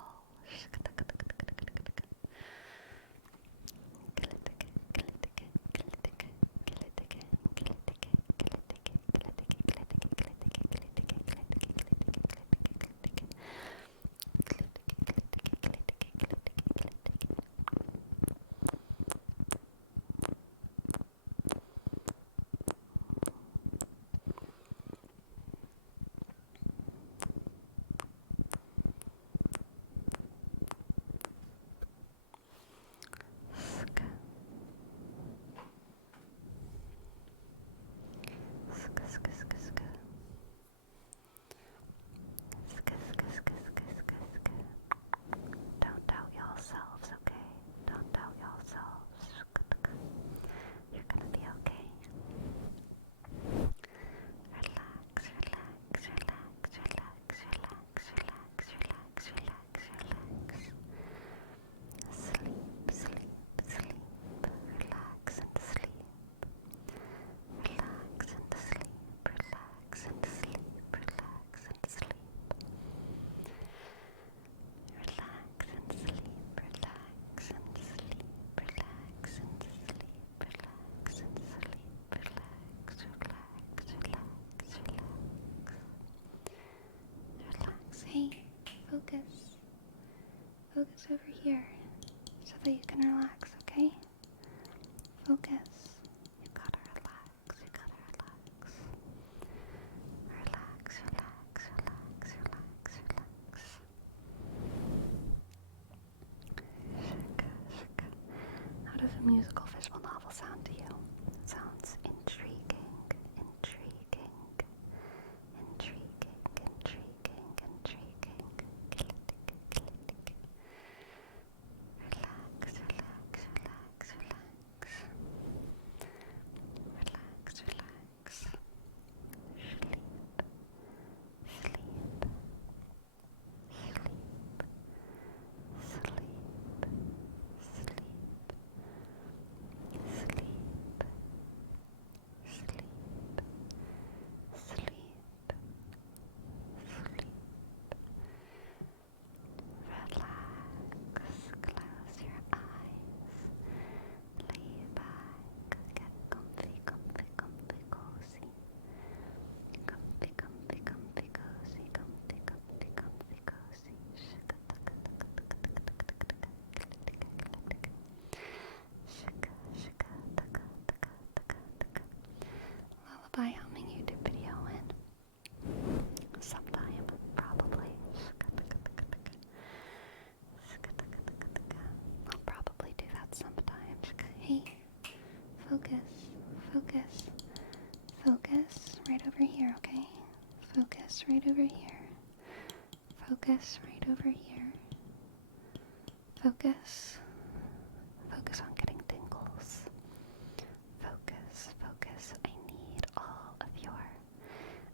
over here so that you can relax, okay? Focus. You gotta relax. You gotta relax. Relax, relax, relax, relax, relax. Shika, shika. How does a musical visual novel sound to you? It sounds intriguing, intriguing, intriguing, intriguing, intriguing. Relax, relax, relax, relax. Relax, relax. Sleep, sleep, sleep, sleep, sleep, sleep, sleep, sleep. Relax, close your eyes, lay back, get comfy, comfy, comfy, cozy. Comfy, comfy, comfy, cozy, comfy, comfy, comfy, cozy. Shika, taka, taka, taka, taka, taka, taka, taka. Shika, shika, taka, taka, taka, taka. Lullaby humming YouTube video in sometime, probably. Shika, taka, taka, taka. Shika, taka, taka, taka. I'll probably do that sometime. Shika. Hey, focus, focus, focus right over here, okay? Focus right over here. Focus right over here. Focus. Focus on getting tingles. Focus, focus. I need all of your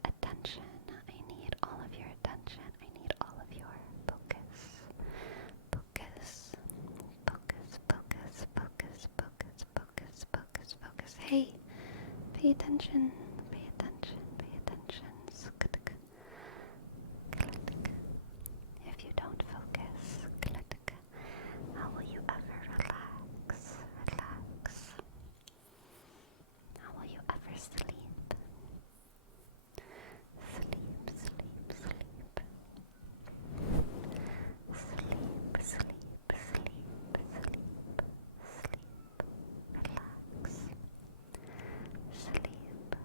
attention. I need all of your attention. I need all of your focus. Focus. Focus, focus, focus, focus, focus, focus, focus. Hey, pay attention. Pay attention. Pay attention. If you don't focus, how will you ever relax? Relax. How will you ever sleep? Sleep, sleep, sleep. Sleep, sleep, sleep, sleep, sleep. Relax. Sleep,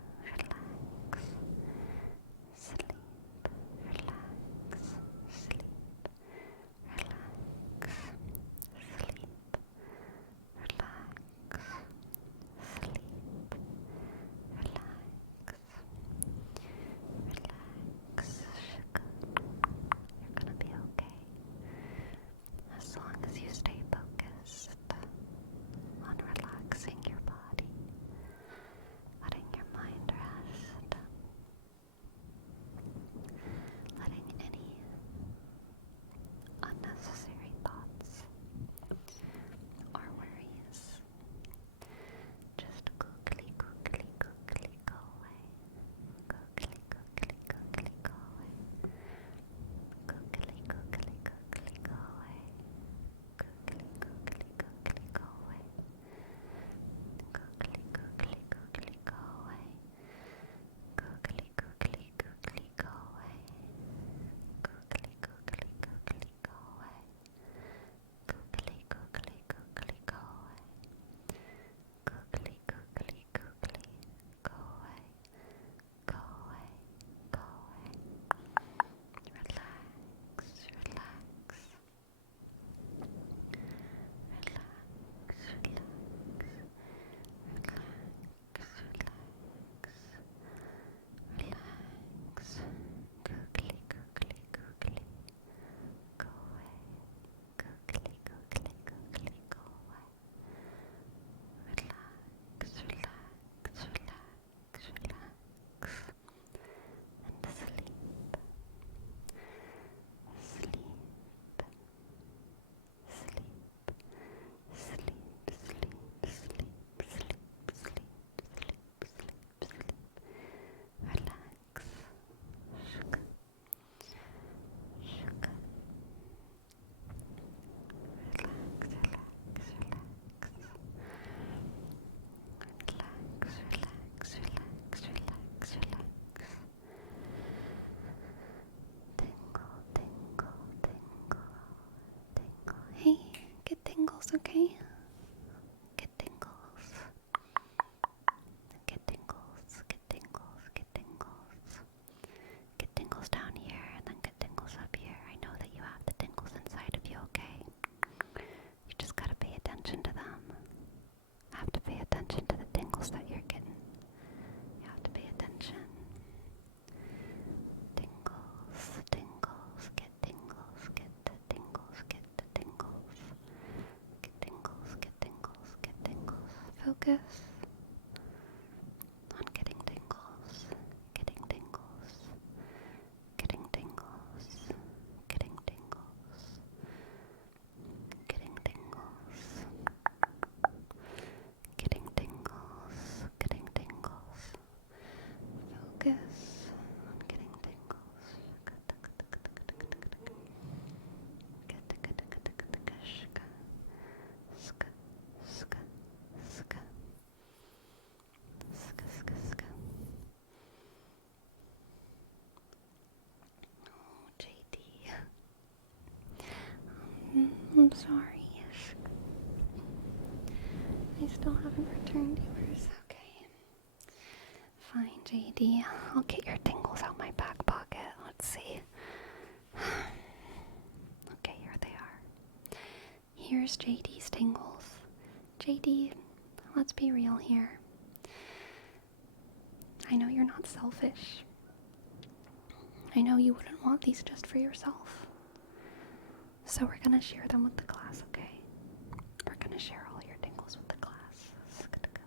Focus on getting tingles, getting tingles, getting tingles, getting tingles, getting tingles, getting tingles, getting tingles. Focus on getting tingles. Ska, ska, ska. Ska, ska, ska. Oh, JD. I'm sorry. I still haven't returned yours. Okay. Fine, JD. I'll get your tingles out my back pocket. Let's see. Okay, here they are. Here's JD's tingles. JD, let's be real here. I know you're not selfish. I know you wouldn't want these just for yourself. So we're gonna share them with the class, okay? We're gonna share all your tingles with the class.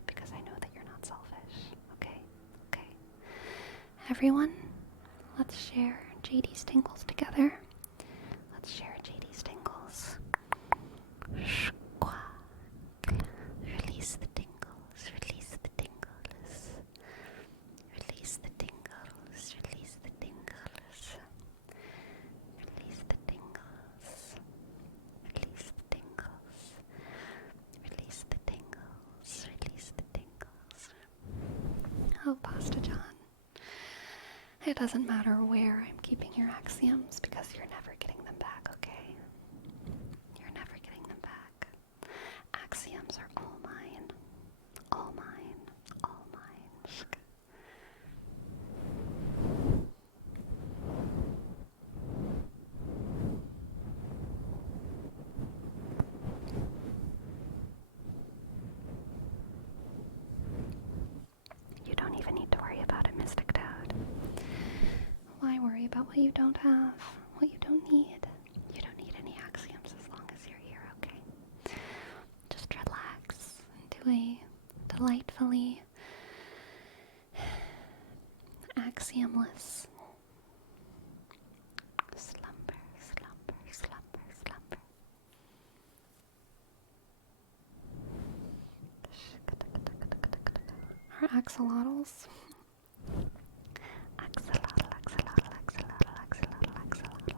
Because I know that you're not selfish, okay? Okay. Everyone, let's share JD's tingles together. Let's share JD's tingles. Release the tingles, release the tingles. Release the tingles, release the tingles. Release the tingles. Release the tingles. Release the tingles. Release the tingles. Oh, Pasta John. It doesn't matter where I'm keeping your axioms because you're never getting them back, okay? You're never getting them back. Axioms are all mine. All mine. All mine. You don't even need to worry about it, Mystic Toad. Why worry about what you don't have, what you don't need? You don't need any axioms as long as you're here, okay? Just relax into a delightfully axiomless slumber, slumber, slumber, slumber. Our axolotls. Axolotl, axolotl, axolotl, axolotl, axolotl.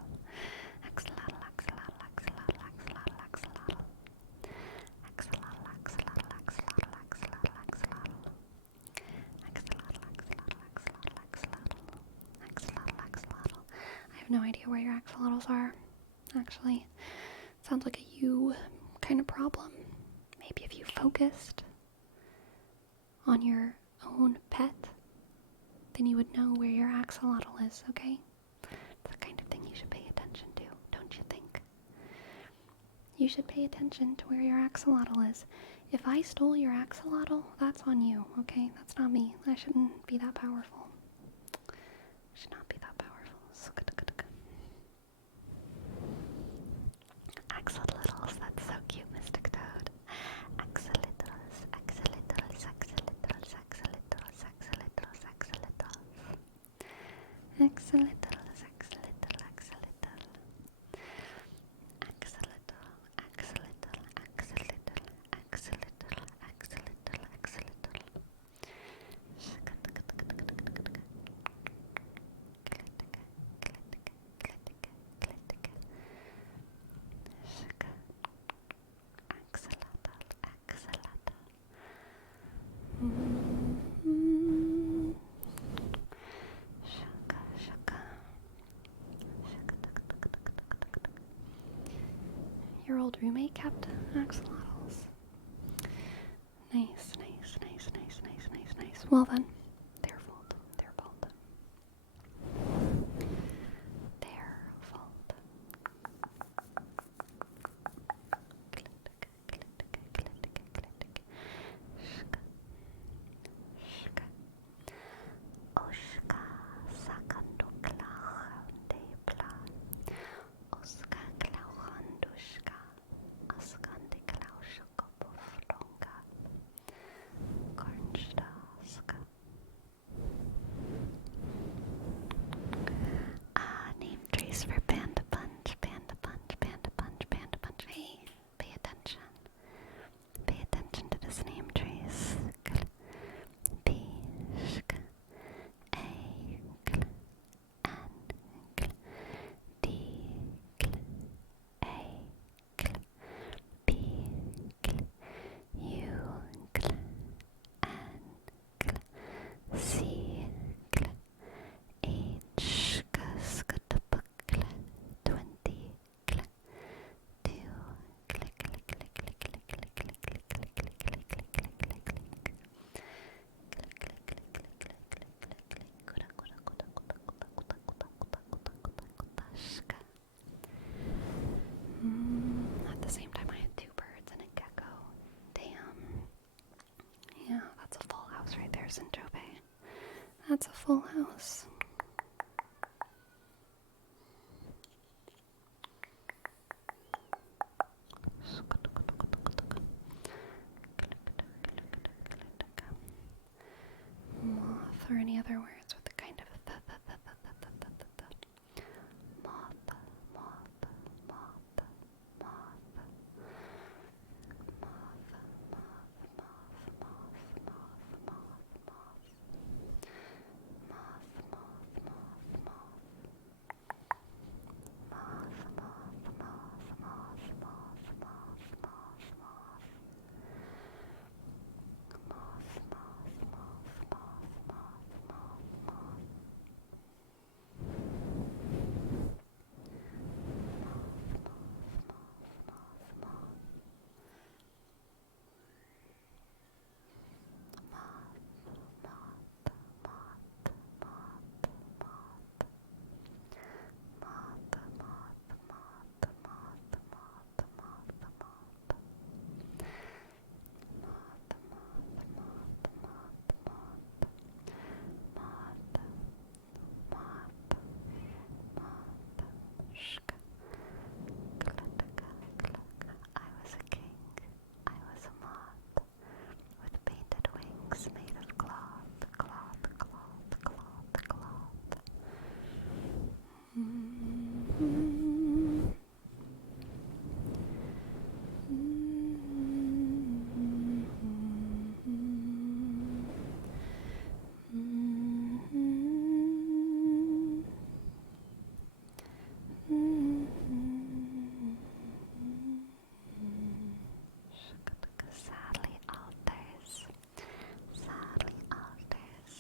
Axolotl, axolotl, axolotl, axolotl, axolotl. Axolotl, axolotl, axolotl, axolotl, axolotl. Axolotl, axolotl, axolotl, axolotl. Axolotl, axolotl. I have no idea where your axolotls are, actually. Sounds like a you kind of problem. Maybe if you focused on your own pet, then you would know where your axolotl is, okay? It's the kind of thing you should pay attention to, don't you think? You should pay attention to where your axolotl is. If I stole your axolotl, that's on you, okay? That's not me. I shouldn't be that powerful. I should not be that powerful. Axolotls, that's so cute, Mystic Toad. Axolotls, axolotls, axolotls, axolotls, axolotls, axolotls. Axolotls, axolotl, axolotl. Axolotl, axolotl, axolotl, axolotl, axolotl, axolotl. Axolotl, axolotl. Shaka, shaka. Your old roommate kept axolotls. Nice, nice, nice, nice, nice, nice, nice. Well then, their fault. Their fault. Their fault. Shka, shka. Oshka, sakando klauhande plan. Oska klauhandushka. Askande klaushka pofronga. years in Jobe. That's a full house. Moth, or any other words with the kind of moth, moth, moth, moth, I was a king. I was a moth with painted wings made of cloth, cloth, cloth, cloth, cloth. Sadly alters. Sadly alters.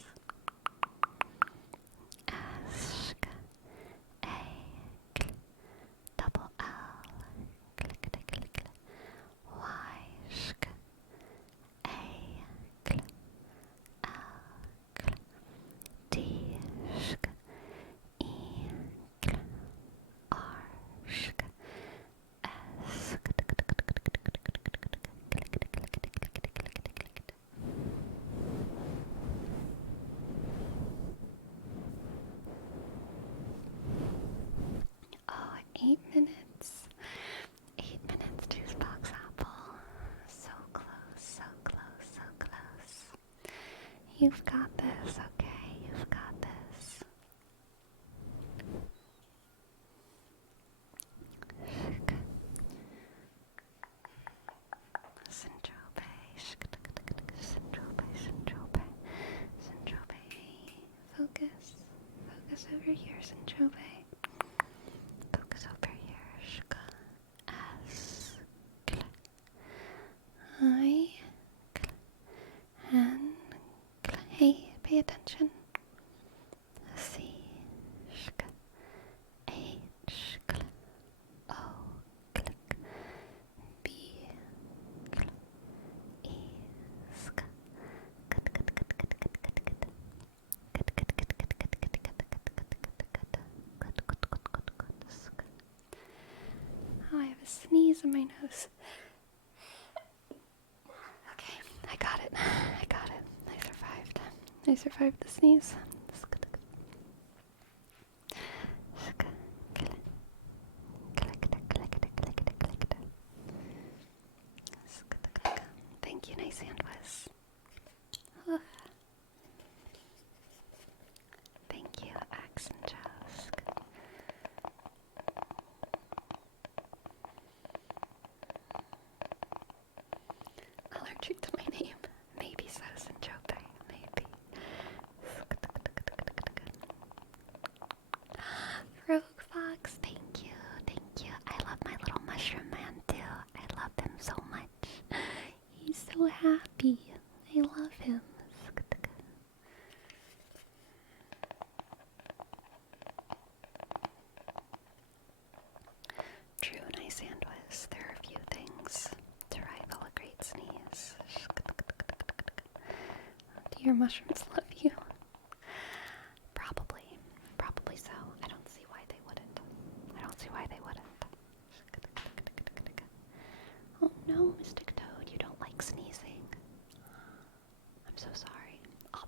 Ask a double L. Click, click, click, click. Ysk a L Dsk E Rsk S. Oh, 8 minutes. 8 minutes, juice box apple. So close, so close, so close. You've got this, okay? You've got this. Centrope, Centrope, Centrope, Centrope. Focus. Focus over here, Centrope. Focus over here. Shka. S. Kl. I. Kl. N. Kl. Hey, pay attention. C. Shka. H. Kl. O. Click. B. Kl. E. Sk. Cut, cut, cut, cut, cut, cut, cut. Cut, cut, cut, cut, cut, cut, cut, cut, cut, cut, cut, cut, cut, cut. Oh, I have a sneeze in my nose. Okay, I got it. I got it. I survived. I survived the sneeze. Thank you, nice hand was. Thank you, Axe and Josk. Allergic to my name. Maybe so, Sinjope. Maybe. Rogue Fox, thank you. Thank you. I love my little mushroom man too. I love him so much. He's so happy. I love him. True, nice hand was. There are a few things to rival a great sneeze. Do your mushrooms love you? Probably. Probably so. I don't see why they wouldn't. I don't see why they wouldn't. Oh no, Mystic Toad, you don't like sneezing. I'm so sorry. I'll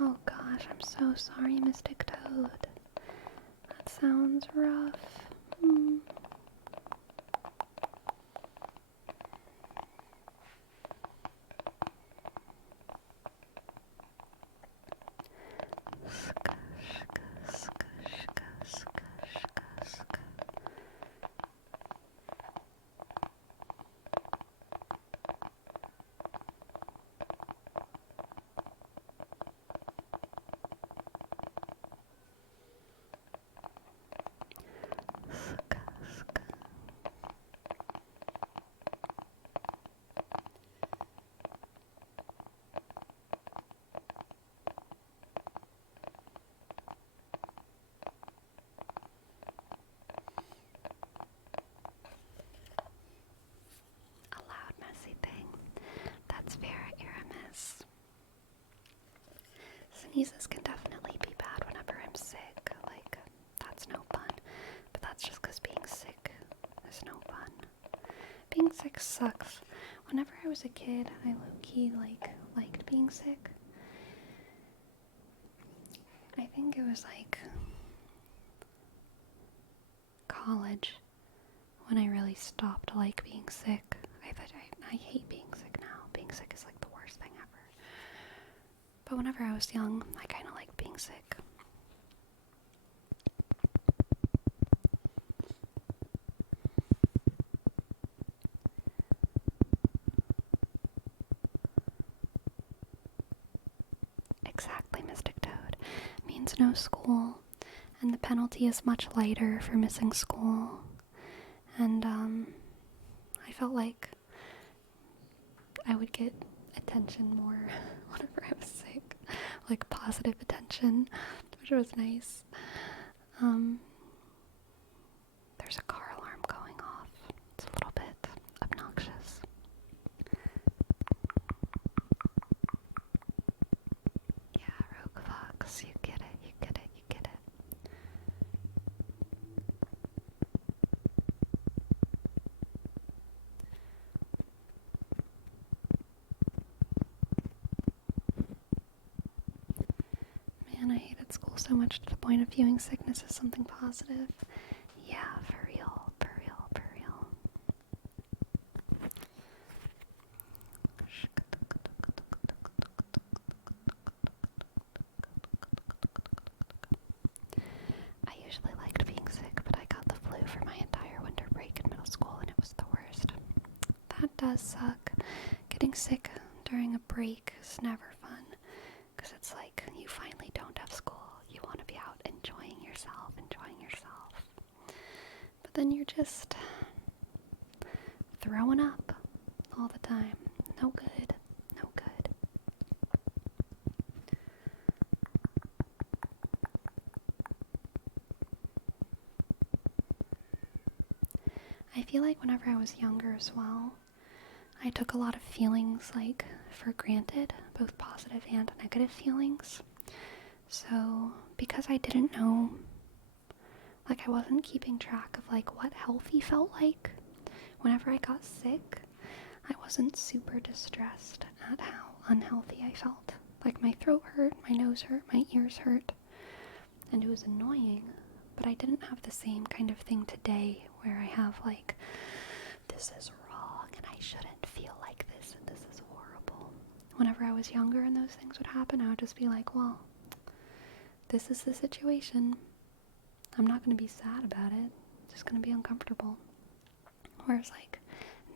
Oh gosh, I'm so sorry, Mystic Toad. That sounds rough. A loud, messy thing. That's Vera Aramis. Sneezes can definitely be bad whenever I'm sick. Like, that's no fun. But that's just because being sick is no fun. Being sick sucks. Whenever I was a kid, I low-key, liked being sick. I think it was, college when I really stopped, being sick. I hate being sick now. Being sick is, the worst thing ever. But whenever I was young, I kind of liked being sick. Exactly, Mystic Toad. Means no school, and the penalty is much lighter for missing school. And, I felt like I would get attention more whenever I was sick. Positive attention, which was nice. There's a car alarm going off. It's a little bit obnoxious. Yeah, Rogue Fox, you get it, you get it, you get it. Man, I hated school so much to the point of viewing sickness as something positive. Yeah, for real, for real, for real. I usually liked being sick, but I got the flu for my entire winter break in middle school, and it was the worst. That does suck. Getting sick during a break is never fun, because it's like you finally don't have school. You want to be out enjoying yourself. But then you're just throwing up all the time. No good. No good. I feel like whenever I was younger as well, I took a lot of feelings for granted, both positive and negative feelings. So because I didn't know, I wasn't keeping track of what healthy felt like, whenever I got sick, I wasn't super distressed at how unhealthy I felt. My throat hurt, my nose hurt, my ears hurt, and it was annoying, but I didn't have the same kind of thing today where I have this is wrong and I shouldn't feel like this and this is horrible. Whenever I was younger and those things would happen, I would just be like, well, this is the situation. I'm not going to be sad about it. It's just going to be uncomfortable. Whereas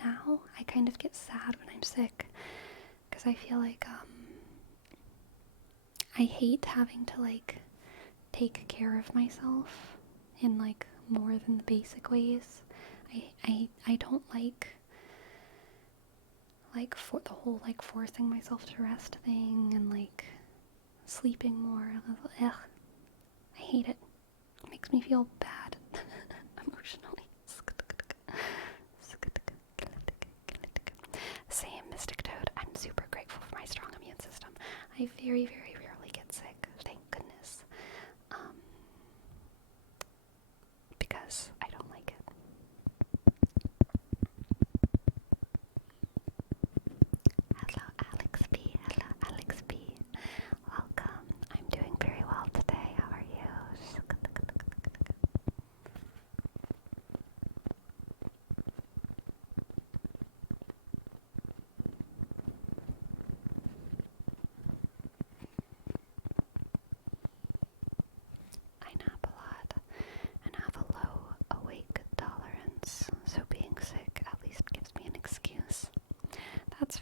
now I kind of get sad when I'm sick because I feel I hate having to take care of myself in more than the basic ways. I don't for the whole forcing myself to rest thing and sleeping more. Ugh, I hate it. It makes me feel bad emotionally. Same, Mystic Toad. I'm super grateful for my strong immune system. I very, very rarely get sick, thank goodness. Because I don't like it. Hello, Alex B. Hello, Alex B. Welcome.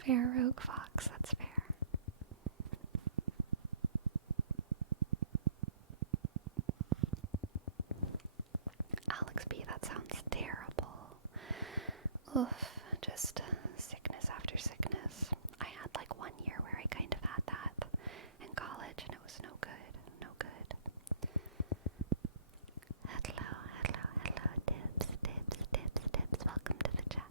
fair, Rogue Fox, that's fair. Alex B, that sounds terrible. Oof, just sickness after sickness. I had like 1 year where I kind of had that in college and it was no good, no good. Hello, Dibs, welcome to the chat,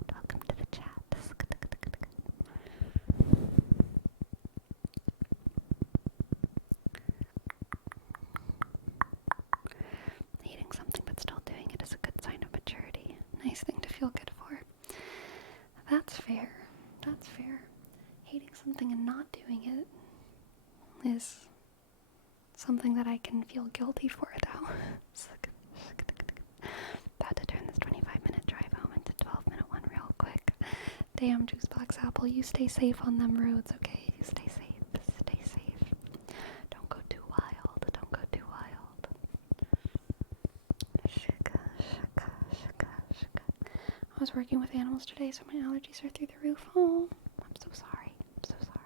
Hating something but still doing it is a good sign of maturity. Nice thing to feel good for. That's fair. That's fair. Hating something and not doing it is something that I can feel guilty for, though. About to turn this 25-minute drive home into 12-minute one real quick. Damn, Juicebox Apple, you stay safe on them roads, okay? You stay safe. Stay safe. Don't go too wild. Don't go too wild. I was working with animals today, so my allergies are through the roof. Oh, I'm so sorry. I'm so sorry.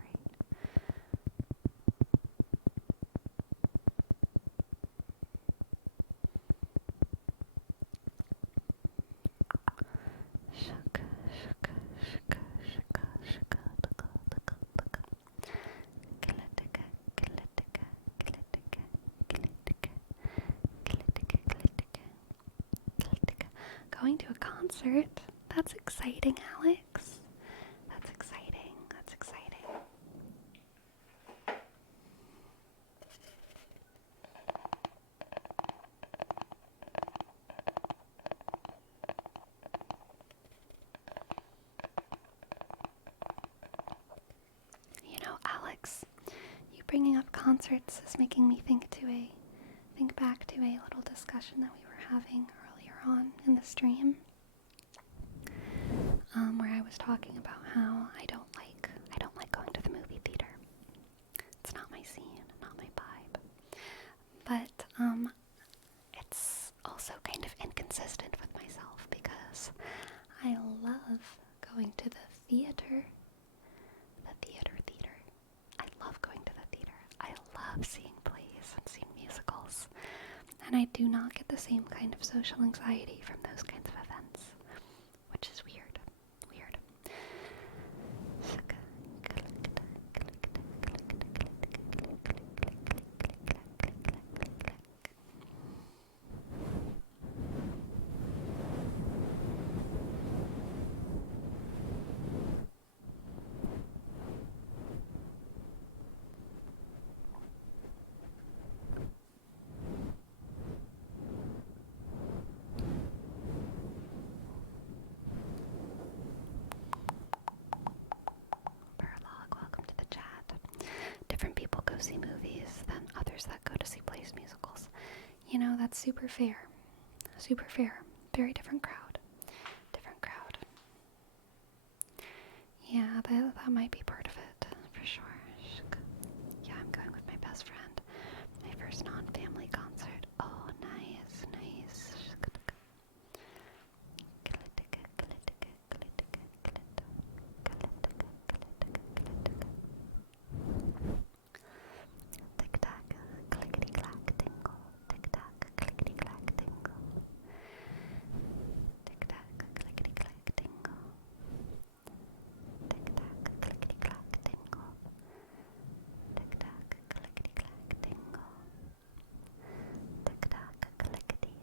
Going to a concert? That's exciting, Alex. That's exciting. That's exciting. You know, Alex, you bringing up concerts is making me think back to a little discussion that we were having earlier on in the stream, where I was talking about how I don't like going to the movie theater. It's not my scene, not my vibe. But it's also kind of inconsistent with myself because I love going to the theater. I love going to the theater. I love seeing plays and seeing musicals. And I do not get the same kind of social anxiety from those kinds of events, which is weird. Different people go see movies than others that go to see plays, musicals. You know, that's super fair. Super fair. Very different crowd. Yeah, that might be part of it, for sure. Yeah, I'm going with my best friend. My first non-family concert. Oh, nice. Tick-tack, clickety-clack, tingle. Tick-tack, clickety-clack, tingle. Tick-tack, clickety-clack, tingle. Tick-tack, clickety-clack, tingle. Tick-tack, clickety-clack, tingle. Tick-tack, clickety-clack, tingle.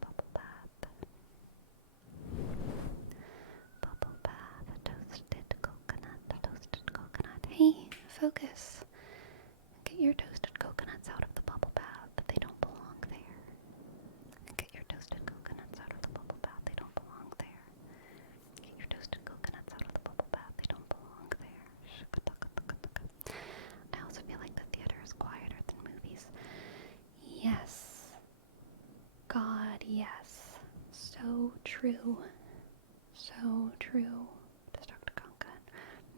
Bubble bath. Bubble bath. Toasted coconut. Hey, focus. Get your toasted coconuts out of the bubble bath. They don't belong there. Get your toasted coconuts out of the bubble bath. They don't belong there. Get your toasted coconuts out of the bubble bath. They don't belong there. I also feel like the theater is quieter than movies. Yes. God, yes. So true. So true. Destructive content.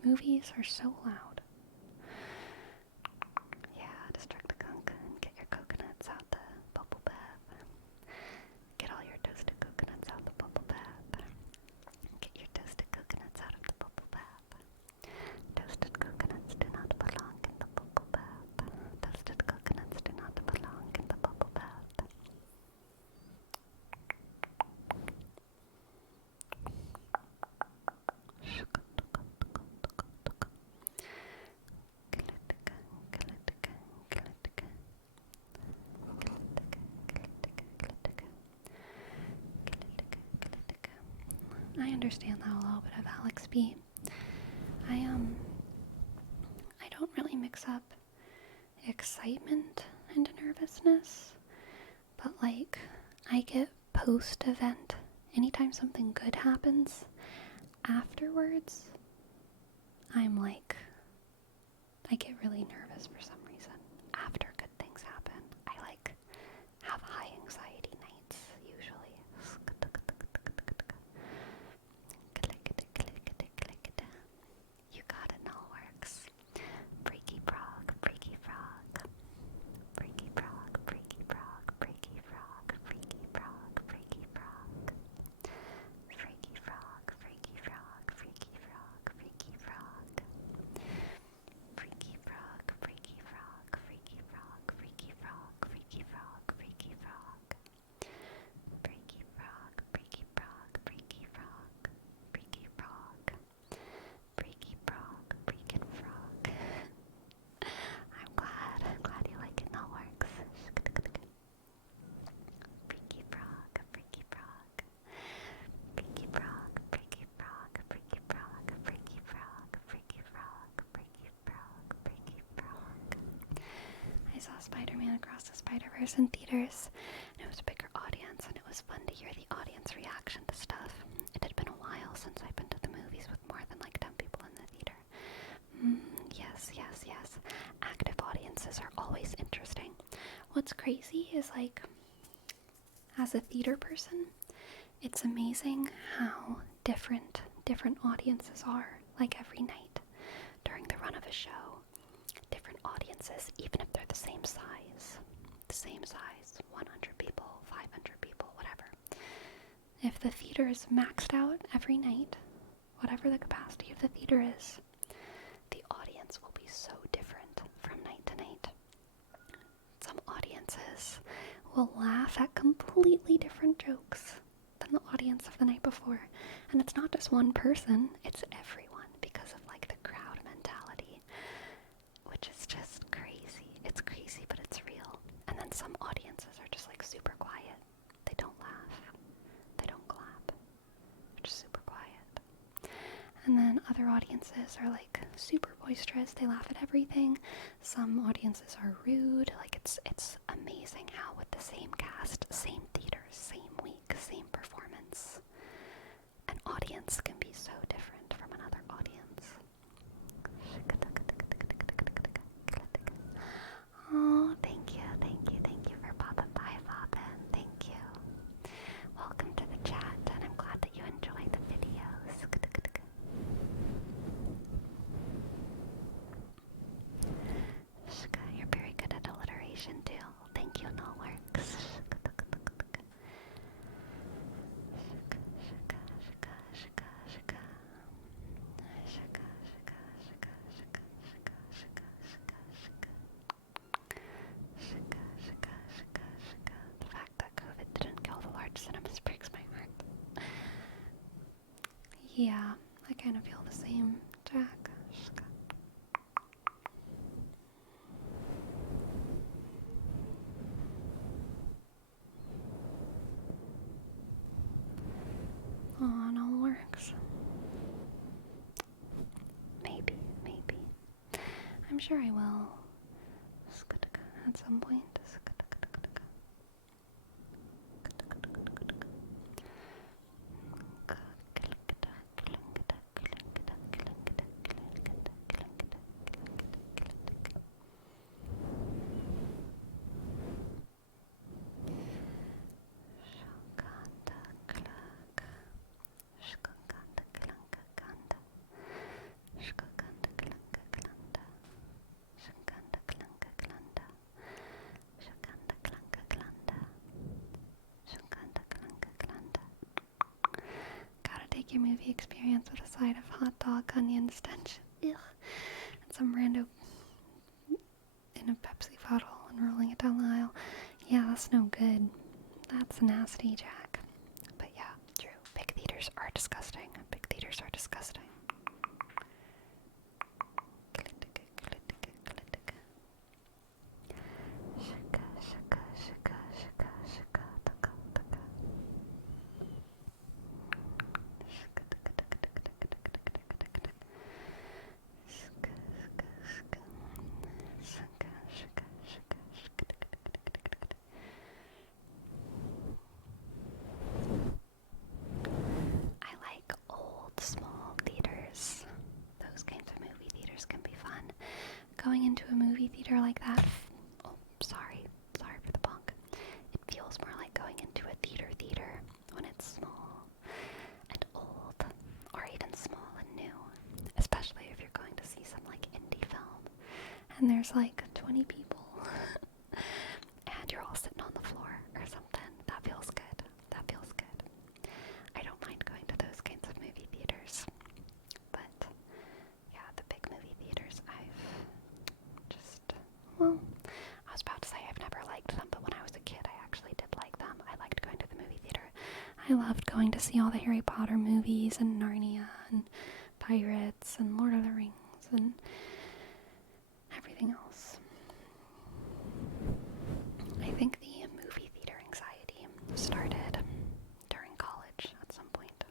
Movies are so loud. I understand that a little bit of Alex B. I don't really mix up excitement and nervousness, but like I get post-event, anytime something good happens, afterwards, I'm like, I get really nervous for some reason. After good things happen, I like have high anxiety nights usually. You got it, all works. Freaky frog, freaky frog. Freaky frog, freaky frog, freaky frog, freaky frog, freaky frog. Freaky frog, freaky frog, freaky frog, freaky frog. Freaky frog, freaky frog, freaky frog, freaky frog, freaky frog, freaky frog. Freaky frog, freaky frog, freaky frog, freaky frog. Freaky frog, freaking frog. I'm glad you like it. That works. Freaky frog, freaky frog. Freaky frog, freaky frog, freaky frog, freaky frog, freaky frog, freaky frog, freaky frog. I saw Spider-Man Across the Spider-Verse in theaters, and it was a bigger audience, and it was fun to hear the audience reaction to stuff. It had been a while since I've been to the movies with more than like 10 people in the theater. Yes. Active audiences are always interesting. What's crazy is like, as a theater person, it's amazing how different audiences are, like every night during the run of a show. Different audiences, even if they're the same size, 100 people, 500 people, whatever. If the theater is maxed out every night, whatever the capacity of the theater is, the audience will be so different from night to night. Some audiences will laugh at completely different jokes than the audience of the night before. And it's not just one person, it's everyone, because of like the crowd mentality, which is just crazy. It's crazy, but it's real. And then some audiences are just like super quiet. They don't laugh. They don't clap. They're just super quiet. And then other audiences are like super boisterous. They laugh at everything. Some audiences are rude. Like it's amazing how with the same cast, same theaters, same week, same performance, an audience can be so different from another audience. Oh, thank you for popping by, Bobbin. Thank you. Welcome to the chat, and I'm glad that you enjoyed the videos. You're very good at alliteration too. Thank you, no works. The fact that COVID didn't kill the large cinemas breaks my heart. Yeah, I kind of feel the same, Jack. Oh, it all works. Maybe. I'm sure I will. At some point. Gotta take your movie experience with a side of hot dog, onion, stench, and some rando in a Pepsi bottle and rolling it down the aisle. Yeah, that's no good. That's nasty, Jack. But yeah, true. Big theaters are disgusting. going into a movie theater like that, oh, sorry for the bonk. It feels more like going into a theater when it's small and old, or even small and new, especially if you're going to see some like indie film and there's like 20 people and you're all sitting on the floor or something. That feels good. I don't mind going to those kinds of movie theaters, but yeah, the big movie theaters, I was about to say I've never liked them, but when I was a kid, I actually did like them. I liked going to the movie theater. I loved going to see all the Harry Potter movies and Narnia and Pirates and Lord of the Rings and everything else. I think the movie theater anxiety started during college at some point.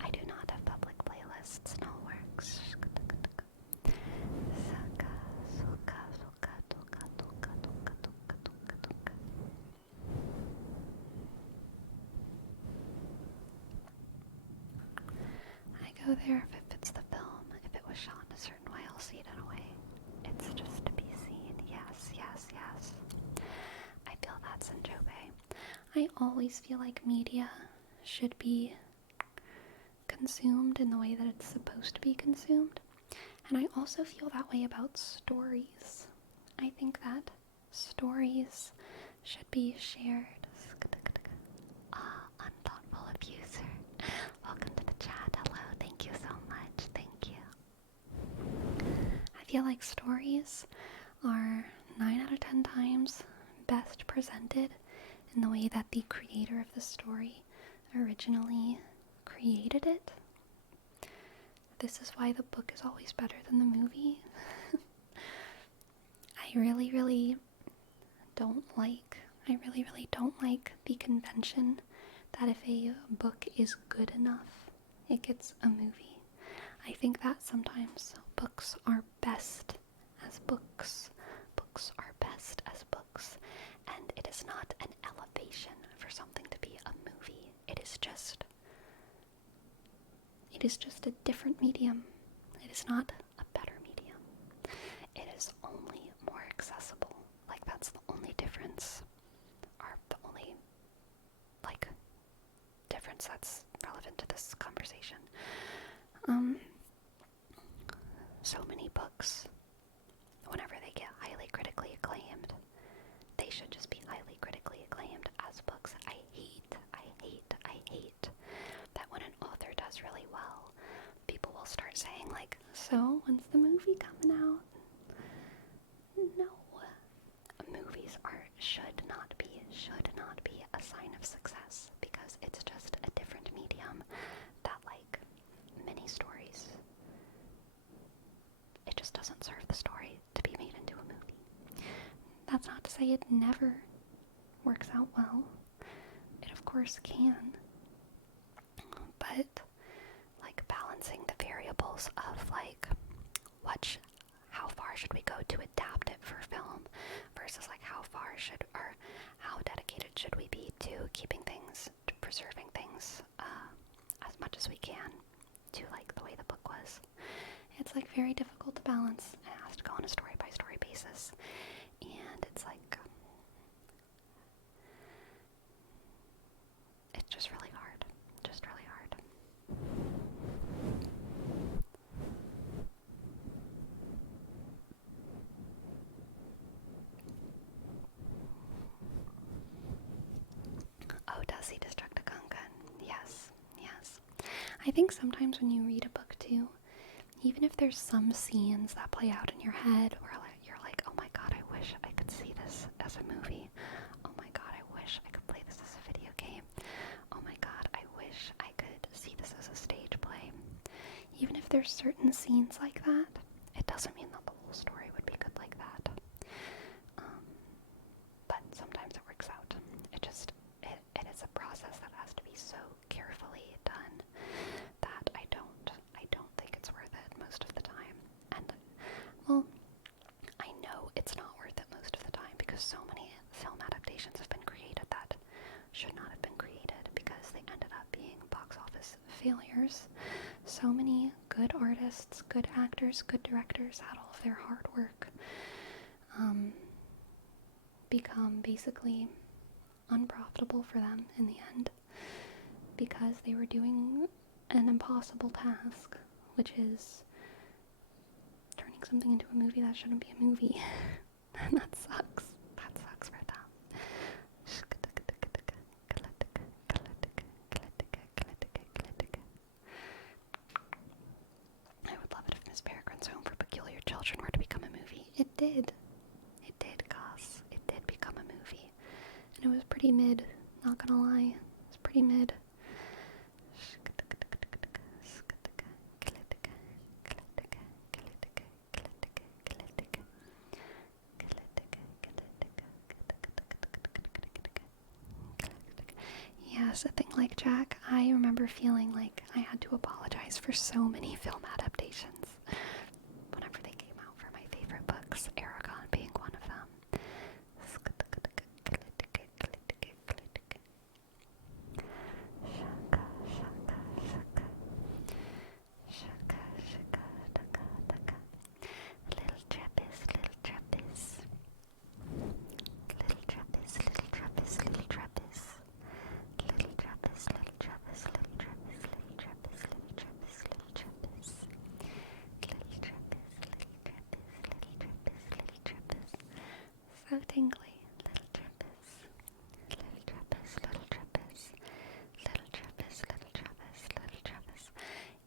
I do not have public playlists, no works. I go there if it fits the film. If it was shot in a certain way, I'll see it in a way. It's just to be seen. Yes. I feel that, Sanjobe. I always feel like media should be consumed in the way that it's supposed to be consumed. And I also feel that way about stories. I think that stories should be shared. Unthoughtful abuser. Welcome to the chat. Hello. Thank you so much. Thank you. I feel like stories are 9 out of 10 times best presented in the way that the creator of the story originally created it. This is why the book is always better than the movie. I really don't like the convention that if a book is good enough, it gets a movie. I think that sometimes books are best as books. Books are best as books, and it is not an elevation for something to be a movie. It is just a different medium. It is not a better medium. It is only more accessible. Like, that's the only difference, or the only, like, difference that's relevant to this conversation. So many books, whenever they get highly critically acclaimed, they should just be highly critically acclaimed as books. I hate that when an author does really well, people will start saying, like, so when's the movie coming out? No. Movies should not be a sign of success, because it's just a different medium that, like many stories, it just doesn't serve the story to be made into a movie. That's not to say it never works out well. It of course can. But, like, balancing the variables of, like, how far should we go to adapt it for film versus, like, how dedicated should we be to preserving things as much as we can to, like, the way the book was. It's, like, very difficult to balance. It has to go on a story-by-story basis. And it's, like, it's just really hard. Oh, does he destruct a Kankan? Yes. I think sometimes when you read a book too, even if there's some scenes that play out in your head where you're like, oh my god, I wish I could see this as a movie. Oh my god, I wish I could play this as a video game. Oh my god, I wish I could see this as a stage play. Even if there's certain scenes like that, it doesn't mean that the whole story would be good like that. But sometimes it works out. It is a process that has to be so carefully done that I don't think it's worth it most of the time. And, well, I know it's not worth it most of the time because so many film adaptations have been created failures. So many good artists, good actors, good directors had all of their hard work become basically unprofitable for them in the end because they were doing an impossible task, which is turning something into a movie that shouldn't be a movie. And that sucks. That sucks for them. I would love it if Miss Peregrine's Home for Peculiar Children were to become a movie. It did. It did, Goss. It did become a movie. And it was pretty mid, not gonna lie. It was pretty mid. Yes, a thing like Jack, I remember feeling like I had to apologize for so many film adaptations whenever they came out for my favorite books, Aragon being one of them. Little Trappist, little Trappist. Little Trappist, little Trappist, little Trappist. Little Trappist, little Trappist, little Trappist, little Trappist, little Trappist, little Trappist. Little Trappist, little Trappist, little Trappist, little Trappist. So tingly. Little Trappist. Little Trappist, little Trappist. Little Trappist, little Trappist, little Trappist.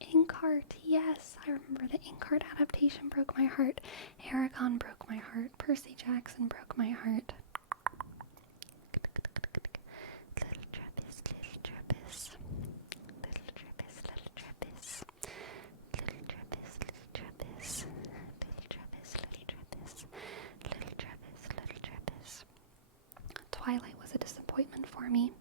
Inkheart, yes, I remember the Inkheart adaptation broke my heart. Aragon broke my heart. Percy Jackson broke my heart. Little Trappist, little Trappist. Little Trappist, little Trappist. Little Trappist, little Trappist. Little Trappist, little Trappist. Little Trappist, little Trappist. Twilight was a disappointment for me.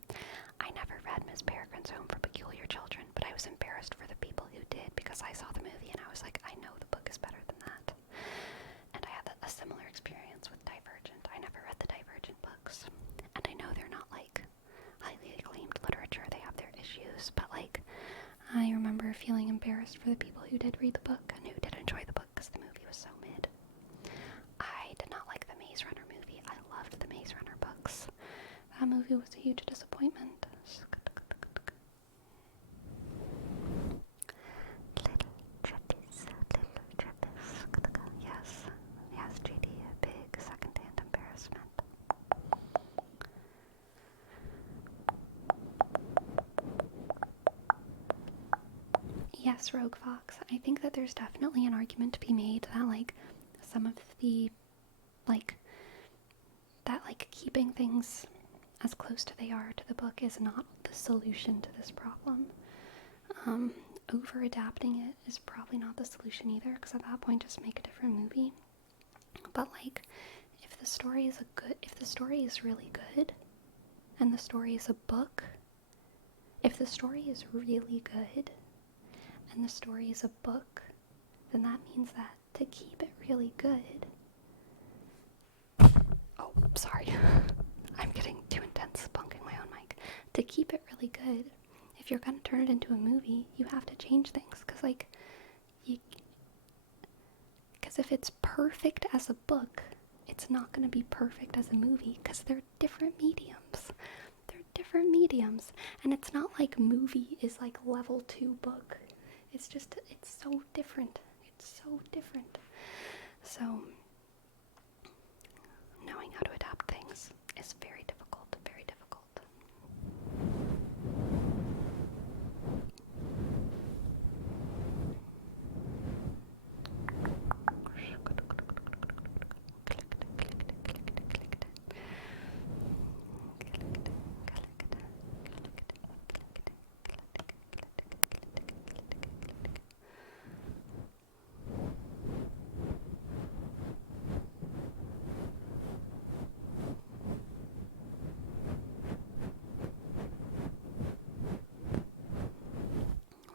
I never read Miss Peregrine's Home for Peculiar Children, but I was embarrassed for the people who did because I saw the movie and I was like, I know the book is better than that. And I had a similar experience with Divergent. I never read the Divergent books. And I know they're not like highly acclaimed literature, they have their issues, but like I remember feeling embarrassed for the people who did read the book and who did enjoy the book because the movie was so mid. I did not like the Maze Runner movie. I loved the Maze Runner books. That movie was a huge disappointment. Little Trappist, little Trappist. Yes, yes, JD, a big second-hand embarrassment. Yes, Rogue Fox. I think that there's definitely an argument to be made that, like, some of the, like, that, like, keeping things as close to they are to the book is not the solution to this problem. Over-adapting it is probably not the solution either, because at that point, just make a different movie. But, like, if the story is really good, and the story is a book, if the story is really good, and the story is a book, then that means that to keep it really good... Oh, sorry. I'm getting too intense bunking my own mic. To keep it really good, if you're going to turn it into a movie, you have to change things. Because, like, because if it's perfect as a book, it's not going to be perfect as a movie. Because they're different mediums. They're different mediums. And it's not like movie is like level 2 book. It's just, it's so different. It's so different. So, knowing how to adapt things is very difficult, very difficult.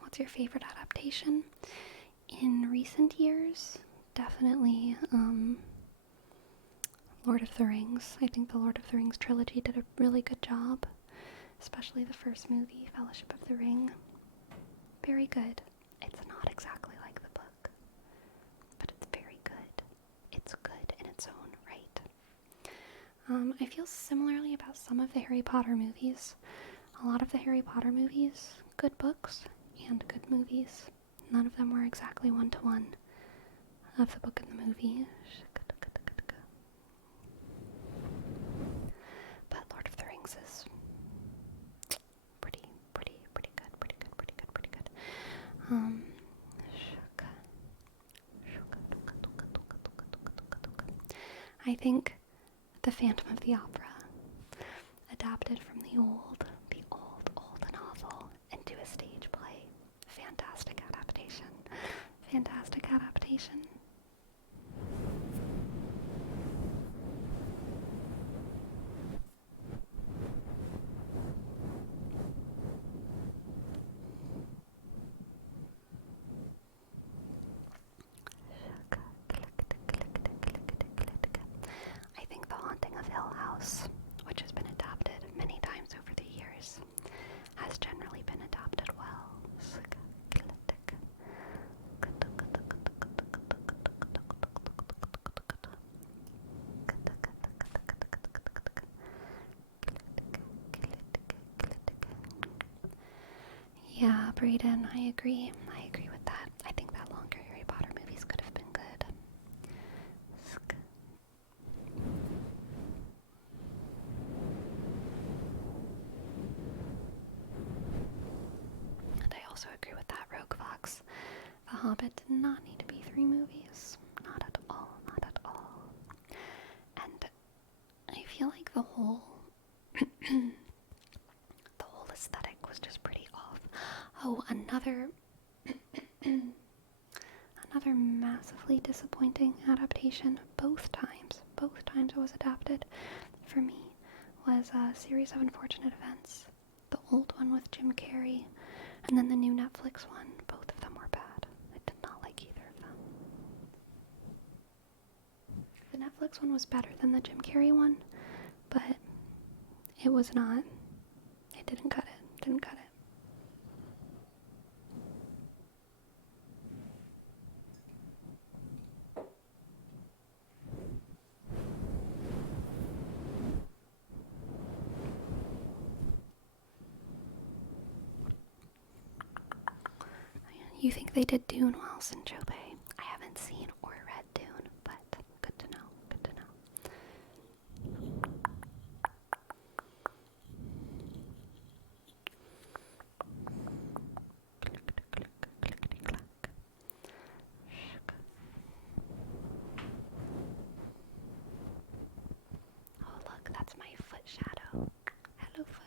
What's your favorite adaptation? In recent years, definitely Lord of the Rings. I think the Lord of the Rings trilogy did a really good job, especially the first movie, Fellowship of the Ring. very good. It's not exactly like the book, but it's very good. It's good in its own right. I feel similarly about some of the Harry Potter movies. A lot of the Harry Potter movies, good books and good movies. None of them were exactly one-to-one of the book and the movie. But Lord of the Rings is pretty good. I think The Phantom of the Opera, adapted from the old novel into a stage play. Fantastic adaptation. Fantastic adaptation. I think The Haunting of Hill House, which has been adapted many times over the years, has generally been adapted well. Yeah, Brayden, I agree. I agree with that. I think that longer Harry Potter movies could have been good. And I also agree with that, Rogue Fox. The Hobbit did not need to be 3 movies. Not at all, not at all. And I feel like the whole aesthetic was just pretty off. Oh, another massively disappointing adaptation, both times it was adapted for me, was a Series of Unfortunate Events. The old one with Jim Carrey, and then the new Netflix one. Both of them were bad. I did not like either of them. The Netflix one was better than the Jim Carrey one, but it was not. It didn't cut it. Didn't cut it. You think they did Dune well, Sinchope? I haven't seen or read Dune, but good to know. Good to know. Oh, look, that's my foot shadow. Hello, foot.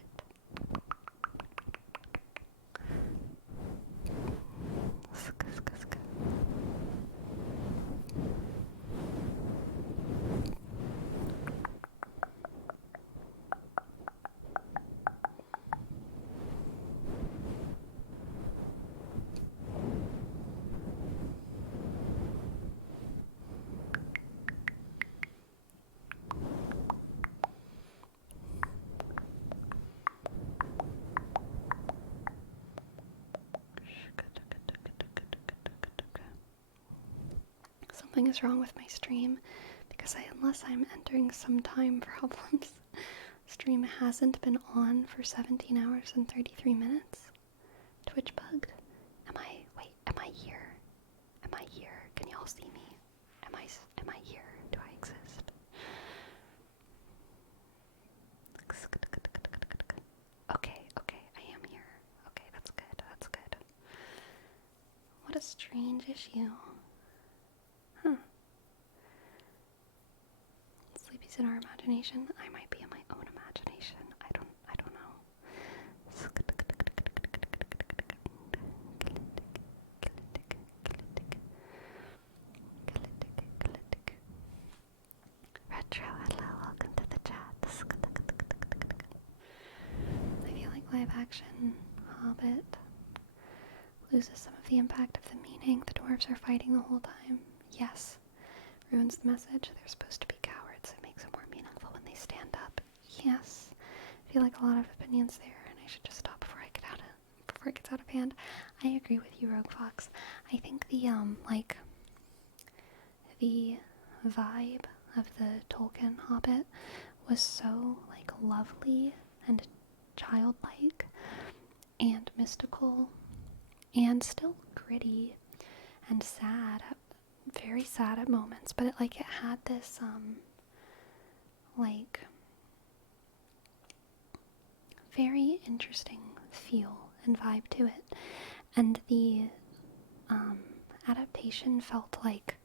Something is wrong with my stream because unless I'm entering some time problems, stream hasn't been on for 17 hours and 33 minutes. Twitch bugged. Am I here? Am I here? Can y'all see me? Am I here? Do I exist? Okay, I am here. Okay, that's good. What a strange issue. Huh. Sleepy's in our imagination. I might be in my own imagination. I don't know. Retro, hello, welcome to the chat. I feel like live action Hobbit loses some of the impact of the meaning. The dwarves are fighting the whole time. Yes. Ruins the message. They're supposed to be cowards. It makes it more meaningful when they stand up. Yes. I feel like a lot of opinions there, and I should just stop before before it gets out of hand. I agree with you, Rogue Fox. I think the the vibe of the Tolkien Hobbit was so like lovely and childlike and mystical and still gritty and sad, very sad at moments, but it had this like very interesting feel and vibe to it. And the adaptation felt like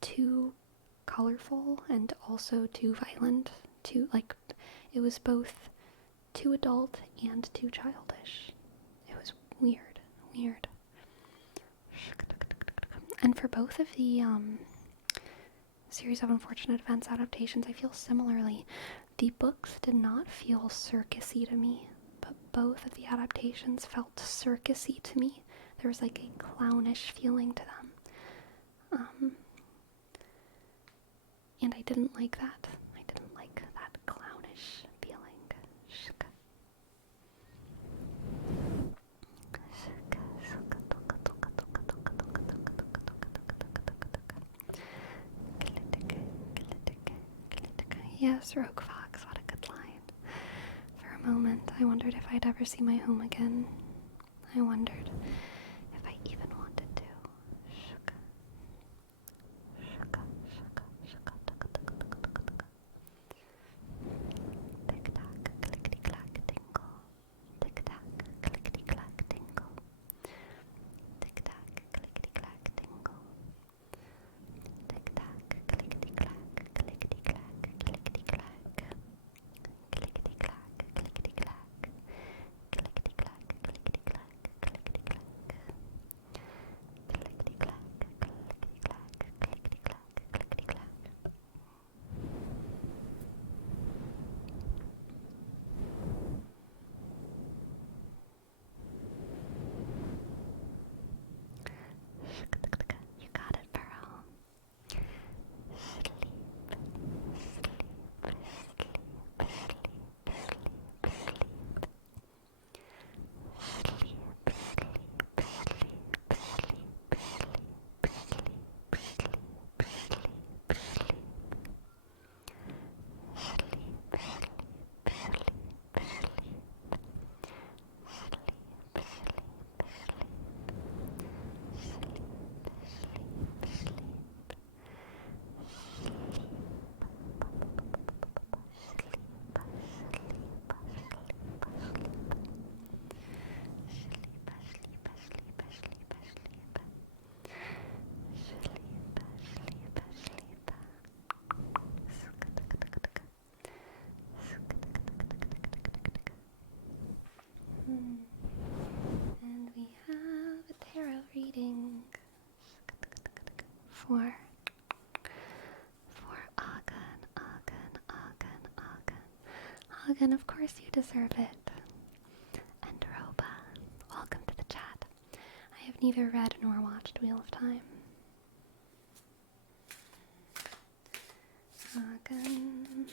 too colorful and also too violent, it was both too adult and too childish. It was weird. And for both of the Series of Unfortunate Events adaptations, I feel similarly. The books did not feel circusy to me, but both of the adaptations felt circusy to me. There was like a clownish feeling to them. And I didn't like that. I didn't like that clownish feeling. Yes, Rogue Fox, what a good line. For a moment, I wondered if I'd ever see my home again. I wondered if I even wanted to. Tick-tock, clickety-clack, tingle. Tick-tock, clickety-clack, tingle. Tick-tock, clickety-clack, tingle. Tick-tock, clickety-clack, clickety-clack, clickety-clack. Clickety-clack, clickety-clack. Clickety-clack, clickety-clack, clickety-clack. Clickety-clack, clickety-clack, clickety-clack, clickety-clack. You got it, Pearl. Sleep, sleep, sleep, sleep, sleep. And we have a tarot reading for Agan, of course you deserve it. And Roba, welcome to the chat. I have neither read nor watched Wheel of Time. Agan.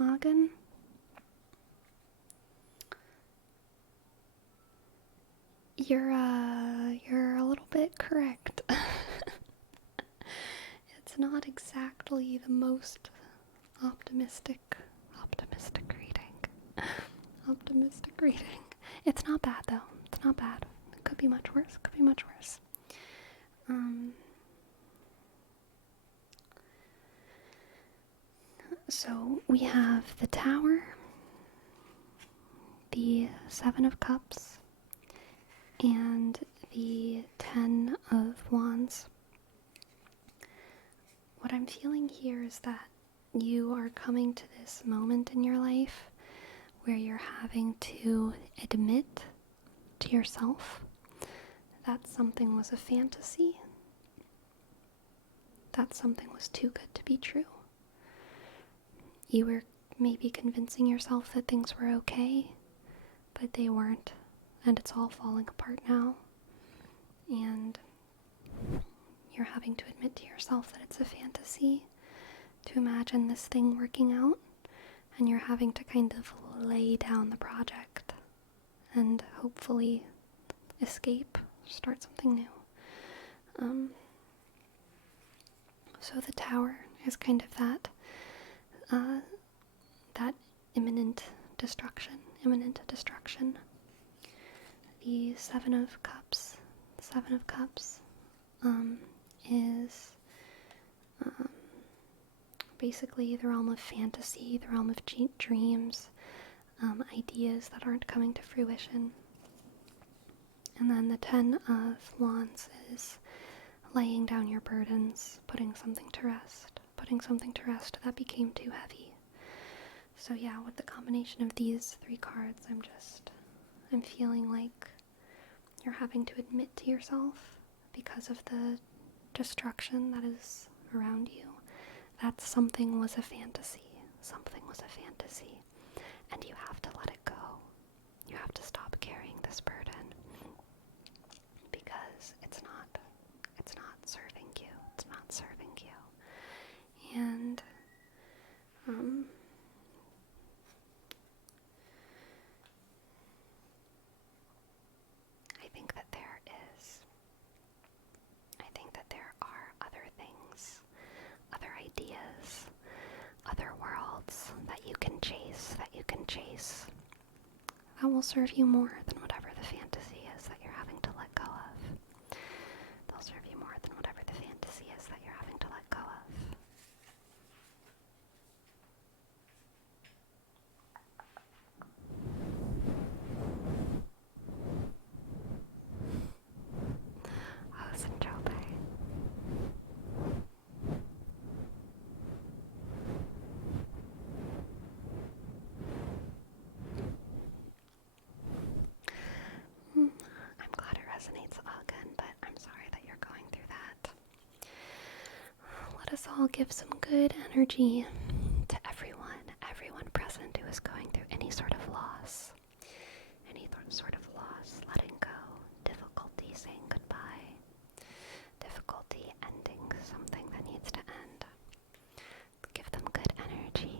Agan? You're a little bit correct. It's not exactly the most optimistic reading. It's not bad though. It's not bad. It could be much worse. So we have the Tower, the Seven of Cups, and the Ten of Wands. What I'm feeling here is that you are coming to this moment in your life where you're having to admit to yourself that something was a fantasy that something was too good to be true. You were maybe convincing yourself that things were okay, but they weren't, and it's all falling apart now. And you're having to admit to yourself that it's a fantasy to imagine this thing working out, and you're having to kind of lay down the project and hopefully escape, start something new. So the tower is kind of that imminent destruction. The Seven of Cups is basically the realm of fantasy, the realm of dreams, ideas that aren't coming to fruition. And then the Ten of Wands is laying down your burdens, putting something to rest that became too heavy. So yeah, with the combination of these three cards, I'm feeling like you're having to admit to yourself, because of the destruction that is around you, that something was a fantasy, and you have to let it go. You have to stop carrying this burden, because it's not serving you. And I think that there are other things, other ideas, other worlds that you can chase, that will serve you more than whatever the fantasy is that you're having to let go of. They'll serve you more than whatever the fantasy is that you're having to let go of. I'm glad it resonates, Agun, but I'm sorry that you're going through that. Let us all give some good energy to everyone present who is going through any sort of loss, letting go, difficulty saying goodbye, difficulty ending something that needs to end. Give them good energy.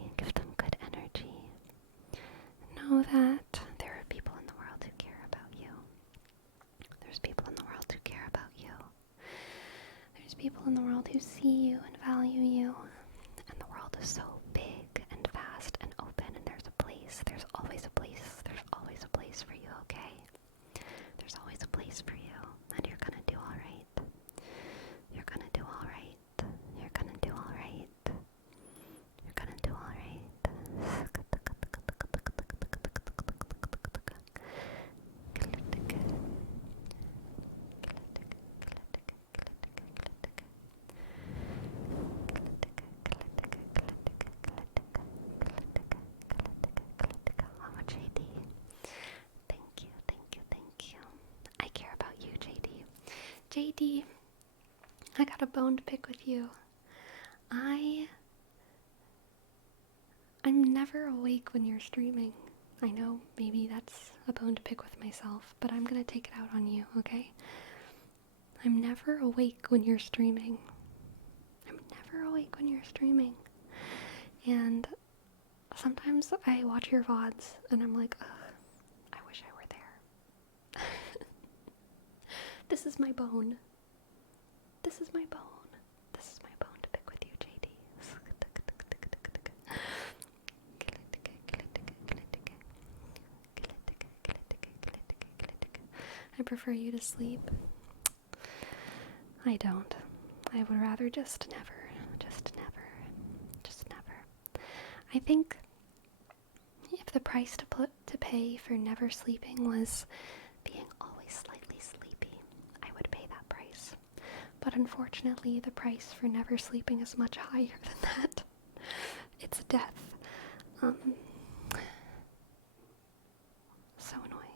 Know that there are people in the world who care about you. There's people in the world who care about you. There's people in the world who see you and value you. And the world is so big and vast and open, and there's always a place for you, okay? There's always a place for you, and you're gonna do alright. You're gonna do alright. Oh, JD. Thank you. I care about you, JD. JD, I got a bone to pick with you. I'm never awake when you're streaming. I know maybe that's a bone to pick with myself, but I'm gonna take it out on you, okay? I'm never awake when you're streaming. And sometimes I watch your VODs and I'm like, ugh, I wish I were there. This is my bone. To pick with you, JD. I prefer you to sleep. I don't. I would rather just never. I think if the price to pay for never sleeping was being always slightly sleepy, I would pay that price. But unfortunately, the price for never sleeping is much higher than that. It's death. So annoying.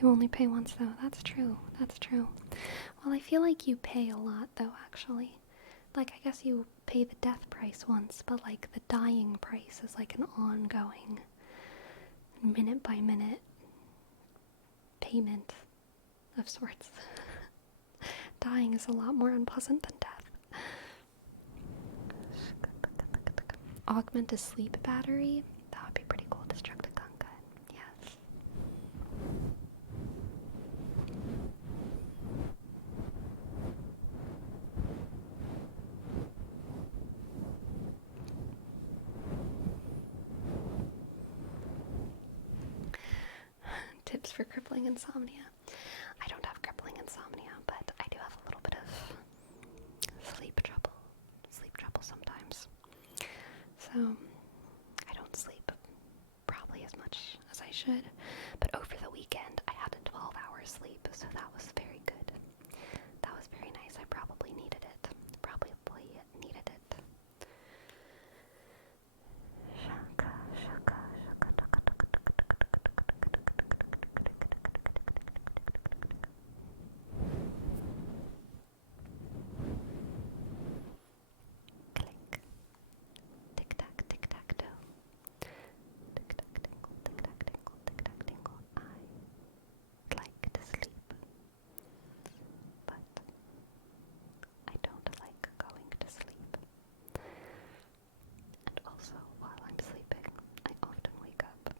You only pay once, though. That's true. That's true. Well, I feel like you pay a lot, though, actually. Like, I guess you pay the death price once, but, like, the dying price is, like, an ongoing, minute by minute payment of sorts. Dying is a lot more unpleasant than death. Augment a sleep battery? That would be pretty cool. Destruct a gun gun. Yes. Tips for crippling insomnia. I don't have crippling insomnia, but I do have a little bit of sleep trouble. Sleep trouble sometimes. So, I don't sleep probably as much as I should. But over the weekend, I had a 12-hour sleep, so that was very good. That was very nice. I probably needed it. Probably needed it. Shaka, shaka, shaka, taka, taka, taka, taka, taka, taka, taka, click. Tick tack, tick tack toe. Tick tack tingle, tick tack tingle, tick tack tingle. I like to sleep, but I don't like going to sleep. And also, while I'm sleeping, I often wake up.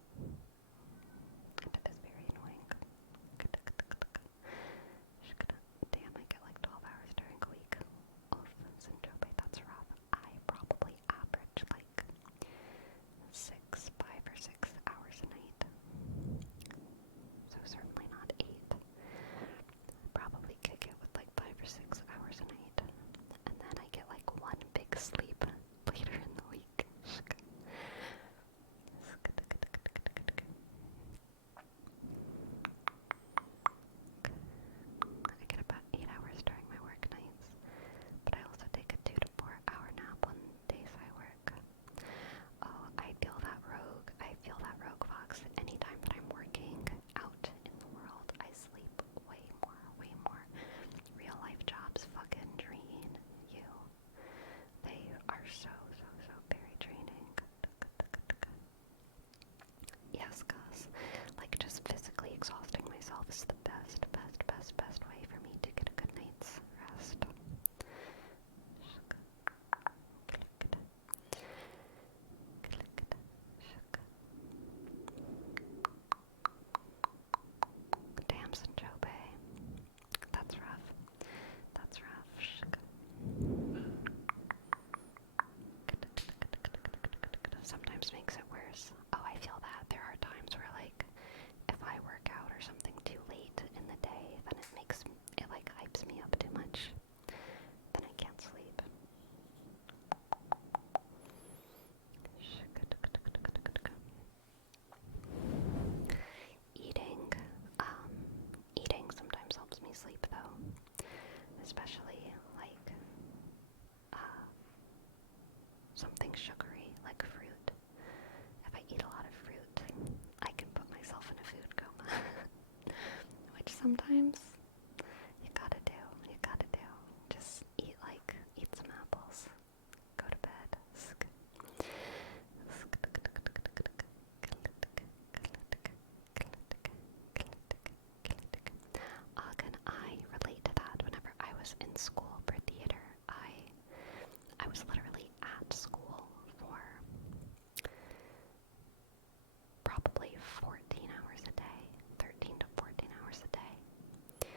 And it is very annoying. Damn, I get like 12 hours during a week of Syntrope. That's rough. I probably average like 5 or 6 hours a night. So certainly not 8. Probably kick it with like 5 or 6 hours a night. And then I get like one big sleep later in the week. I get about 8 hours during my work nights, but I also take a 2 to 4 hour nap on days I work. Oh, I feel that rogue fox. Anytime that I'm working out in the world, I sleep way more. Real life jobs fucking drain you. They are so very draining. Yes, cuz, like, just physically exhausting myself is the best way for me to get a good night's rest. Damn, Sanjobe. That's rough. That's rough. Sometimes makes it worse. Oh, I feel that. There are times where, like, if I work out or something too late in the day, then it like hypes me up too much. Then I can't sleep. Eating, eating sometimes helps me sleep though. Especially like, something sugary, like fruit. If I eat a lot of fruit, I can put myself in a food coma. Which sometimes you gotta do. Just eat some apples. Go to bed. And I relate to that. Whenever I was in school for theater, I was literally at school for probably 14 hours a day, 13 to 14 hours a day.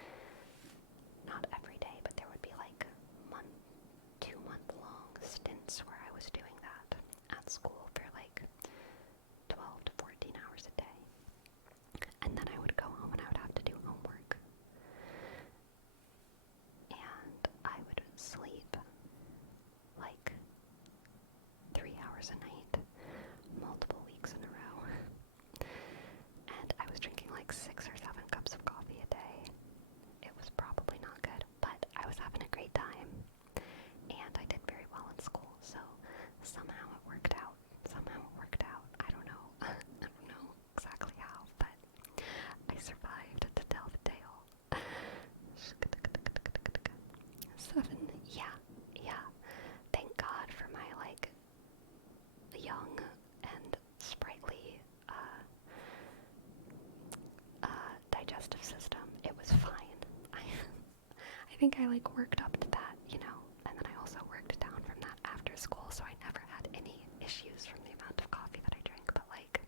think I like worked up to that, you know, and then I also worked down from that after school, so I never had any issues from the amount of coffee that I drank, but like,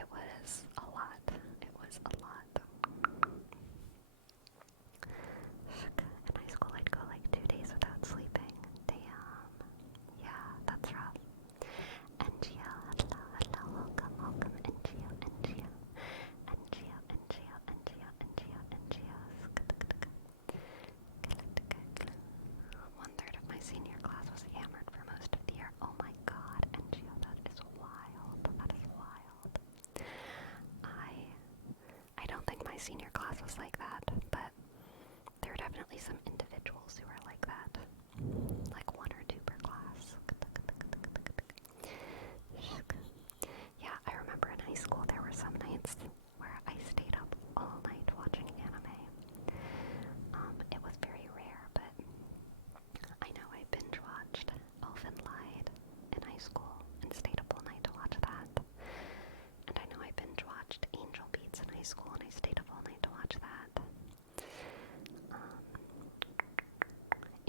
it was a lot. It was a lot. In high school, I'd go like 2 days without sleeping. Damn. Yeah, that's rough. NGO, hello, hello, welcome, welcome, NGO, NGO, NGO, NGO, NGO, NGO, NGO. 1/3 of my senior class was hammered for most of the year. Oh my god, NGO, that is wild. That is wild. I don't think my senior class was like that, but there are definitely some individuals who are like that. Like 1 or 2 per class. Yeah, I remember in high school there were some nights where I stayed up all night watching anime. It was very rare, but I know I binge watched Elfen Lied in high school and stayed up all night to watch that. And I know I binge watched Angel Beats in high school and I stayed up all night to watch that.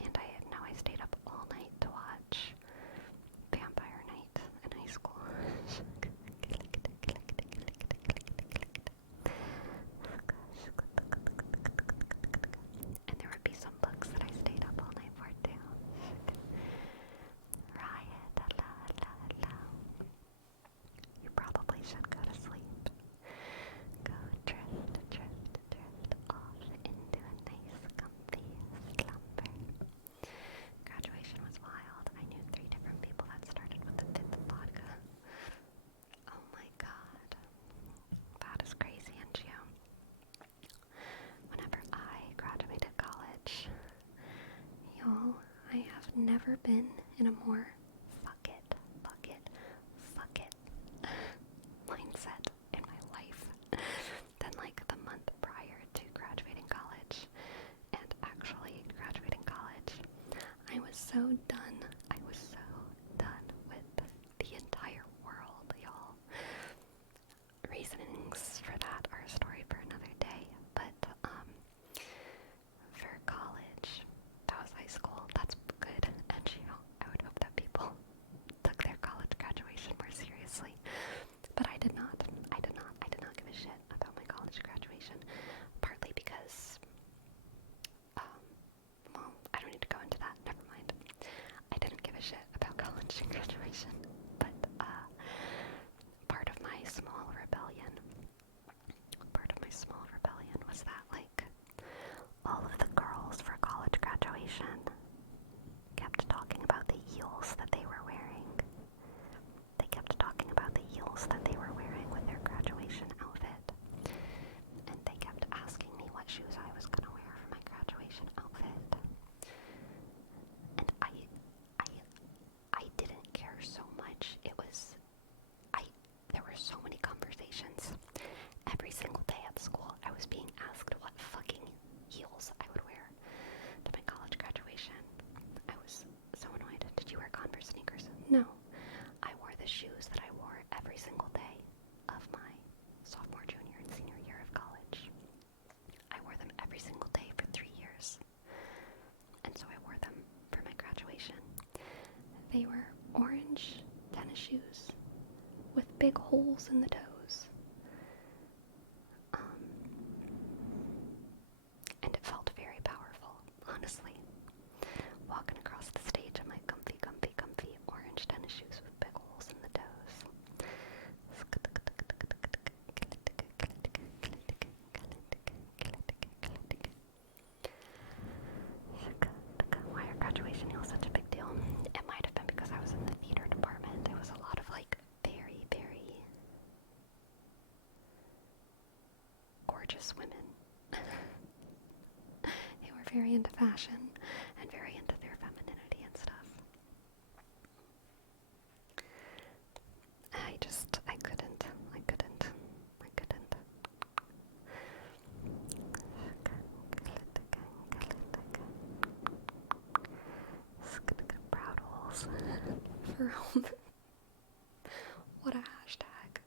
And I know I stayed up all night to watch Vampire Night in high school. And there would be some books that I stayed up all night for too. Riot, hello, hello, hello. You probably should go to sleep. Go drift, drift, drift off into a nice, comfy slumber. Graduation was wild. I knew 3 different people that started with the 5th vodka. Oh my god. That is crazy, NGO. Whenever I graduated college, y'all, I have never been in a more fuck it mindset in my life than like the month prior to graduating college and actually graduating college. I was so done. I was so done with the entire world, y'all. Reasonings for that are a story for another day, but for college, that was high school, that's good, and you know, I would hope that people took their college graduation more seriously, but I did not give a shit about my college graduation, partly because, well, I don't need to go into that, never mind. I didn't give a shit about college graduation, but, part of my small rebellion was that, like, all of the girls for college graduation kept talking about the heels that they were wearing. They kept talking about the heels that they were wearing with their graduation outfit. And they kept asking me what shoes I was gonna wear for my graduation outfit. And I didn't care so much. There were so many conversations. Every single day at school, I was being asked what fucking heels I would wear to my college graduation. I was so annoyed. Did you wear Converse sneakers? No. I wore the shoes that I wore every single day of my sophomore, junior, and senior year of college. I wore them every single day for 3 years. And so I wore them for my graduation. They were orange tennis shoes with big holes in the toes. And it felt very powerful, honestly. Walking across the stage in my comfy orange tennis shoes with big holes in the toes. Why are graduation heels such a big deal? It might have been because I was in the theater department. There was a lot of like very, very gorgeous women. They were very into fashion and very into their femininity and stuff. I couldn't. Proud holes for home. What a hashtag.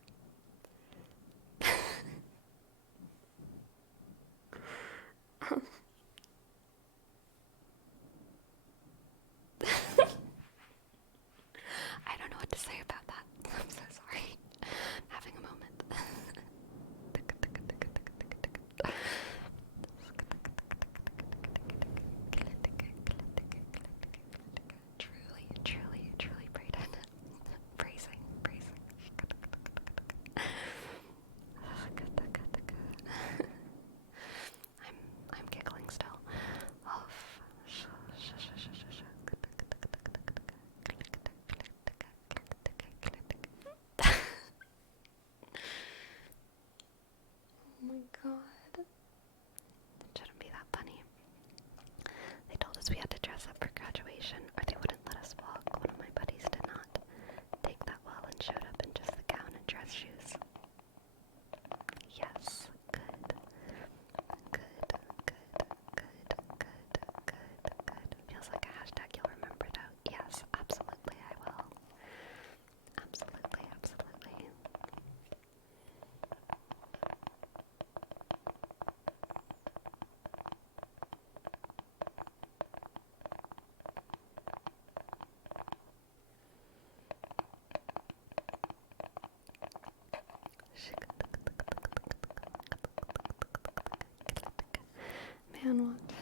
can what?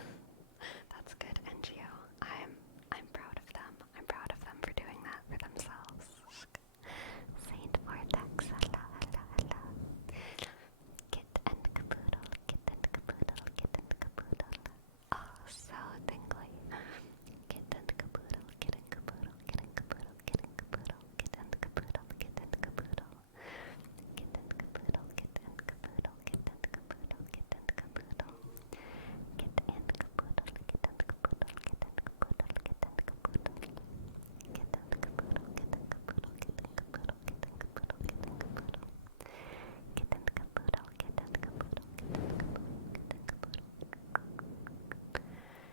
That's good, NGO. I'm proud of them. I'm proud of them for doing that for themselves. Saint Vortex, hello, hello, hello. Kit and Caboodle, Kit and Caboodle, Kit and Caboodle. Oh, so tingly. Kit and Caboodle, Kit and Caboodle, Kit and Caboodle, Kit and Caboodle, Kit and Caboodle, Kit and Caboodle. Kit and Caboodle, Kit and Caboodle, Kit and Caboodle, Kit and Caboodle. Kit and Caboodle, Kit and Caboodle, Kit and Caboodle, Kit and Caboodle. Kit and Caboodle, Kit and Caboodle, Kit and Caboodle, Kit and Caboodle, Kit and Caboodle.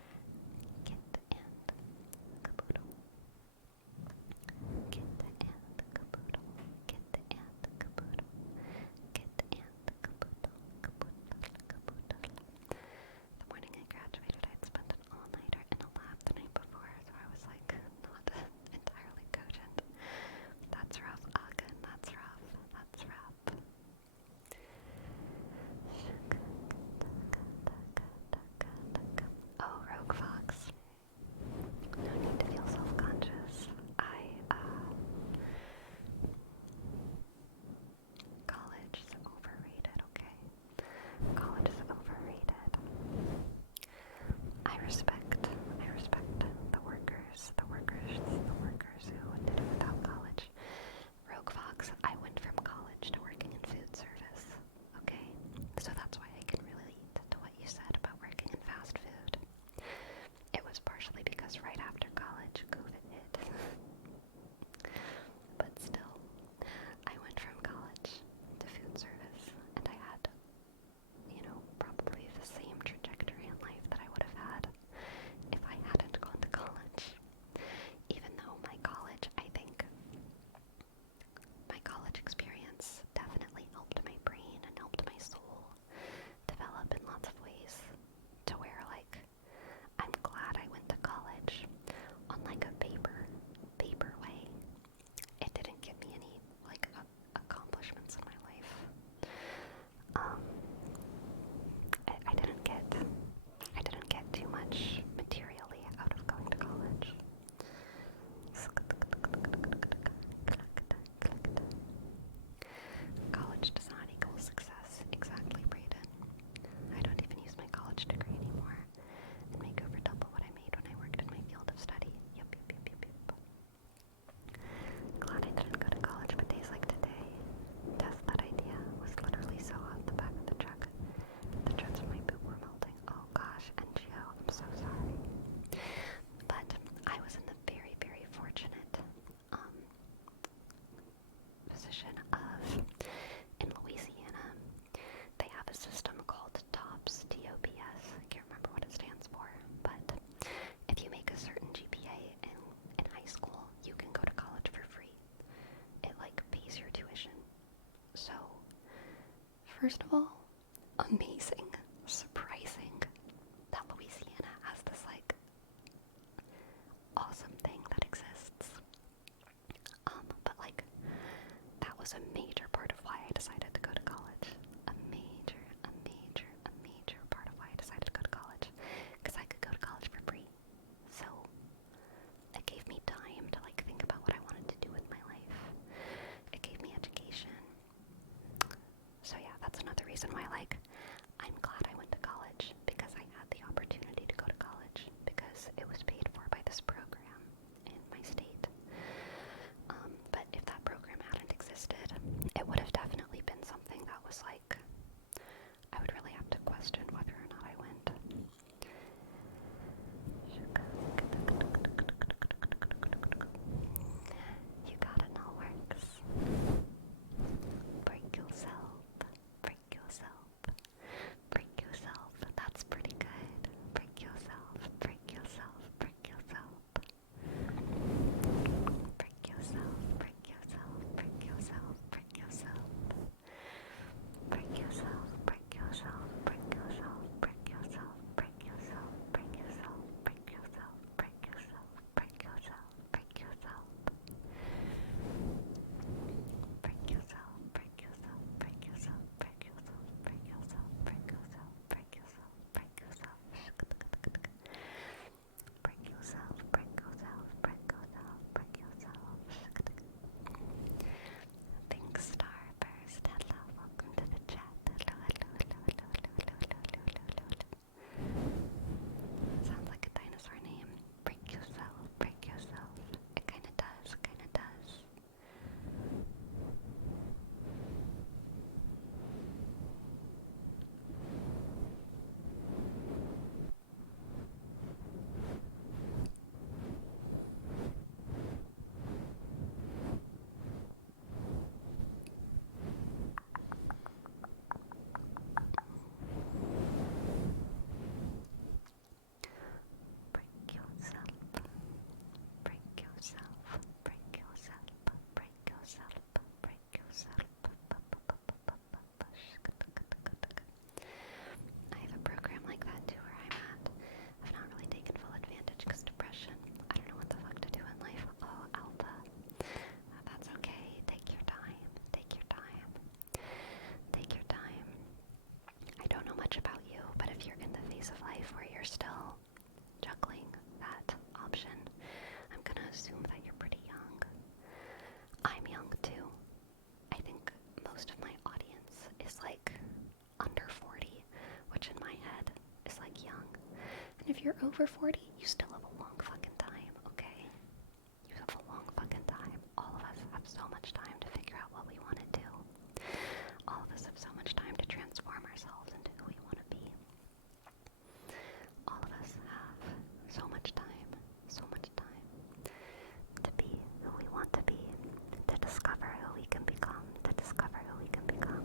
Kit and Caboodle, Kit and Caboodle, Kit and Caboodle, Kit and Caboodle. Kit and Caboodle. Kit and Caboodle. Kit and Caboodle. Kit and Caboodle. Caboodle. The morning I graduated, I'd spent an all-nighter in a lab the night before, so I was like not entirely cogent. That's rough, Agen. That's rough. That's rough. Oh, Rogue Fox. No need to feel self-conscious. College is overrated, okay? College is overrated. I respect the workers who did it without college. Rogue Fox, I went from college to working in food service, okay? So that's why I can relate to what you said about working in fast food. It was partially because right after college, COVID hit. But still, I went from college to food service, and I had, probably the same trajectory in life that I would have had if I hadn't gone to college. Even though my college experience definitely helped my brain and helped my soul develop in lots of ways, to where, like, I'm glad I went to college on, like, a paper way. It didn't give me any, like, accomplishments in my life. I didn't get too much materially out of going to college. College does not equal success. Exactly, Brayden. I don't even use my college degree anymore and make over double what I made when I worked in my field of study. Yep. Glad I didn't go to college, but days like today, test that idea, was literally so hot in the back of the truck. The treads of my boot were melting. Oh gosh, NGO, I'm so sorry. But I was in the very, very fortunate position of, in Louisiana, they have a system called TOPS, T-O-P-S. I can't remember what it stands for, but if you make a certain GPA in high school, you can go to college for free. It, like, pays your tuition. So, first of all, amazing, surprising that Louisiana has this, like, awesome thing that exists. But, like, that was a major part of why I decided to go to college. A major part of why I decided to go to college. Because I could go to college for free. So, it gave me time to, like, think about what I wanted to do with my life. It gave me education. So yeah, that's another reason why, like, I'm glad I went to college, because I had the opportunity to go to college, because it was paid for by this program in my state. But if that program hadn't existed, it would have definitely been if you're over 40, you still have a long fucking time, okay? You have a long fucking time. All of us have so much time to figure out what we want to do. All of us have so much time to transform ourselves into who we want to be. All of us have so much time to be who we want to be, to discover who we can become, to discover who we can become,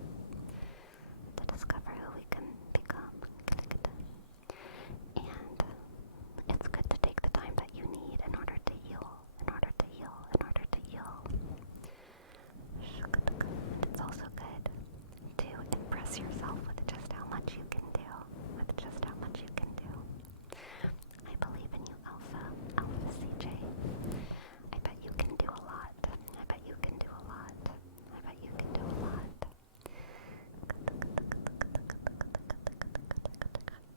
to discover who we can become. And it's good to take the time that you need in order to heal, in order to heal, in order to heal. And it's also good to impress yourself with just how much you can do, with just how much you can do. I believe in you, Alpha CJ. I bet you can do a lot. I bet you can do a lot. I bet you can do a lot.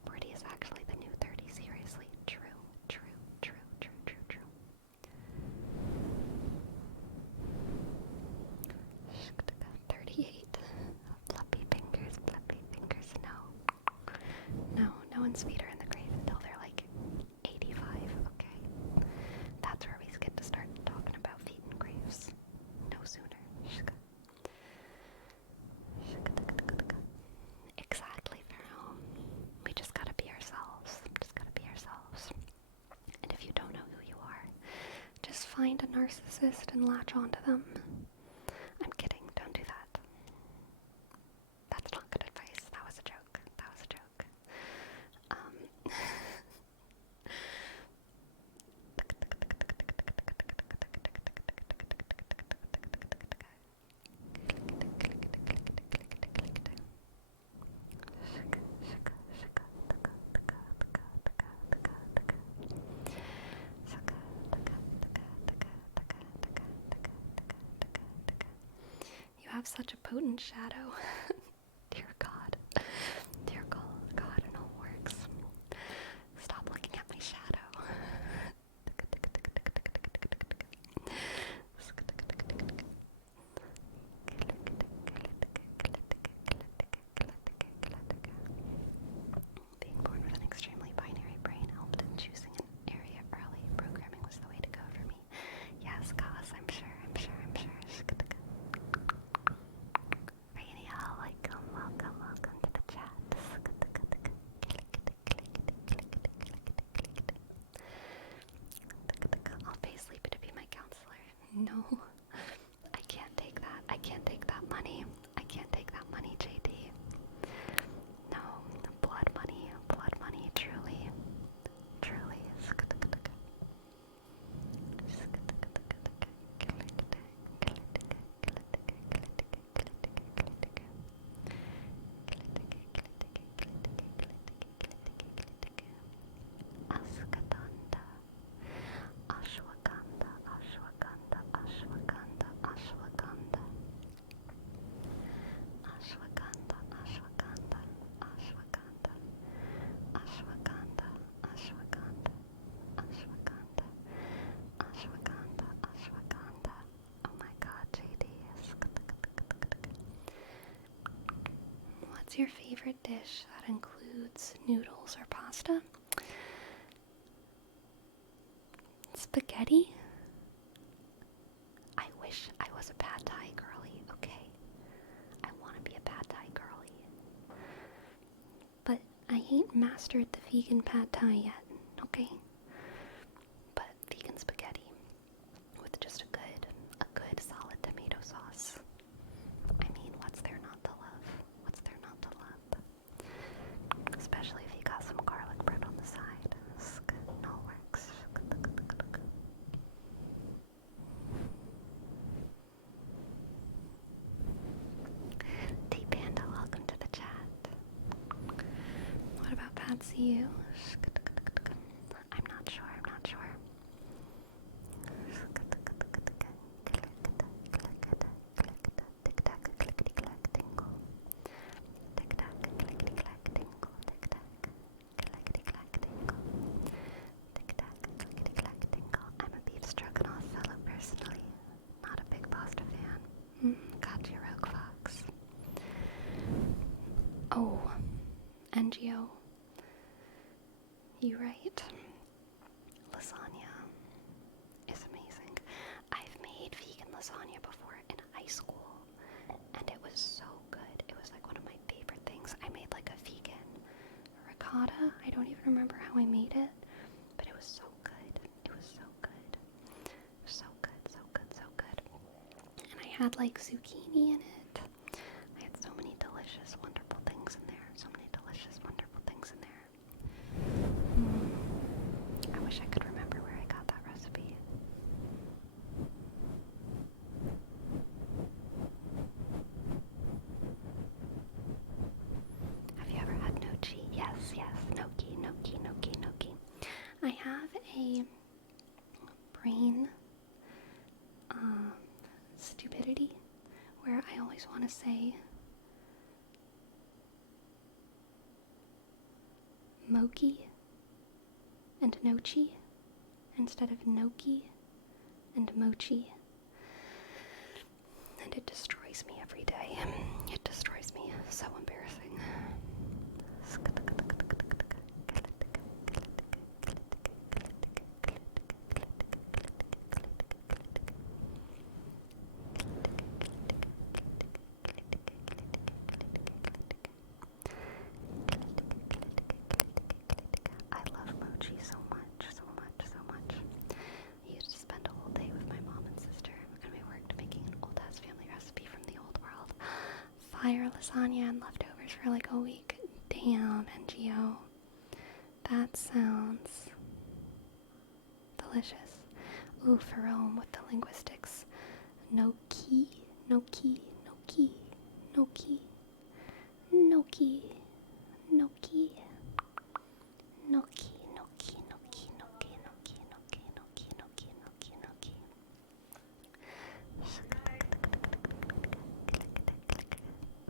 40 is actually the new 30, seriously. True. 38. Fluffy fingers, no. No one's feet are in the grave until they're like 85, okay? That's where we get to start talking about feet in graves. No sooner. Exactly, Pharaoh. We just gotta be ourselves. And if you don't know who you are, just find a narcissist and latch onto them. I'm kidding, don't do that. That's not good advice. That was a joke. You have such a potent shadow. Dear God. God in all works. Stop looking at my shadow. Being born with an extremely binary brain helped in choosing an area early. Programming was the way to go for me. Yes, Cos, I'm sure. Rainy, welcome to the chat. I'll pay Sleepy to be my counselor. No, I can't take that. I can't take that money. JD. No, blood money, truly. Ashwagandha. Oh my God, JD. What's your favorite dish that includes noodles or pasta? Spaghetti? I wish I was a pad thai girly, okay? I want to be a pad thai girly. But I ain't mastered the vegan pad thai yet, okay? But vegan spaghetti with just a good solid tomato sauce. I mean, what's there not to love? Especially if you got some garlic bread on the side. No works. T-Panda, welcome to the chat. What about Patsy you? I'm not sure. I'm a beef stroganoff fellow personally, not a big pasta fan. Got you, Rogue Fox. Oh, NGO. You right. Lasagna is amazing. I've made vegan lasagna before in high school, and it was so good. It was like one of my favorite things. I made like a vegan ricotta. I don't even remember how I made it, but it was so good. It was so good. So good, so good, so good. And I had like zucchini in it. I had so many delicious, wonderful things in there. So many delicious, wonderful things in there. I wish I could remember where I got that recipe. Have you ever had nochi? Yes, yes. Gnocchi, gnocchi, gnocchi, gnocchi. I have a brain stupidity where I always want to say mochi and nochi instead of gnocchi and mochi. And it destroys me every day. It destroys me. So embarrassing. I love mochi so much, so much, so much. I used to spend a whole day with my mom and sister, and we worked making an old-ass family recipe from the old world. Fire lasagna and leftovers for like a week. Damn, NGO. That sounds delicious. Ooh, for Rome with the linguistics. No key, no key, no key, no key, no key, no key. Noki, noki, noki, noki, noki, noki, noki, noki, noki, noki.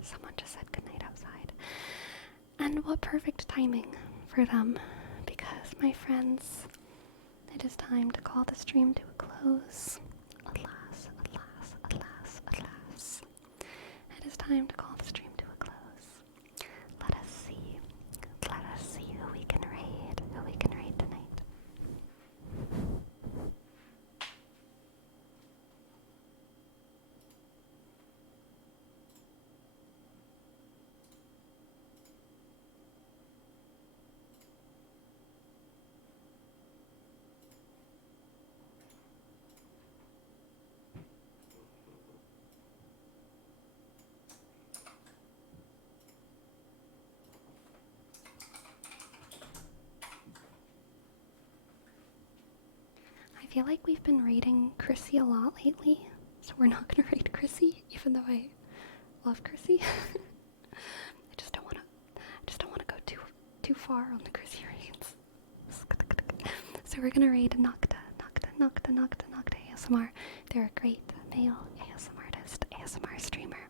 Someone just said goodnight outside. And what perfect timing for them, because my friends, it is time to call the stream to a close. Alas, alas, alas, alas. It is time to call the stream to a close. Let us see who we can raid tonight. I feel like we've been raiding Chrissy a lot lately, so we're not gonna raid Chrissy, even though I love Chrissy. I just don't wanna go too far on the Chrissy raids. So we're gonna raid Nocta ASMR. They're a great male ASMR artist, ASMR streamer.